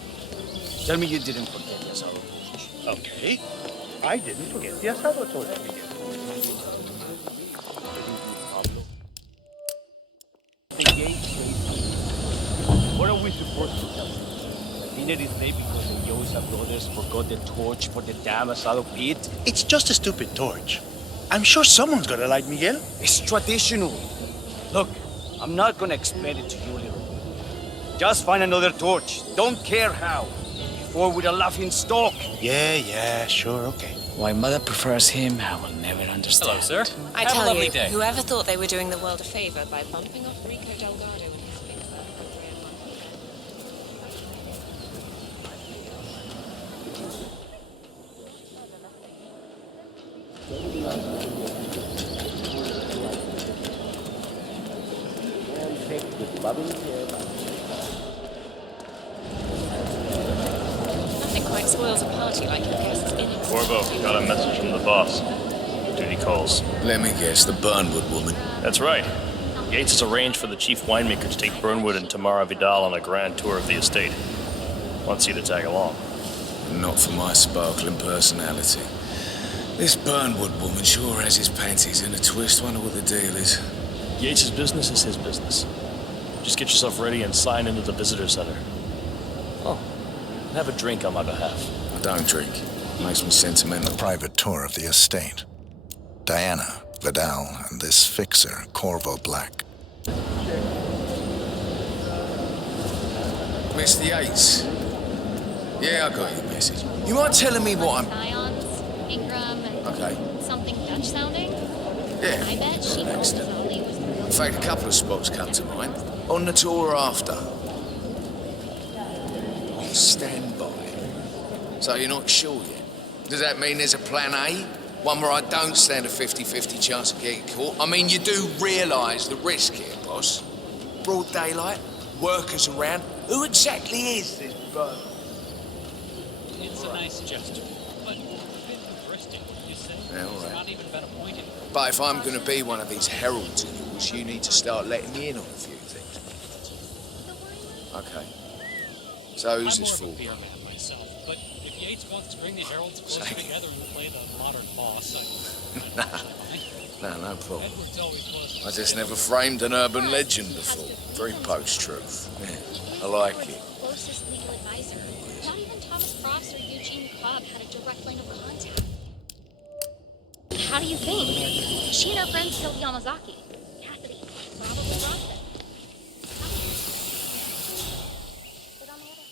Tell me you didn't forget the asado torch. Okay. I didn't forget the asado torch, Miguel. The gate says, what are we supposed to tell them? That dinner is late because the Yosa brothers forgot the torch for the damn asado pit? It's just a stupid torch. I'm sure someone's got a light, Miguel. It's traditional. Look, I'm not gonna explain it to you, little. Just find another torch. Don't care how. Before with a laughing stock. Yeah, sure, okay. Why Mother prefers him, I will never understand. Hello, sir. I Have a tell lovely you, day. whoever thought they were doing the world a favor by bumping off Rico Delgado and his fixer, nothing quite spoils a party like your guests spinning. Corvo, got a message from the boss. Duty calls. Let me guess, the Burnwood woman. That's right. Yates has arranged for the chief winemaker to take Burnwood and Tamara Vidal on a grand tour of the estate. Wants you to tag along. Not for my sparkling personality. This Burnwood woman sure has his panties in a twist. Wonder what the deal is. Yates' business is his business. Just get yourself ready and sign into the visitor center. Oh, have a drink on my behalf. I don't drink. Makes me sentimental. A private tour of the estate. Diana, Vidal, and this fixer, Corvo Black. Mr. Yates. Yeah, I got your message. You mind telling me what I'm... Ions, Ingram, and Okay. something Dutch sounding? Yeah. I bet she Next. probably was the In fact, a couple of spots come to mind. On the tour after. On standby. So you're not sure yet? Does that mean there's a plan A? One where I don't stand a 50-50 chance of getting caught? I mean, you do realise the risk here, boss. Broad daylight, workers around. Who exactly is this bird? It's a nice gesture, but a bit hubristic, you say? Yeah, all right. It's not even been appointed. But if I'm going to be one of these heralds of yours, you need to start letting me in on a few things. Okay. So who's I'm this more for? of a beer man myself, but if Yates wants to bring the heralds closer together and play the modern boss, No problem. Edward's always was. I just never framed an urban legend before. Very post-truth. Yeah, I like it. closest legal advisor. Not even Thomas Cross or Eugene Cobb had a direct line of contact. How do you think? She and her friends killed Yamazaki. Cassidy, probably Bronson. But on the other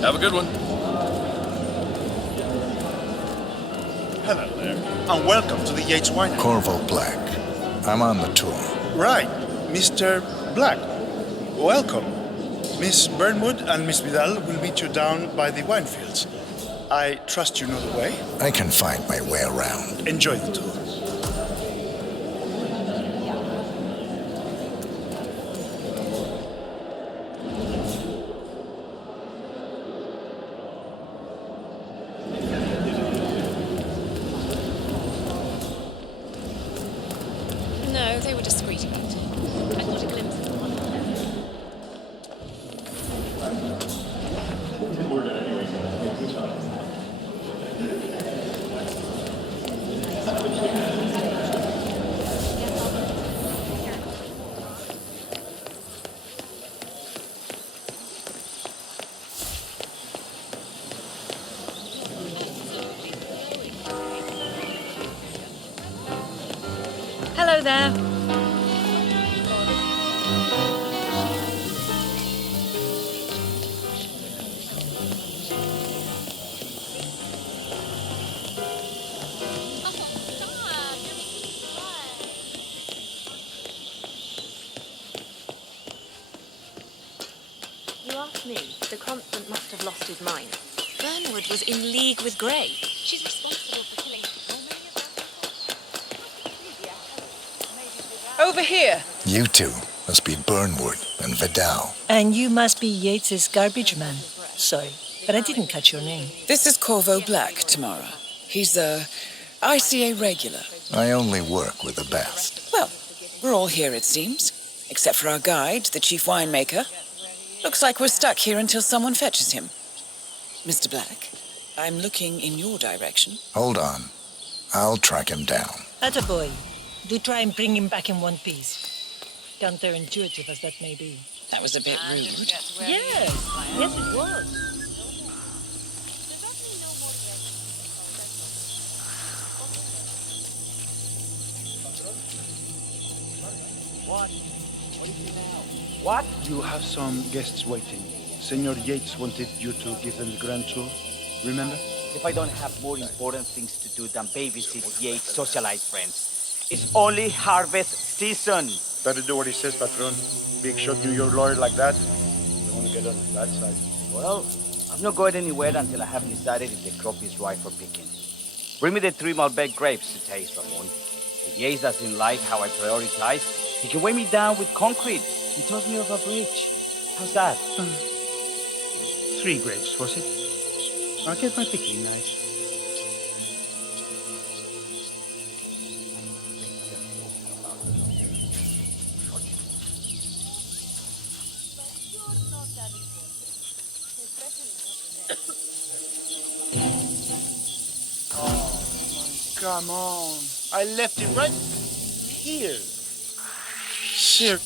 Have a good one. and welcome to the Yates Winery. Corvo Black. I'm on the tour. Right, Mr. Black. Welcome. Miss Burnwood and Miss Vidal will meet you down by the wine fields. I trust you know the way. I can find my way around. Enjoy the tour. No, they were discreet about it. I got a glimpse of one of them. Hello there. You asked me. The constant must have lost his mind. Burnwood was in league with Grey. She's responsible for killing so many of Over here. You two must be Burnwood and Vidal. And you must be Yates's garbage man. Sorry, but I didn't catch your name. This is Corvo Black, Tamara. He's a ICA regular. I only work with the best. Well, we're all here, it seems. Except for our guide, the chief winemaker. Looks like we're stuck here until someone fetches him. Mr. Black, I'm looking in your direction. Hold on. I'll track him down. Attaboy. Do try and bring him back in one piece. Counterintuitive as that may be. That was a bit rude. Yes. Yes, it was. What? What is it now? What? You have some guests waiting. Senor Yates wanted you to give them the grand tour. Remember? If I don't have more important things to do than babysit Yates' socialite friends. It's only harvest season. Better do what he says, Patron. Big shot to your lawyer like that. Don't want to get on the bad side. Well, I'm not going anywhere until I have decided if the crop is right for picking. Bring me the 3 Malbec grapes to taste, Ramon. If Yates doesn't like how I prioritize, he can weigh me down with concrete and toss me off a bridge. How's that? 3 grapes, was it? I'll get my picking knife. Come on. I left it right here. Sir.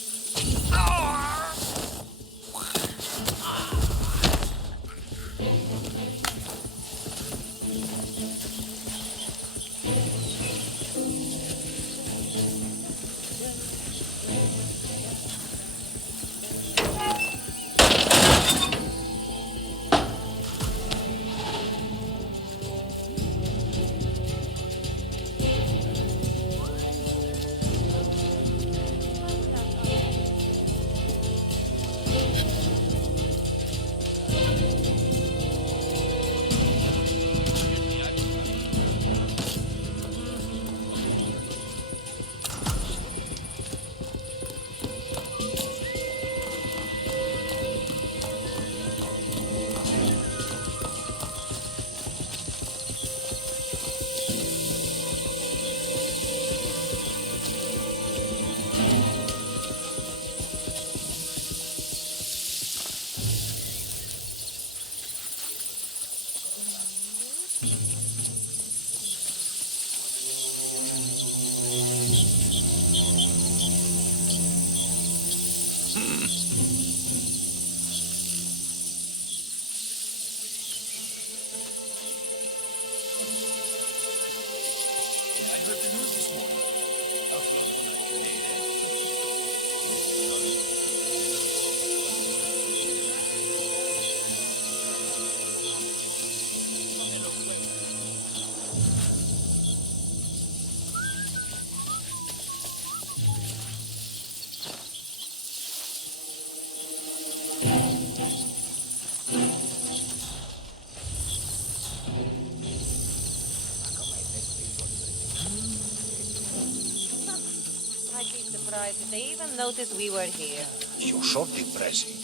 They even noticed we were here. You're shortly present.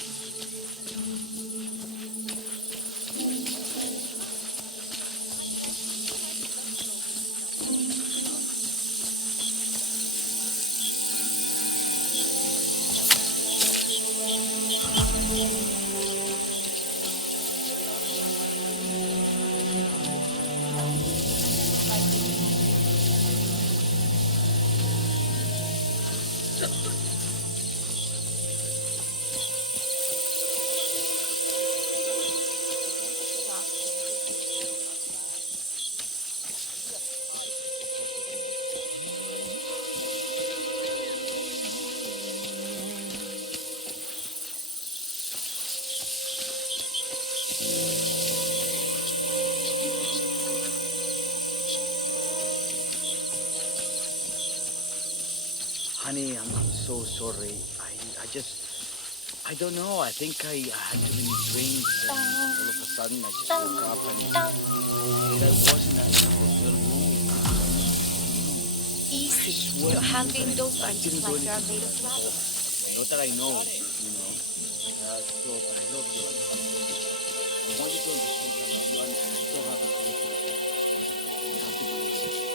Honey, I'm so sorry. I don't know. I think I had too many drinks. And all of a sudden, I just woke up and I wasn't at the room. Easy. Your hand being doped I didn't do like they're anything. made of rubber. Not that I know, you know. So, but I love you. I want you to understand that I love you and I don't have a commitment. You have to do this.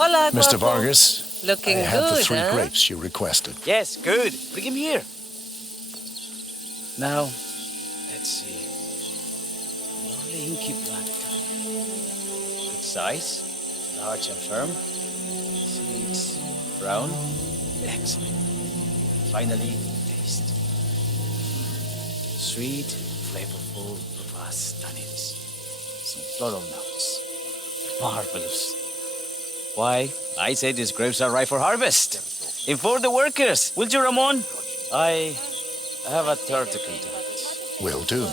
Hola, Mr. guapo. Vargas, Looking I have the good, 3 huh? grapes you requested. Yes, good. Bring him here. Now, let's see. Lovely inky black type. Good size, large and firm. Seeds brown. Excellent. Finally, taste. Sweet, flavorful, robust tannins. Some floral notes. Marvelous. Why, I say these grapes are ripe for harvest. Inform the workers, will you, Ramon? I have a third to conduct. Will do.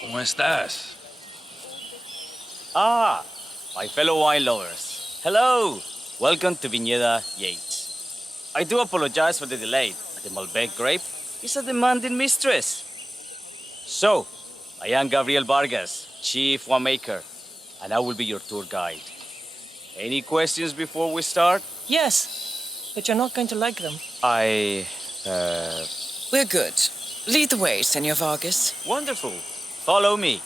¿Cómo estás? Ah, my fellow wine lovers. Hello. Welcome to Viñeda Yates. I do apologize for the delay. The Malbec grape is a demanding mistress. So, I am Gabriel Vargas, Chief Winemaker, and I will be your tour guide. Any questions before we start? Yes, but you're not going to like them. We're good. Lead the way, Senor Vargas. Wonderful. Follow me.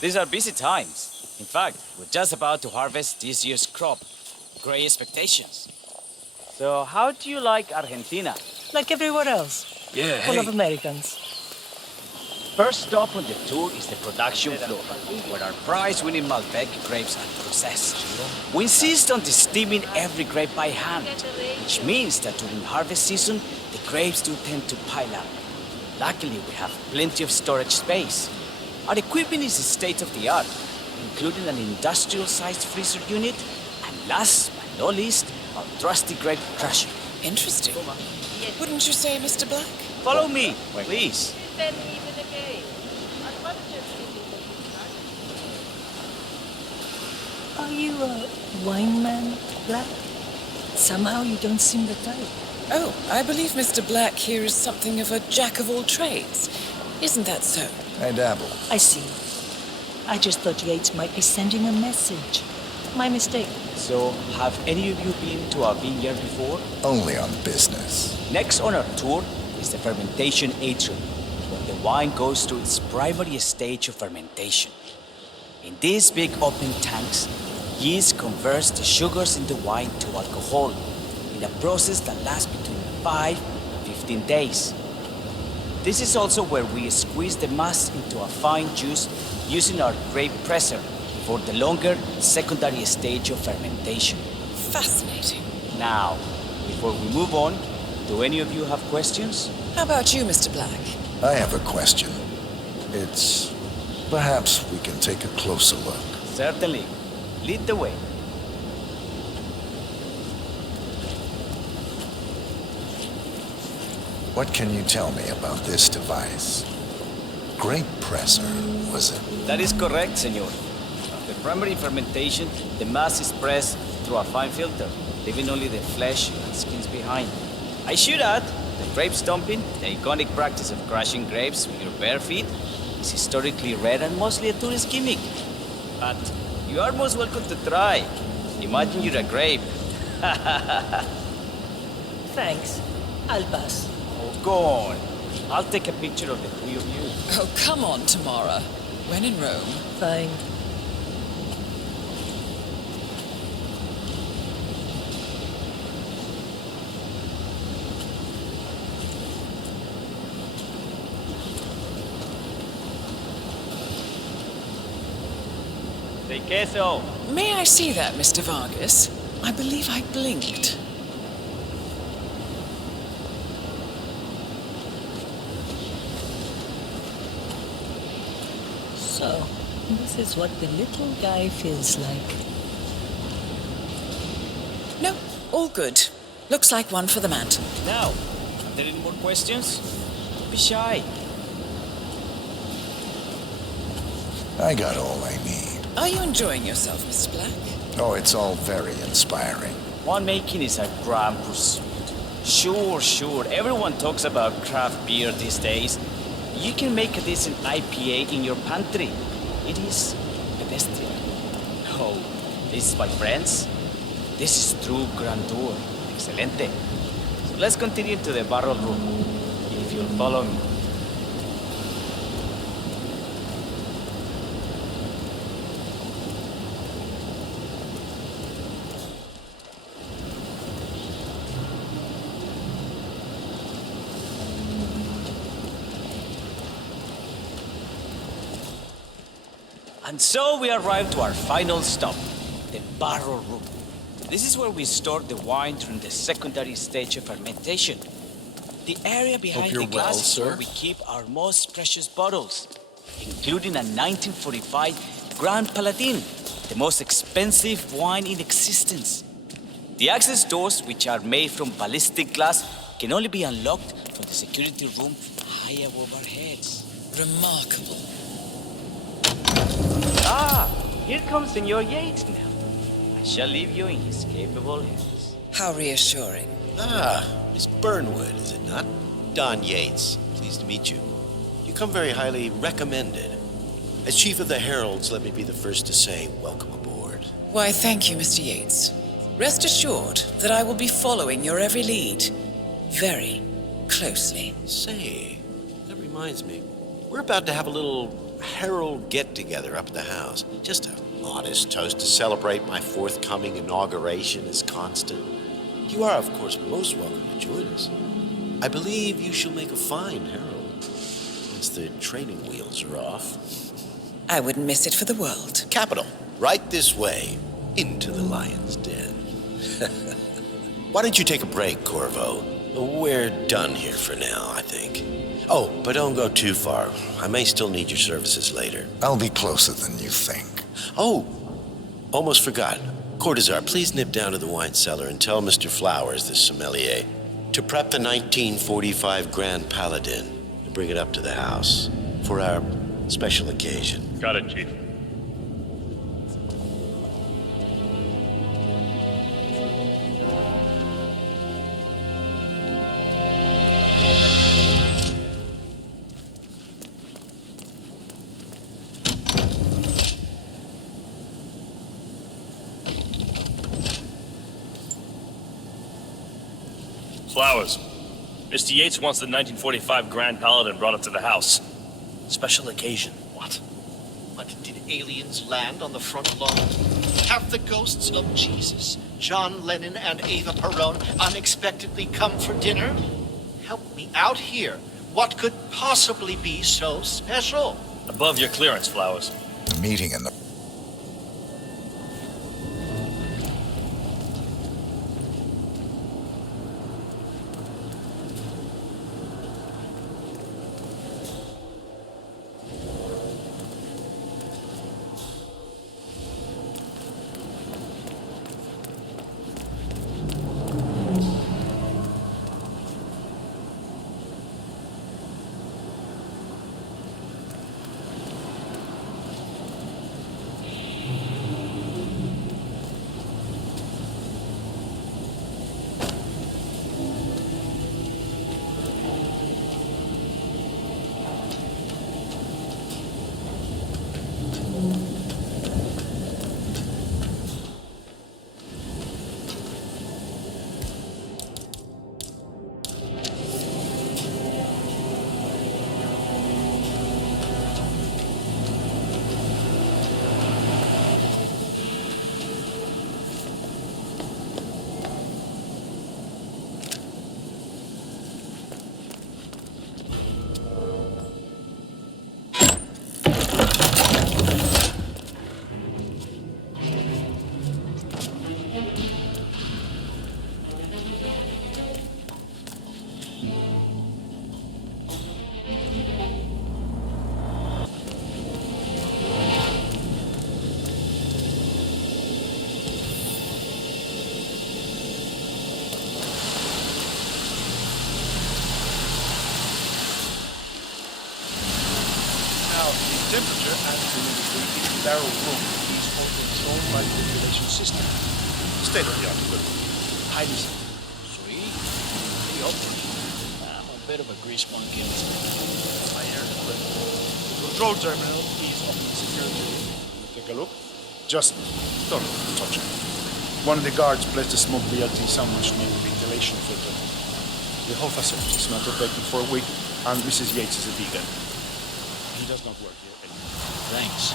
These are busy times. In fact, we're just about to harvest this year's crop. Great expectations. So, how do you like Argentina? Like everywhere else. Yeah, Full of hey. Americans. First stop on the tour is the production floor, where our prize-winning Malbec grapes are processed. We insist on steaming every grape by hand, which means that during harvest season, the grapes do tend to pile up. Luckily, we have plenty of storage space. Our equipment is state-of-the-art, including an industrial-sized freezer unit, and last but not least, our trusty grape crusher. Interesting. Wouldn't you say, Mr. Black? Follow me, please. Are you a wine man, Black? Somehow you don't seem the type. Oh, I believe Mr. Black here is something of a jack of all trades. Isn't that so? I dabble. I see. I just thought Yates might be sending a message. My mistake. So, have any of you been to our vineyard before? Only on business. Next on our tour is the fermentation atrium, where the wine goes through its primary stage of fermentation. In these big open tanks, yeast converts the sugars in the wine to alcohol, in in a process that lasts between 5 and 15 days. This is also where we squeeze the mass into a fine juice using our grape presser for the longer secondary stage of fermentation. Fascinating. Now, before we move on, do any of you have questions? How about you, Mr. Black? I have a question. It's... perhaps we can take a closer look. Certainly. Lead the way. What can you tell me about this device? Grape presser, was it? That is correct, senor. After primary fermentation, the mass is pressed through a fine filter, leaving only the flesh and skins behind. I should add, the grape stomping, the iconic practice of crushing grapes with your bare feet, is historically rare and mostly a tourist gimmick. But you are most welcome to try. Imagine you're a grape. Thanks. I'll pass. Oh, go on. I'll take a picture of the three of you. Oh, come on, Tamara. When in Rome. Fine. De queso. May I see that, Mr. Vargas? I believe I blinked. So, this is what the little guy feels like. No, all good. Looks like one for the mantle. Now, are there any more questions? Don't be shy. I got all I need. Are you enjoying yourself, Mr. Black? Oh, it's all very inspiring. Winemaking is a grand pursuit. Sure. Everyone talks about craft beer these days. You can make a decent IPA in your pantry. It is pedestrian. No, this, my friends, this is true grandeur. Excelente. So let's continue to the barrel room, if you'll follow me. And so we arrive to our final stop, the barrel room. This is where we store the wine during the secondary stage of fermentation. The area behind the glass is where we keep our most precious bottles, including a 1945 Grand Paladin, the most expensive wine in existence. The access doors, which are made from ballistic glass, can only be unlocked from the security room high above our heads. Remarkable. Ah, here comes Senor Yates now. I shall leave you in his capable hands. How reassuring. Ah, Miss Burnwood, is it not? Don Yates, pleased to meet you. You come very highly recommended. As Chief of the Heralds, let me be the first to say welcome aboard. Why, thank you, Mr. Yates. Rest assured that I will be following your every lead very closely. Say, that reminds me. We're about to have a little Herald get-together up at the house. Just a modest toast to celebrate my forthcoming inauguration as Constant. You are, of course, most welcome to join us. I believe you shall make a fine Herald, once the training wheels are off. I wouldn't miss it for the world. Capital. Right this way, into the lion's den. Why don't you take a break, Corvo? We're done here for now, I think. Oh, but don't go too far. I may still need your services later. I'll be closer than you think. Oh, almost forgot. Cortazar, please nip down to the wine cellar and tell Mr. Flowers, the sommelier, to prep the 1945 Grand Paladin and bring it up to the house for our special occasion. Got it, Chief. Flowers. Mr. Yates wants the 1945 Grand Paladin brought up to the house. Special occasion. What? Did aliens land on the front lawn? Have the ghosts of Jesus John Lennon and Ava Perón unexpectedly come for dinner? Help me out here. What could possibly be so special? Above your clearance, Flowers. The meeting in the... Temperature and humidity in the barrel room is all controlled by the ventilation system. State of the art equipment. Highly sensitive. Sweet. Pretty open. I'm a bit of a grease monkey. I hear it. The control terminal is on the security room. Take a look. Just don't touch it. One of the guards placed a smoke BLT sandwich near the ventilation filter. The whole facility is not protected for a week, and Mrs. Yates is a vegan. He does not work here anymore. Thanks.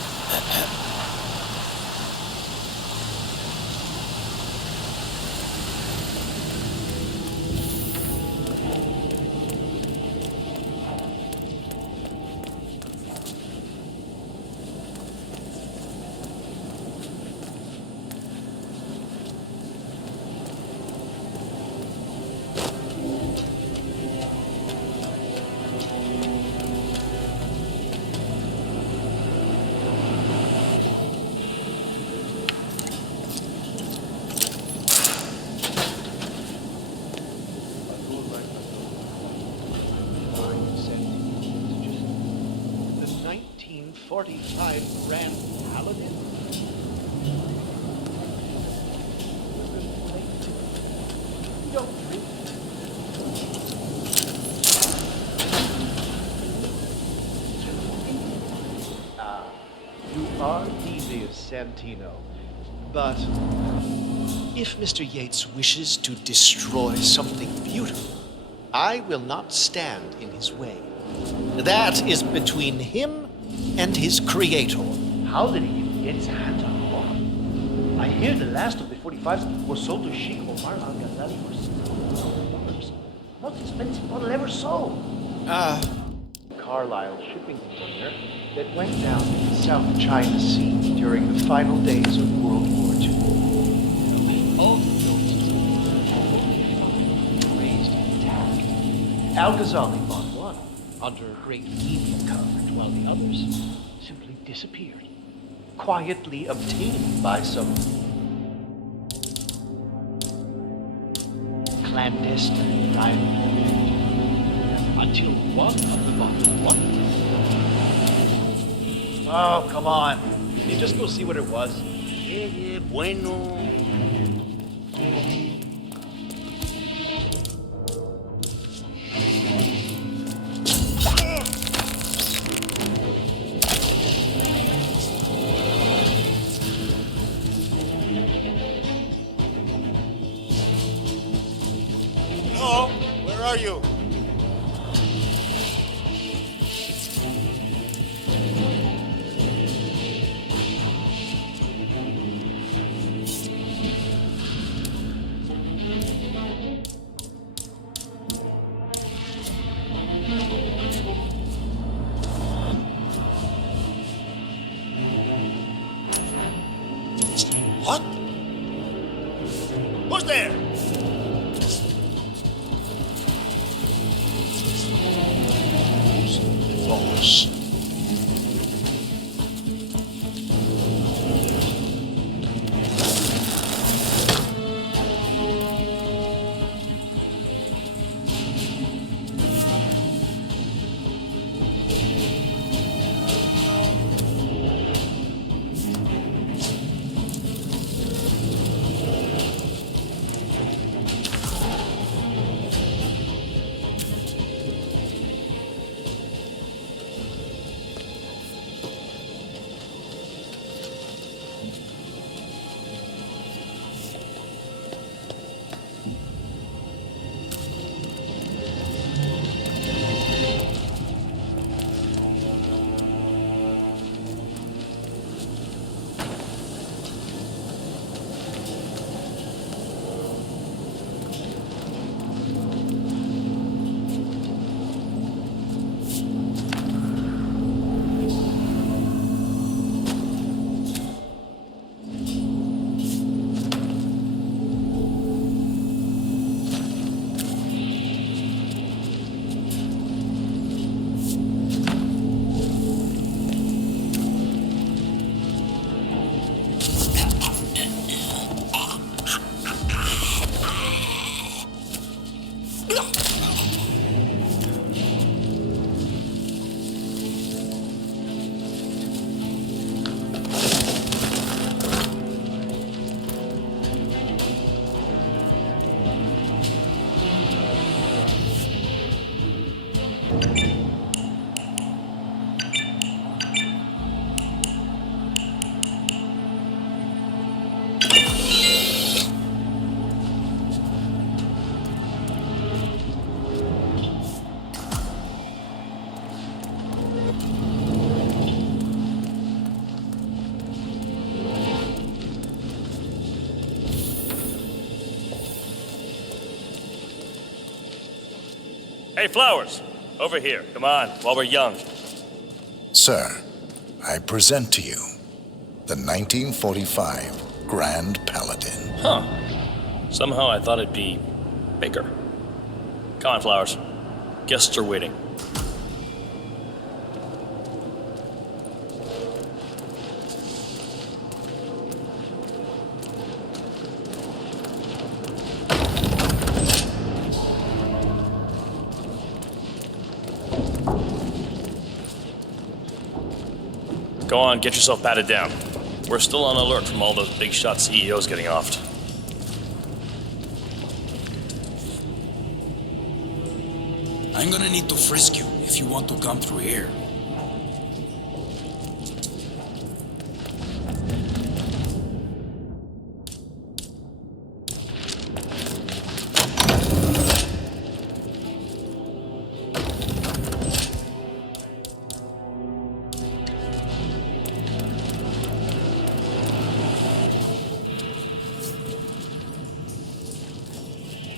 The 1945 Grand Paladin? You are devious, Santino. But if Mr. Yates wishes to destroy something beautiful, I will not stand in his way. That is between him and his creator. How did he even get his hands on a bomb? I hear the last of the 45s was sold to Sheikh Omar Al-Ghazali for $6,000. Most expensive model ever sold. Carlisle shipping container that went down in the South China Sea during the final days of World War II. Raised intact. Al-Ghazali bought one under great media coverage, while the others simply disappeared, quietly obtained by some clandestine private company. Until one of the bottom one. Oh, come on. Can you just go see what it was? Yeah, bueno. Hello? Where are you? What? Who's there? Flowers. Hey, Flowers! Over here. Come on, while we're young. Sir, I present to you the 1945 Grand Paladin. Huh. Somehow I thought it'd be bigger. Come on, Flowers. Guests are waiting. Go on, get yourself patted down. We're still on alert from all those big shot CEOs getting offed. I'm gonna need to frisk you if you want to come through here.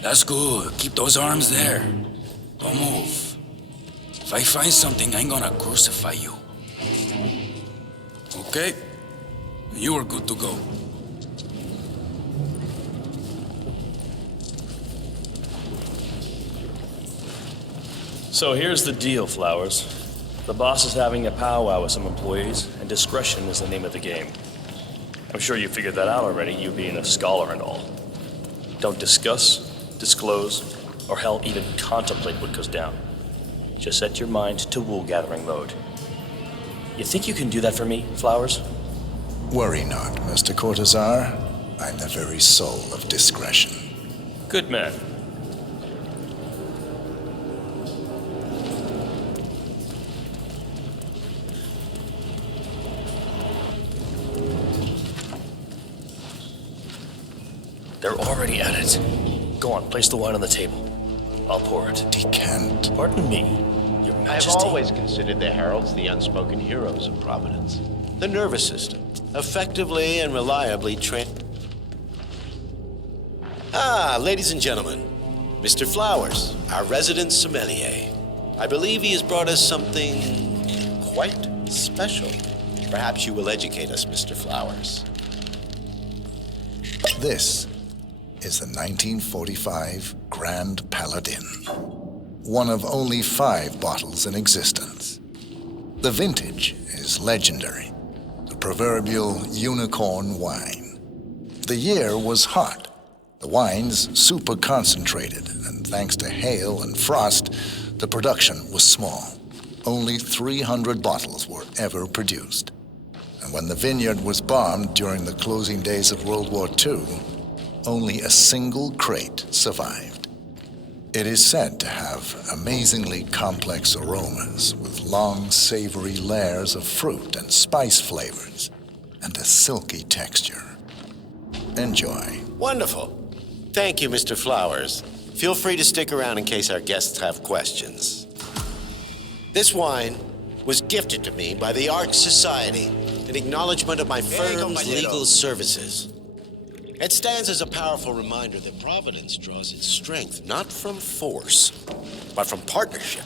That's good. Keep those arms there. Don't move. If I find something, I'm gonna crucify you. Okay? You are good to go. So here's the deal, Flowers. The boss is having a powwow with some employees, and discretion is the name of the game. I'm sure you figured that out already, you being a scholar and all. Don't discuss, disclose, or hell, even contemplate what goes down. Just set your mind to wool-gathering mode. You think you can do that for me, Flowers? Worry not, Mr. Cortazar. I'm the very soul of discretion. Good man. They're already at it. Go on, place the wine on the table. I'll pour it. Decant. Pardon me, Your I've Majesty. always considered the heralds the unspoken heroes of Providence. The nervous system, effectively and reliably trained. Ah, ladies and gentlemen, Mr. Flowers, our resident sommelier. I believe he has brought us something quite special. Perhaps you will educate us, Mr. Flowers. This is the 1945 Grand Paladin, one of only 5 bottles in existence. The vintage is legendary, the proverbial unicorn wine. The year was hot, the wine's super concentrated, and thanks to hail and frost, the production was small. Only 300 bottles were ever produced. And when the vineyard was bombed during the closing days of World War II, only a single crate survived. It is said to have amazingly complex aromas with long, savory layers of fruit and spice flavors, and a silky texture. Enjoy. Wonderful. Thank you, Mr. Flowers. Feel free to stick around in case our guests have questions. This wine was gifted to me by the Arch Society in acknowledgement of my firm's legal services. It stands as a powerful reminder that Providence draws its strength not from force, but from partnership.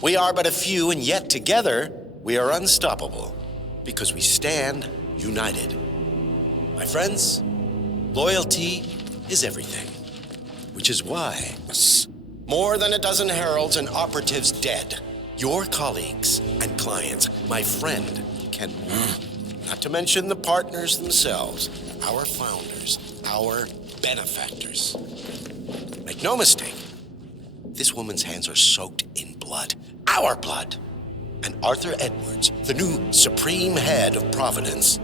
We are but a few, and yet together we are unstoppable because we stand united. My friends, loyalty is everything, which is why more than a dozen heralds and operatives dead, your colleagues and clients, my friend, can not to mention the partners themselves, our founders, our benefactors. Make no mistake, this woman's hands are soaked in blood, our blood. And Arthur Edwards, the new supreme head of Providence,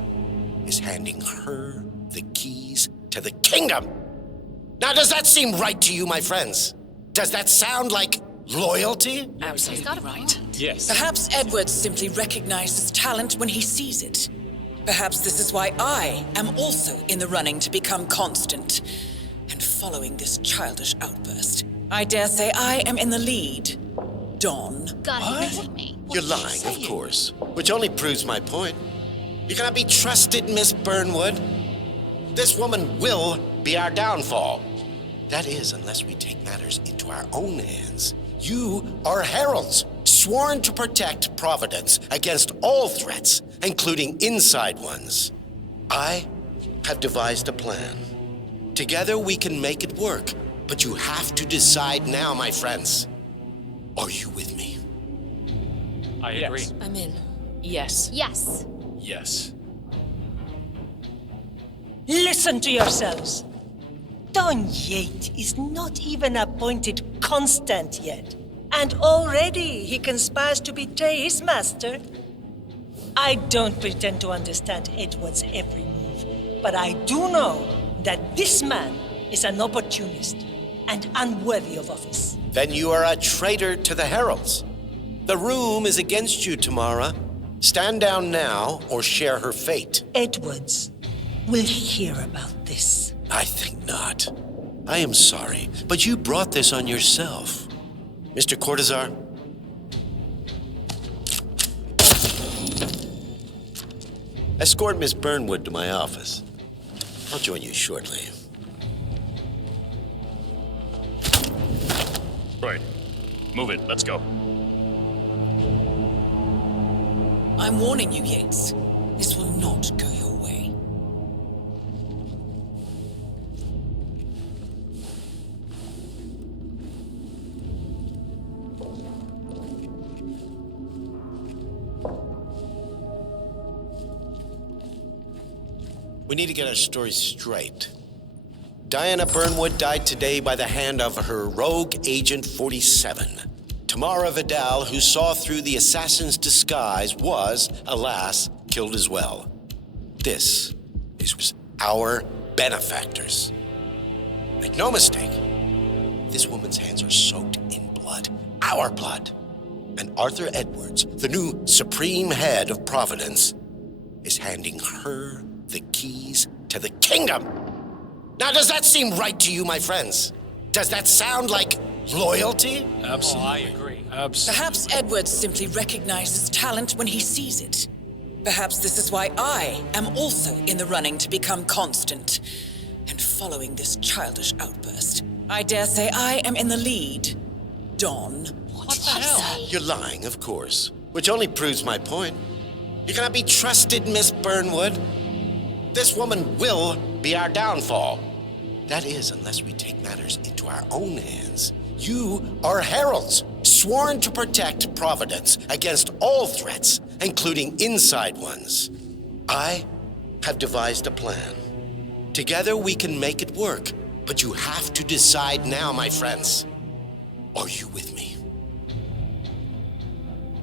is handing her the keys to the kingdom. Now, does that seem right to you, my friends? Does that sound like loyalty? Absolutely right. Yes. Perhaps Edwards simply recognizes talent when he sees it. Perhaps this is why I am also in the running to become constant. And following this childish outburst, I dare say I am in the lead. Don. What? Me. You're lying, of course, which only proves my point. You cannot be trusted, Miss Burnwood. This woman will be our downfall. That is, unless we take matters into our own hands. You are heralds, sworn to protect Providence against all threats, including inside ones. I have devised a plan. Together we can make it work, but you have to decide now, my friends. Are you with me? I agree. I'm in. Yes. Yes. Yes. Listen to yourselves. Don Yates is not even appointed constant yet, and already he conspires to betray his master. I don't pretend to understand Edward's every move, but I do know that this man is an opportunist and unworthy of office. Then you are a traitor to the heralds. The room is against you, Tamara. Stand down now or share her fate. Edwards will hear about this. I think not. I am sorry, but you brought this on yourself. Mr. Cortazar? Escort Miss Burnwood to my office. I'll join you shortly. Right. Move it. Let's go. I'm warning you, Yates. This will not go your way. We need to get our stories straight. Diana Burnwood died today by the hand of her rogue Agent 47. Tamara Vidal, who saw through the assassin's disguise, was, alas, killed as well. This is our benefactors. Make no mistake, this woman's hands are soaked in blood, our blood. And Arthur Edwards, the new supreme head of Providence, is handing her the keys to the kingdom. Now, does that seem right to you, my friends? Does that sound like loyalty? Absolutely. I agree. Absolutely. Perhaps Edwards simply recognizes talent when he sees it. Perhaps this is why I am also in the running to become constant. And following this childish outburst, I dare say I am in the lead. Don. What the hell? You're lying, of course, which only proves my point. You cannot be trusted, Miss Burnwood. This woman will be our downfall. That is, unless we take matters into our own hands. You are heralds, sworn to protect Providence against all threats, including inside ones. I have devised a plan. Together we can make it work, but you have to decide now, my friends. Are you with me?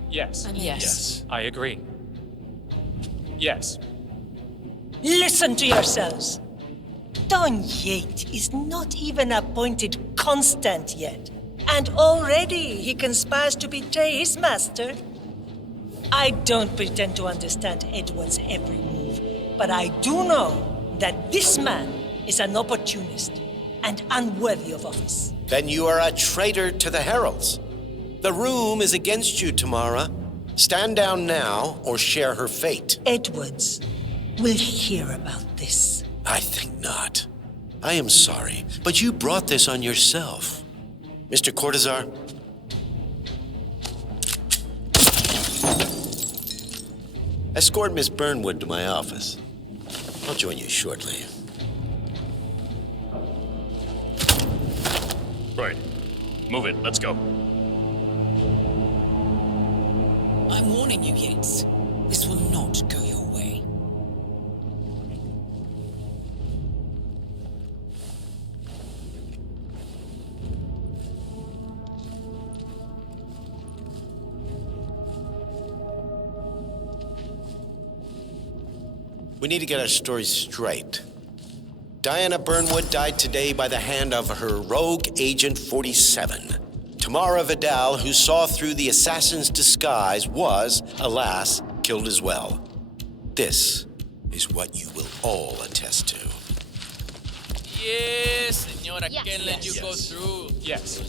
Yes. Yes. I agree. Yes. Listen to yourselves. Don Yates is not even appointed constant yet, and already he conspires to betray his master. I don't pretend to understand Edward's every move, but I do know that this man is an opportunist and unworthy of office. Then you are a traitor to the heralds. The room is against you, Tamara. Stand down now or share her fate. Edwards will hear about this. I think not. I am sorry, but you brought this on yourself. Mr. Cortazar? Escort Miss Burnwood to my office. I'll join you shortly. Right. Move it. Let's go. I'm warning you, Yates. This will not go your way. We need to get our story straight. Diana Burnwood died today by the hand of her rogue Agent 47. Tamara Vidal, who saw through the assassin's disguise, was, alas, killed as well. This is what you will all attest to. Yes, Senora, Yes. can't let you go through. Yes.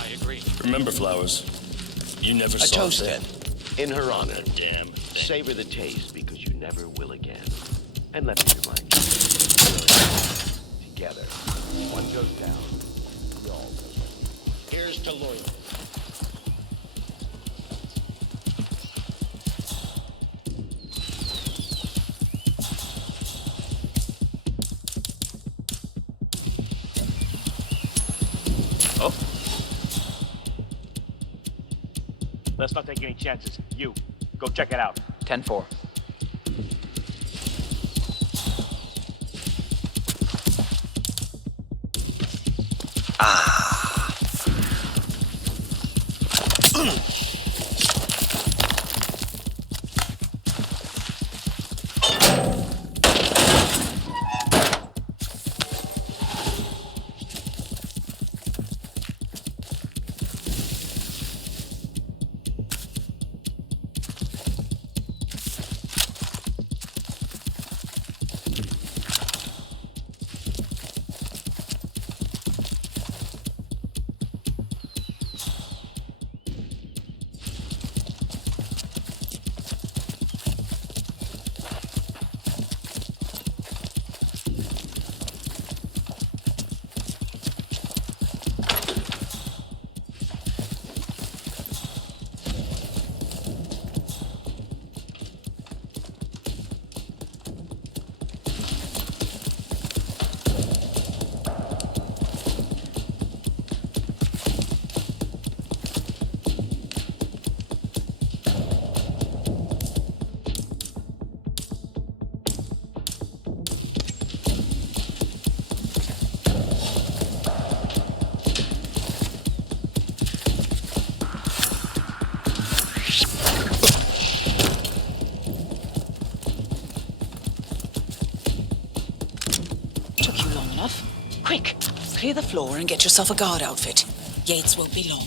I agree. Remember, Flowers, you never A saw toast, that. then, in her honor. Damn thing. Savor the taste, because you never will again. And let me remind you, together, one goes down, we all go down. Here's to loyalty. Oh. Let's not take any chances. You, go check it out. 10-4. Quick, clear the floor and get yourself a guard outfit. Yates won't be long.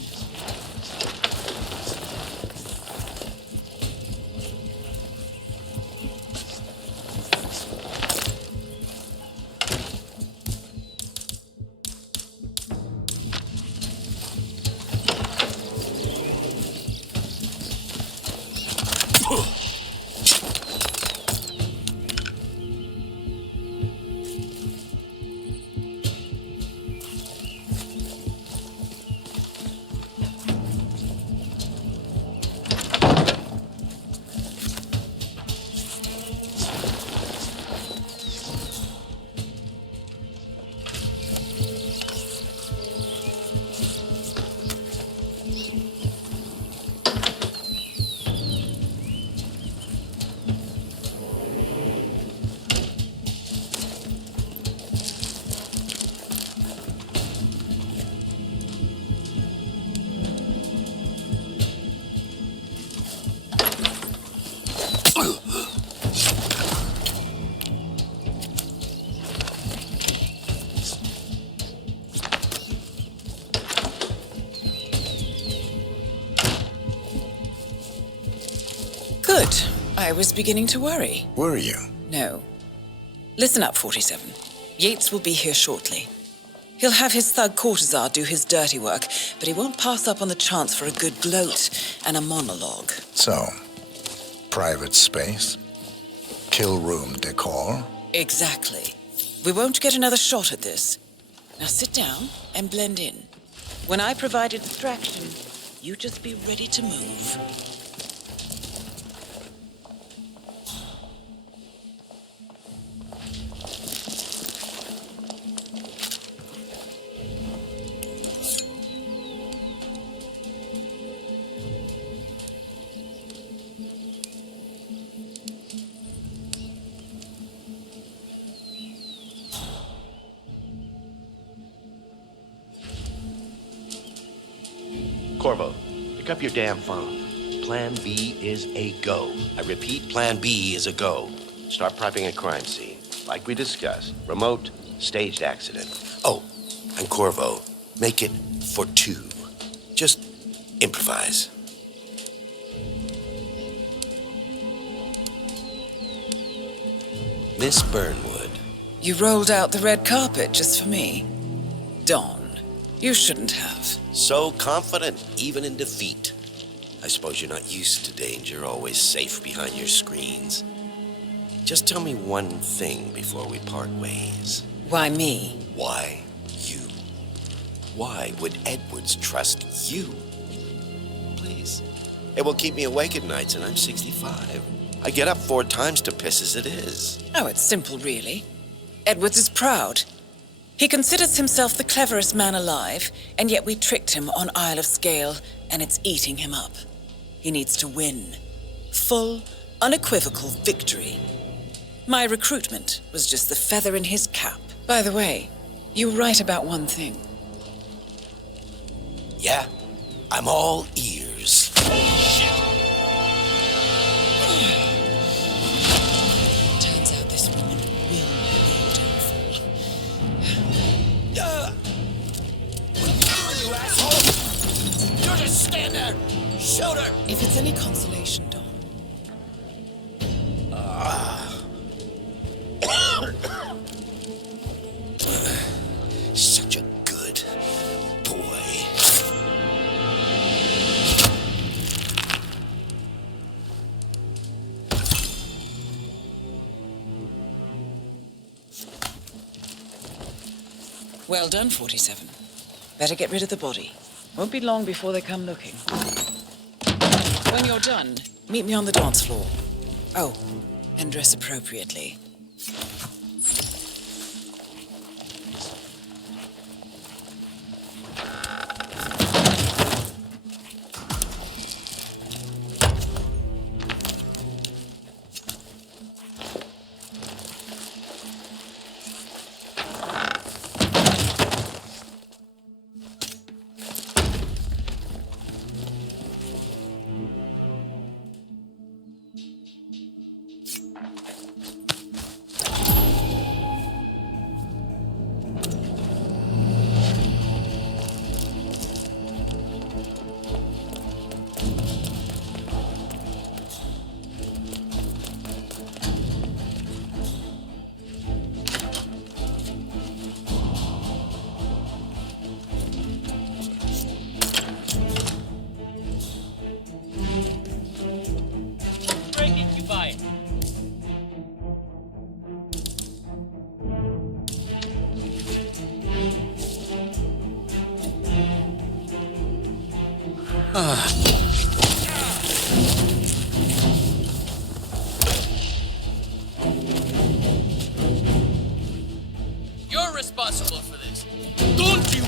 Good. I was beginning to worry. Were you? No. Listen up, 47. Yates will be here shortly. He'll have his thug Cortazar do his dirty work, but he won't pass up on the chance for a good gloat and a monologue. So, private space? Kill room decor? Exactly. We won't get another shot at this. Now sit down and blend in. When I provide a distraction, you just be ready to move. Corvo, pick up your damn phone. Plan B is a go. I repeat, Plan B is a go. Start prepping a crime scene. Like we discussed, remote, staged accident. Oh, and Corvo, make it for 2. Just improvise. Miss Burnwood. You rolled out the red carpet just for me. Don, you shouldn't have. So confident, even in defeat. I suppose you're not used to danger, always safe behind your screens. Just tell me one thing before we part ways. Why me? Why you? Why would Edwards trust you? Please. It will keep me awake at nights, and I'm 65. I get up 4 times to piss as it is. Oh, it's simple, really. Edwards is proud. He considers himself the cleverest man alive, and yet we tricked him on Isle of Scale, and it's eating him up. He needs to win. Full, unequivocal victory. My recruitment was just the feather in his cap. By the way, you were right about one thing. Yeah, I'm all ears. Turns out this woman will be your downfall. You asshole! You're just stand there! Shoot her! If it's any consolation, Don. Such a good boy. Well done, 47. Better get rid of the body. Won't be long before they come looking. When you're done, meet me on the dance floor. Oh, and dress appropriately. You're responsible for this. Don't you?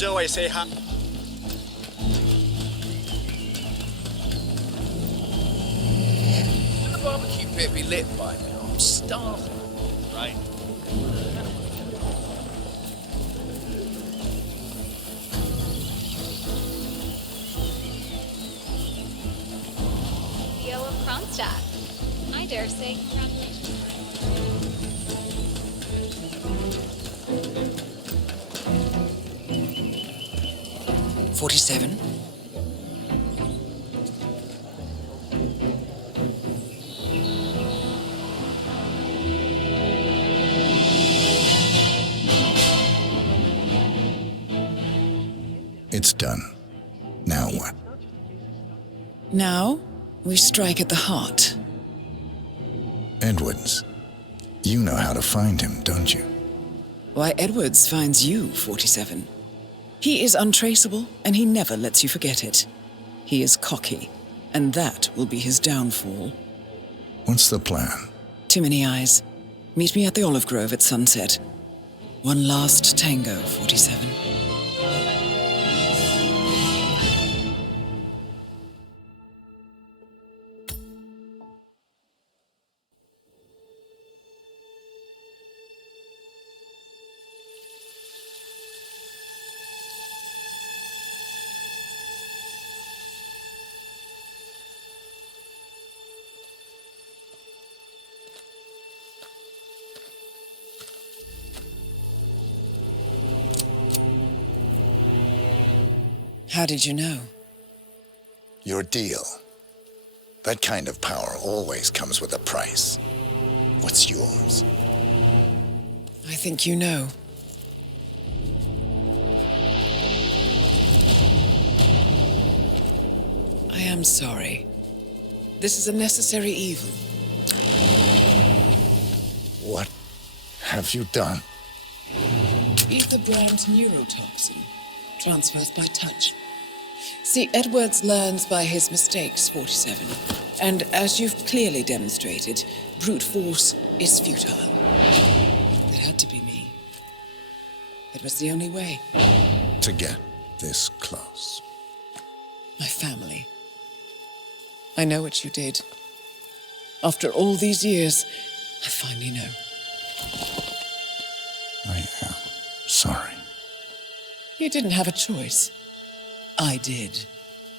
Joe, I say hi. The barbecue pit be lit by now. I'm starving. Right. CEO of Kronstadt. I dare say congratulations. 47. It's done. Now what? Now, we strike at the heart. Edwards. You know how to find him, don't you? Why, Edwards finds you, 47. He is untraceable, and he never lets you forget it. He is cocky, and that will be his downfall. What's the plan? Too many eyes. Meet me at the Olive Grove at sunset. One last tango, 47. How did you know? Your deal. That kind of power always comes with a price. What's yours? I think you know. I am sorry. This is a necessary evil. What have you done? Ether brand neurotoxin. Transfers by touch. See, Edwards learns by his mistakes, 47. And as you've clearly demonstrated, brute force is futile. It had to be me. It was the only way. To get this close. My family. I know what you did. After all these years, I finally know. I am sorry. You didn't have a choice. I did.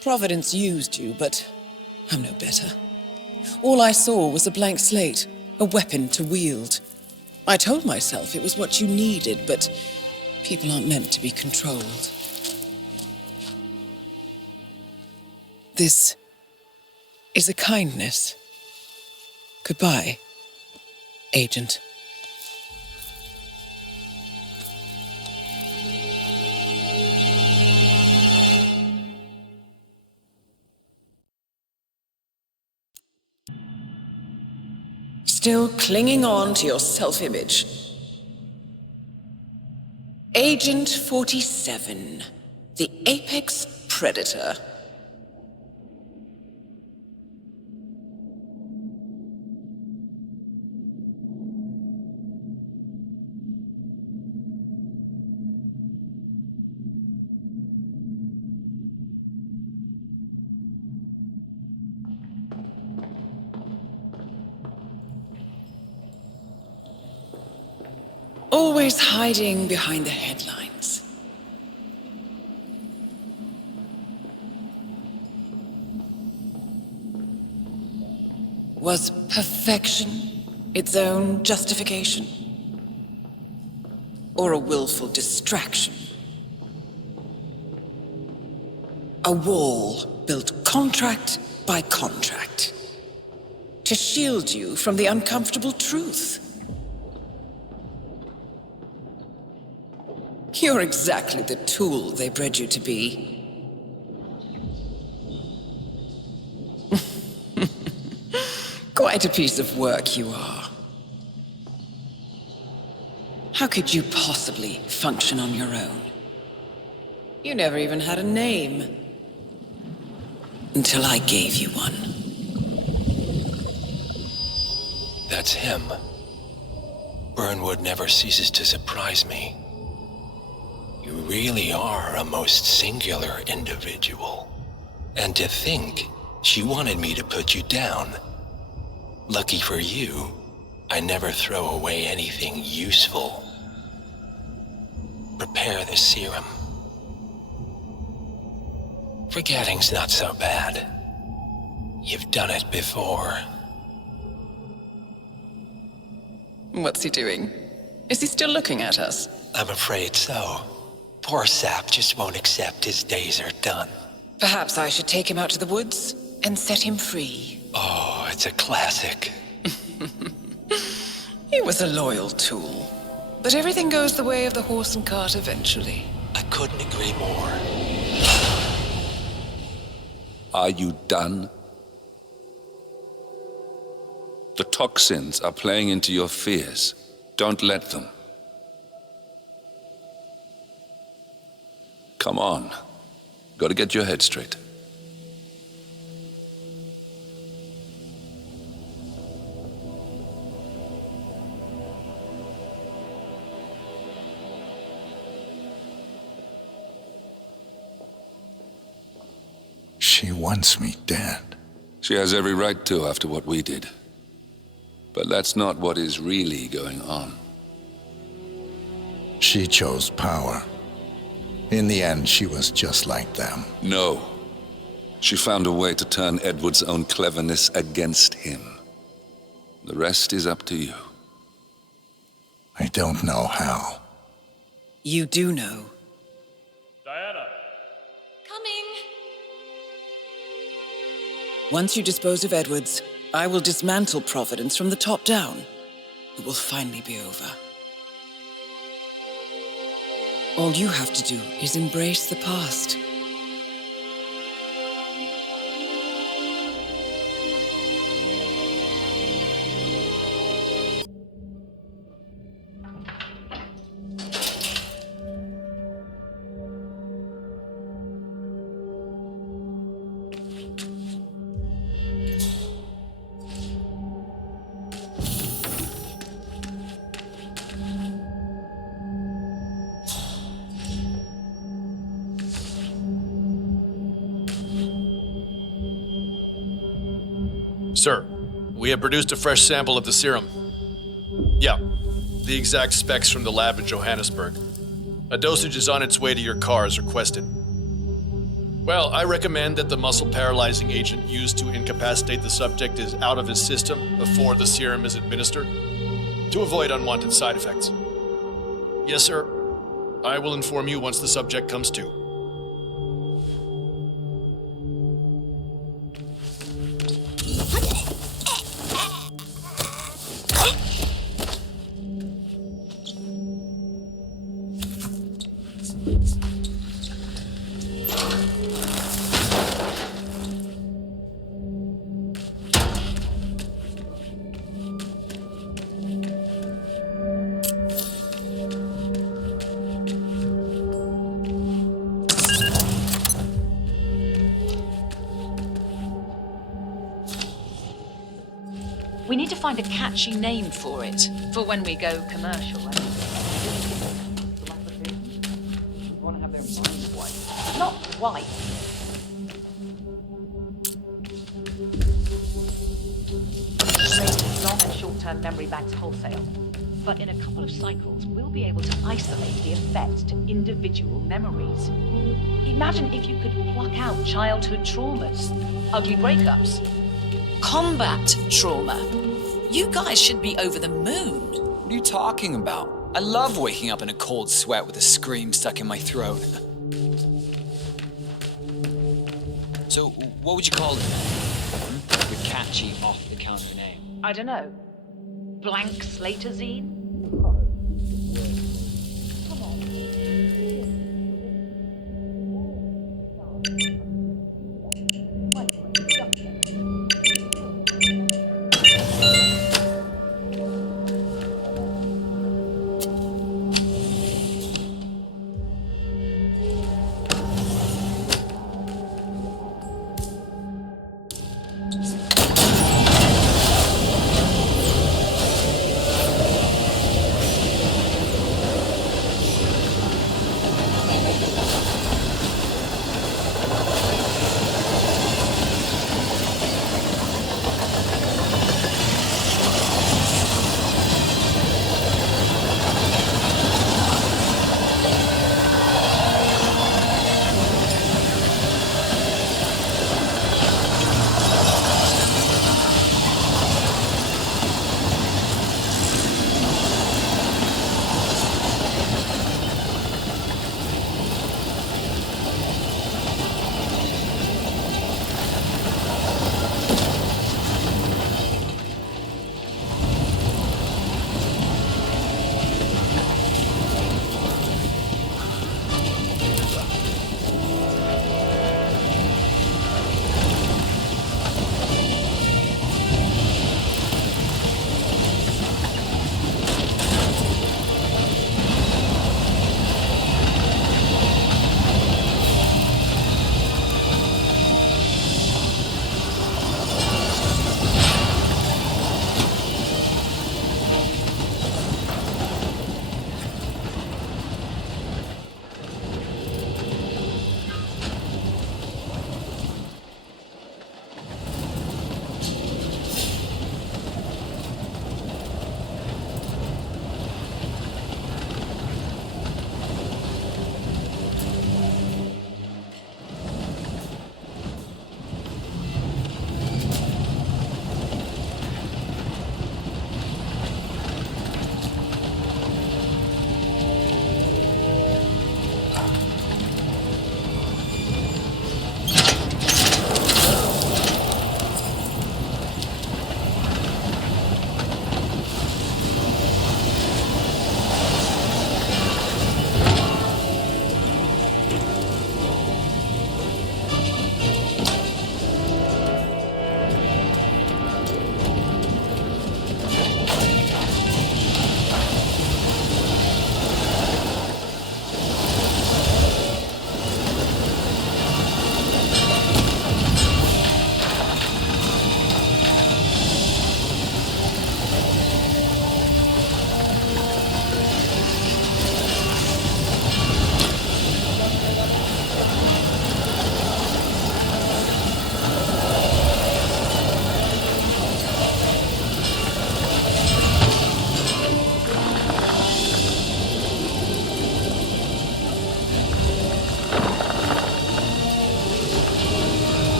Providence used you, but I'm no better. All I saw was a blank slate, a weapon to wield. I told myself it was what you needed, but people aren't meant to be controlled. This is a kindness. Goodbye, Agent. Still clinging on to your self-image. Agent 47, the apex predator. Always hiding behind the headlines. Was perfection its own justification? Or a willful distraction? A wall built contract by contract to shield you from the uncomfortable truth. You're exactly the tool they bred you to be. Quite a piece of work you are. How could you possibly function on your own? You never even had a name. Until I gave you one. That's him. Burnwood never ceases to surprise me. You really are a most singular individual. And to think, she wanted me to put you down. Lucky for you, I never throw away anything useful. Prepare the serum. Forgetting's not so bad. You've done it before. What's he doing? Is he still looking at us? I'm afraid so. Poor Sap just won't accept his days are done. Perhaps I should take him out to the woods and set him free. Oh, it's a classic. He was a loyal tool. But everything goes the way of the horse and cart eventually. I couldn't agree more. Are you done? The toxins are playing into your fears. Don't let them. Come on. Gotta get your head straight. She wants me dead. She has every right to after what we did. But that's not what is really going on. She chose power. In the end, she was just like them. No. She found a way to turn Edward's own cleverness against him. The rest is up to you. I don't know how. You do know. Diana! Coming. Once you dispose of Edwards, I will dismantle Providence from the top down. It will finally be over. All you have to do is embrace the past. Sir, we have produced a fresh sample of the serum. Yeah, the exact specs from the lab in Johannesburg. A dosage is on its way to your car as requested. Well, I recommend that the muscle-paralyzing agent used to incapacitate the subject is out of his system before the serum is administered, to avoid unwanted side effects. Yes, sir. I will inform you once the subject comes to. We need to find a catchy name for it, for when we go commercial. We want to have their minds white. Not white. Trade long and short-term memory banks wholesale. But in a couple of cycles, we'll be able to isolate the effect to individual memories. Imagine if you could pluck out childhood traumas, ugly breakups, combat trauma. You guys should be over the moon. What are you talking about? I love waking up in a cold sweat with a scream stuck in my throat. So, what would you call it? Your catchy, off-the-counter name. I don't know. Blank Slaterzine?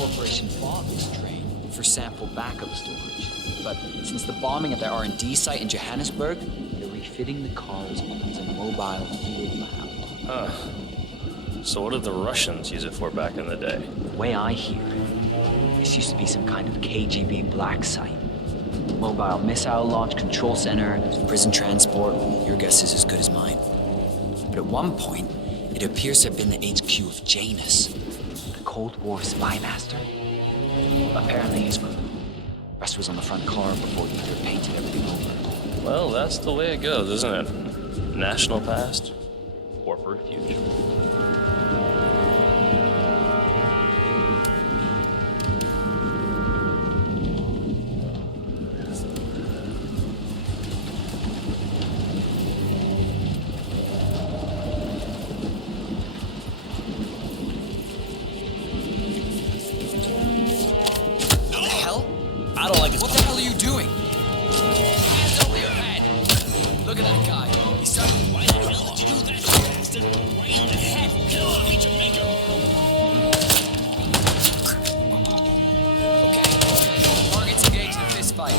Corporation bought this train for sample backup storage. But since the bombing of their R&D site in Johannesburg, they're refitting the cars as a mobile field lab. Huh. So what did the Russians use it for back in the day? The way I hear it, this used to be some kind of KGB black site. Mobile missile launch control center, prison transport. Your guess is as good as mine. But at one point, it appears to have been the HQ of Janus, the Cold War spy master. Apparently his rest was on the front car before either painted everything over. Well, that's the way it goes, isn't it? National past, corporate future. What the hell are you doing? Hands over your head! Look at that guy. He's starting. Why the hell did you do that, bastard? Right on the head! Get your maker! Okay. Targets engaged in a fist fight.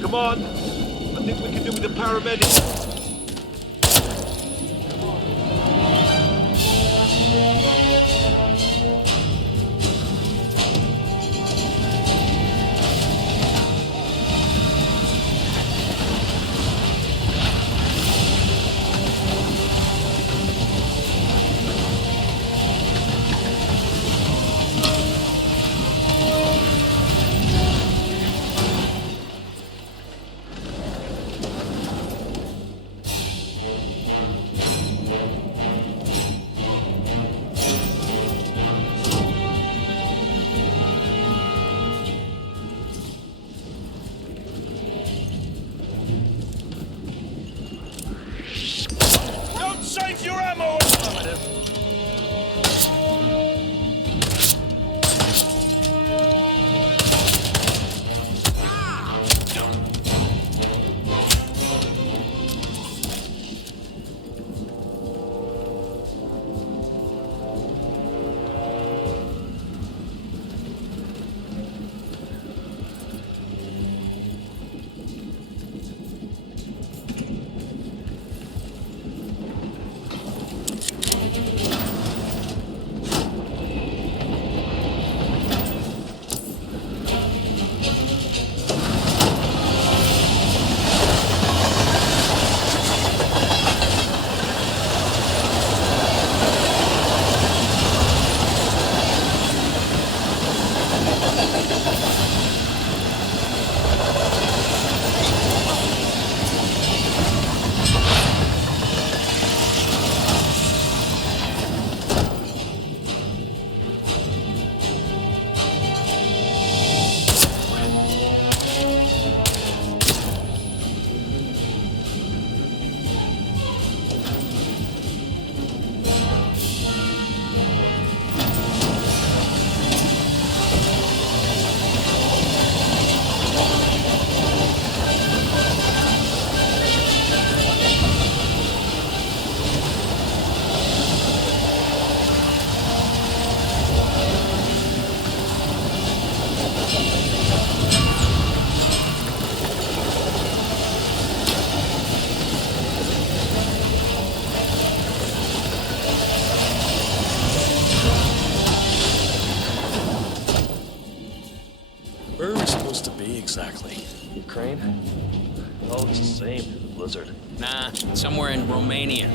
Come on. I think we can do with the paramedics. Save your ammo! Where are we supposed to be exactly? Ukraine? Oh, it's the same through the blizzard. Nah, somewhere in Romania.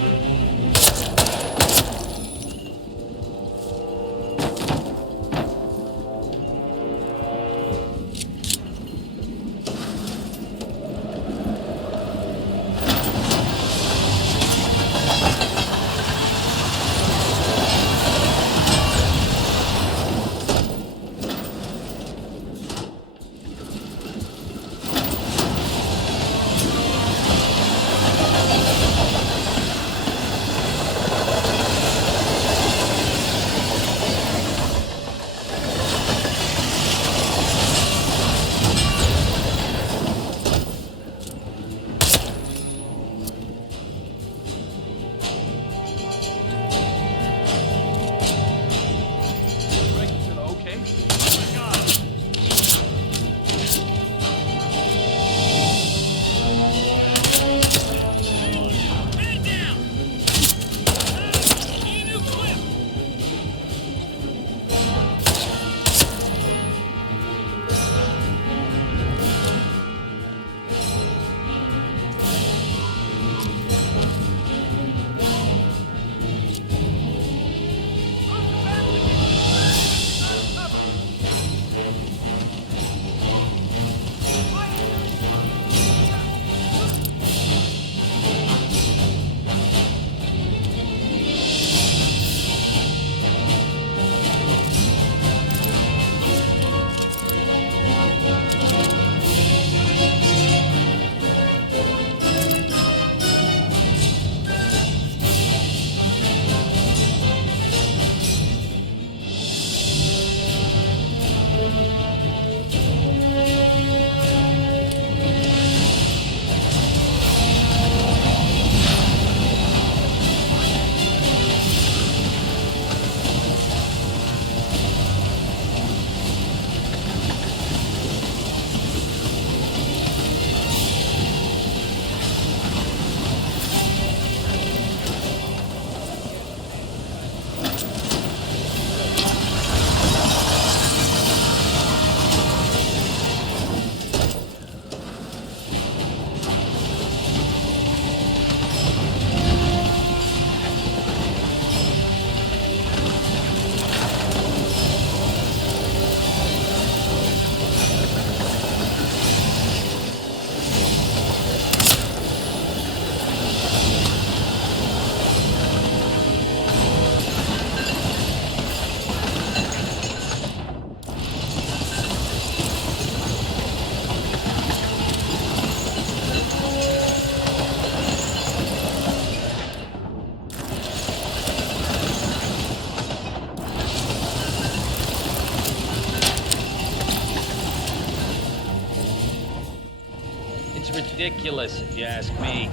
ridiculous, if you ask me.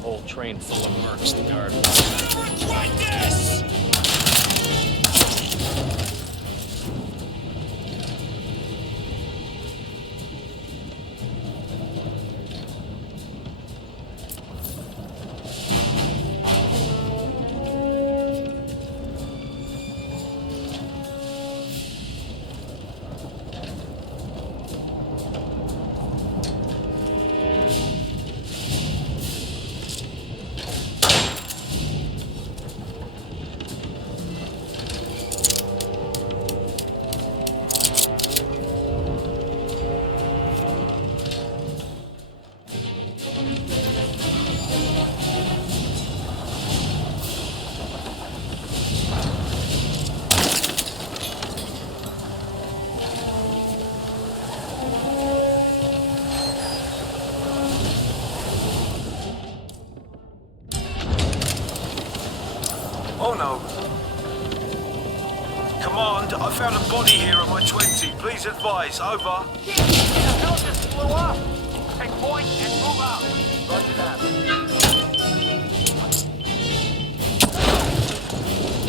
Whole train full of mercs, the guard. Like this! Oh no. Command, I found a body here on my 20. Please advise. Over. The hell just blew up! Take point and move out. Roger that.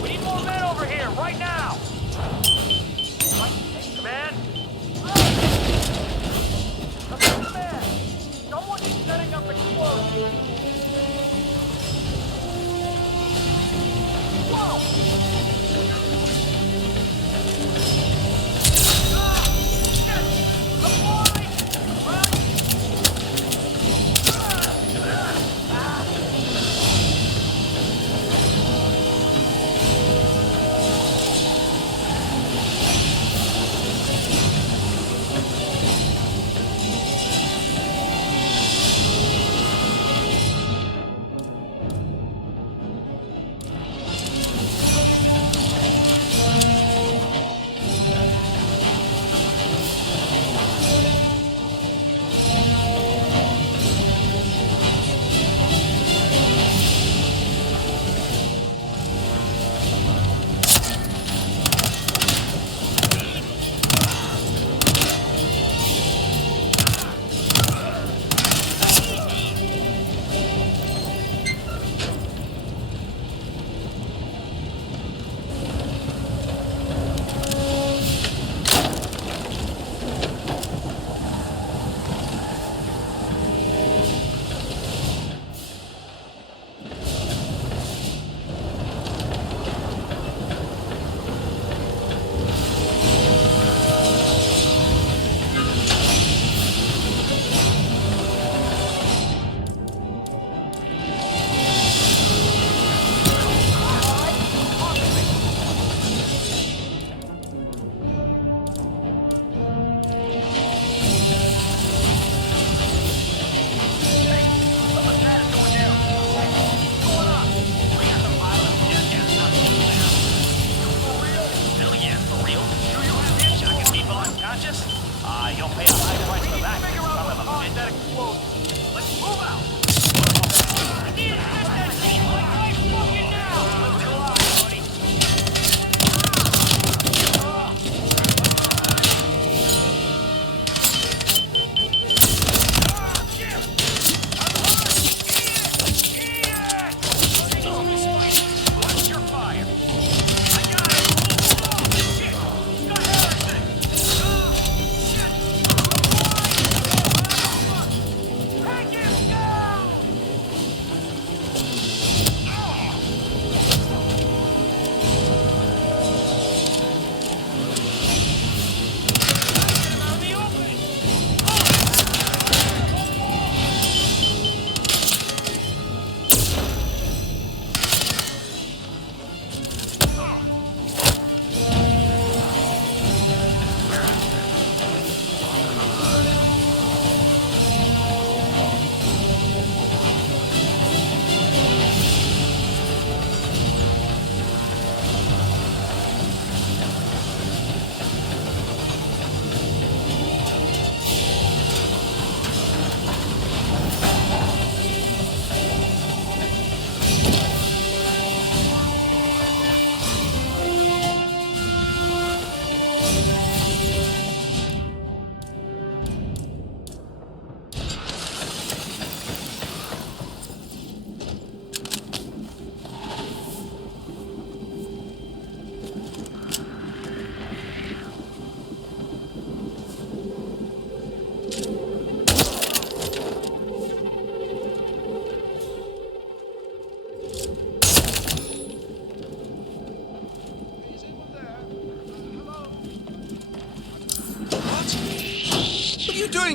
We need more men over here, right now! Command? Command! Someone is setting up explosions!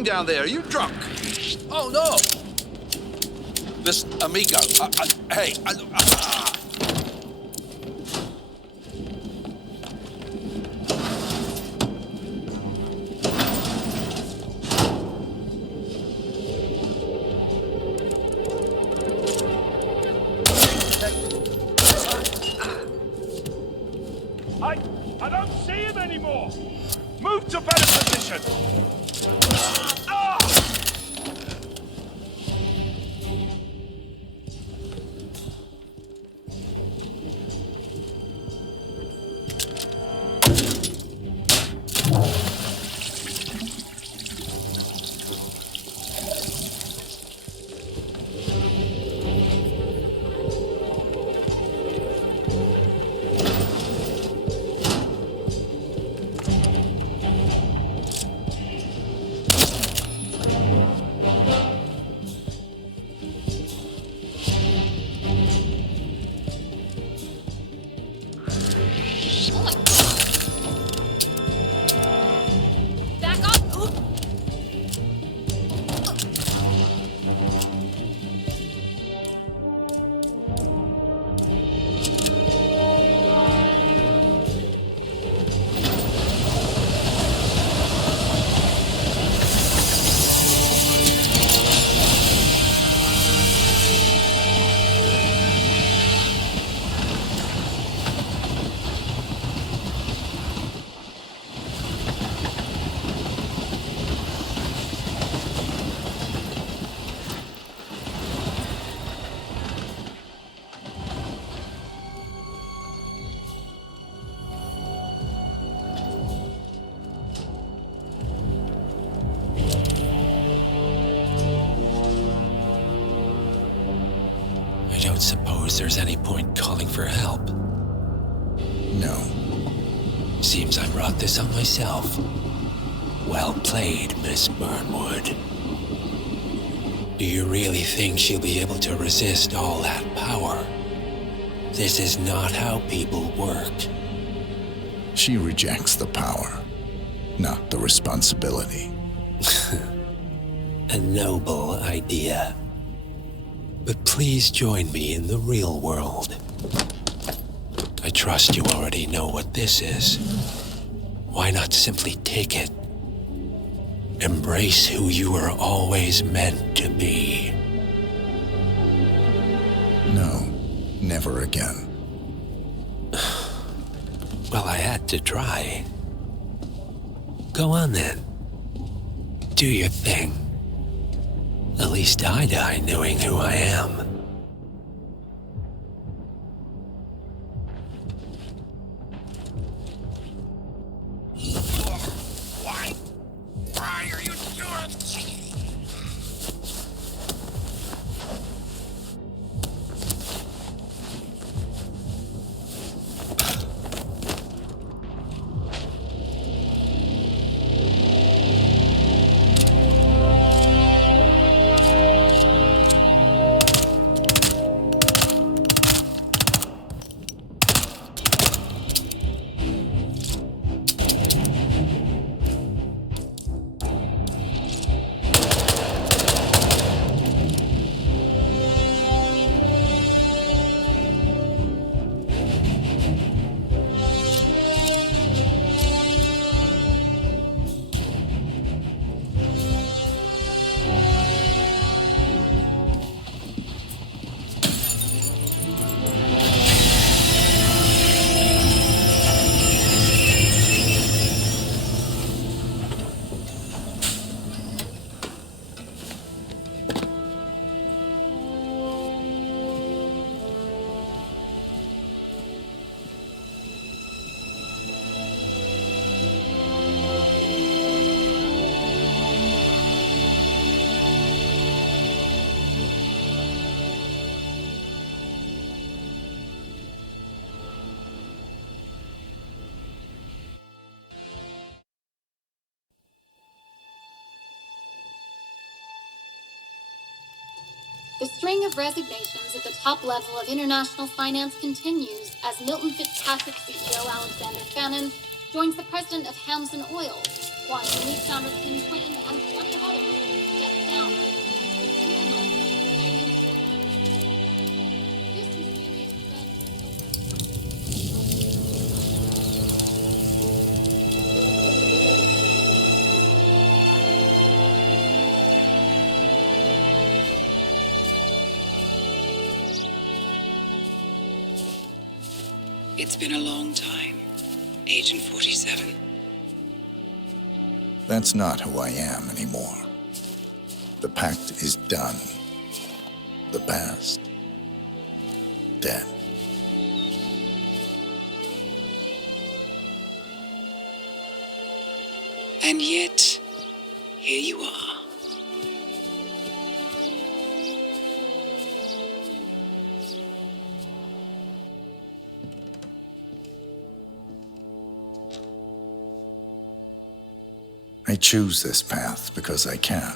doing down there? Are you drunk? Oh, no! Listen, amigo, hey, I don't see him anymore. Move to better position. Ah! I don't suppose there's any point calling for help. No. Seems I brought this on myself. Well played, Miss Burnwood. Do you really think she'll be able to resist all that power? This is not how people work. She rejects the power, not the responsibility. A noble idea. But please join me in the real world. I trust you already know what this is. Why not simply take it? Embrace who you were always meant to be. No, never again. Well, I had to try. Go on then. Do your thing. At least I die knowing who I am. Why are you doing? The string of resignations at the top level of international finance continues as Milton Fitzpatrick CEO Alexander Fannin joins the president of Hamson Oil, Why, these founders can claim and plenty of others. Just down. This is serious, It's been a long time, Agent 47. That's not who I am anymore. The pact is done. The past, dead. And yet, here you are. I choose this path because I can.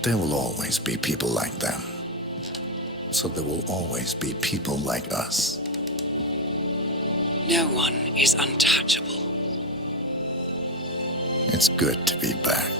There will always be people like them. So there will always be people like us. No one is untouchable. It's good to be back.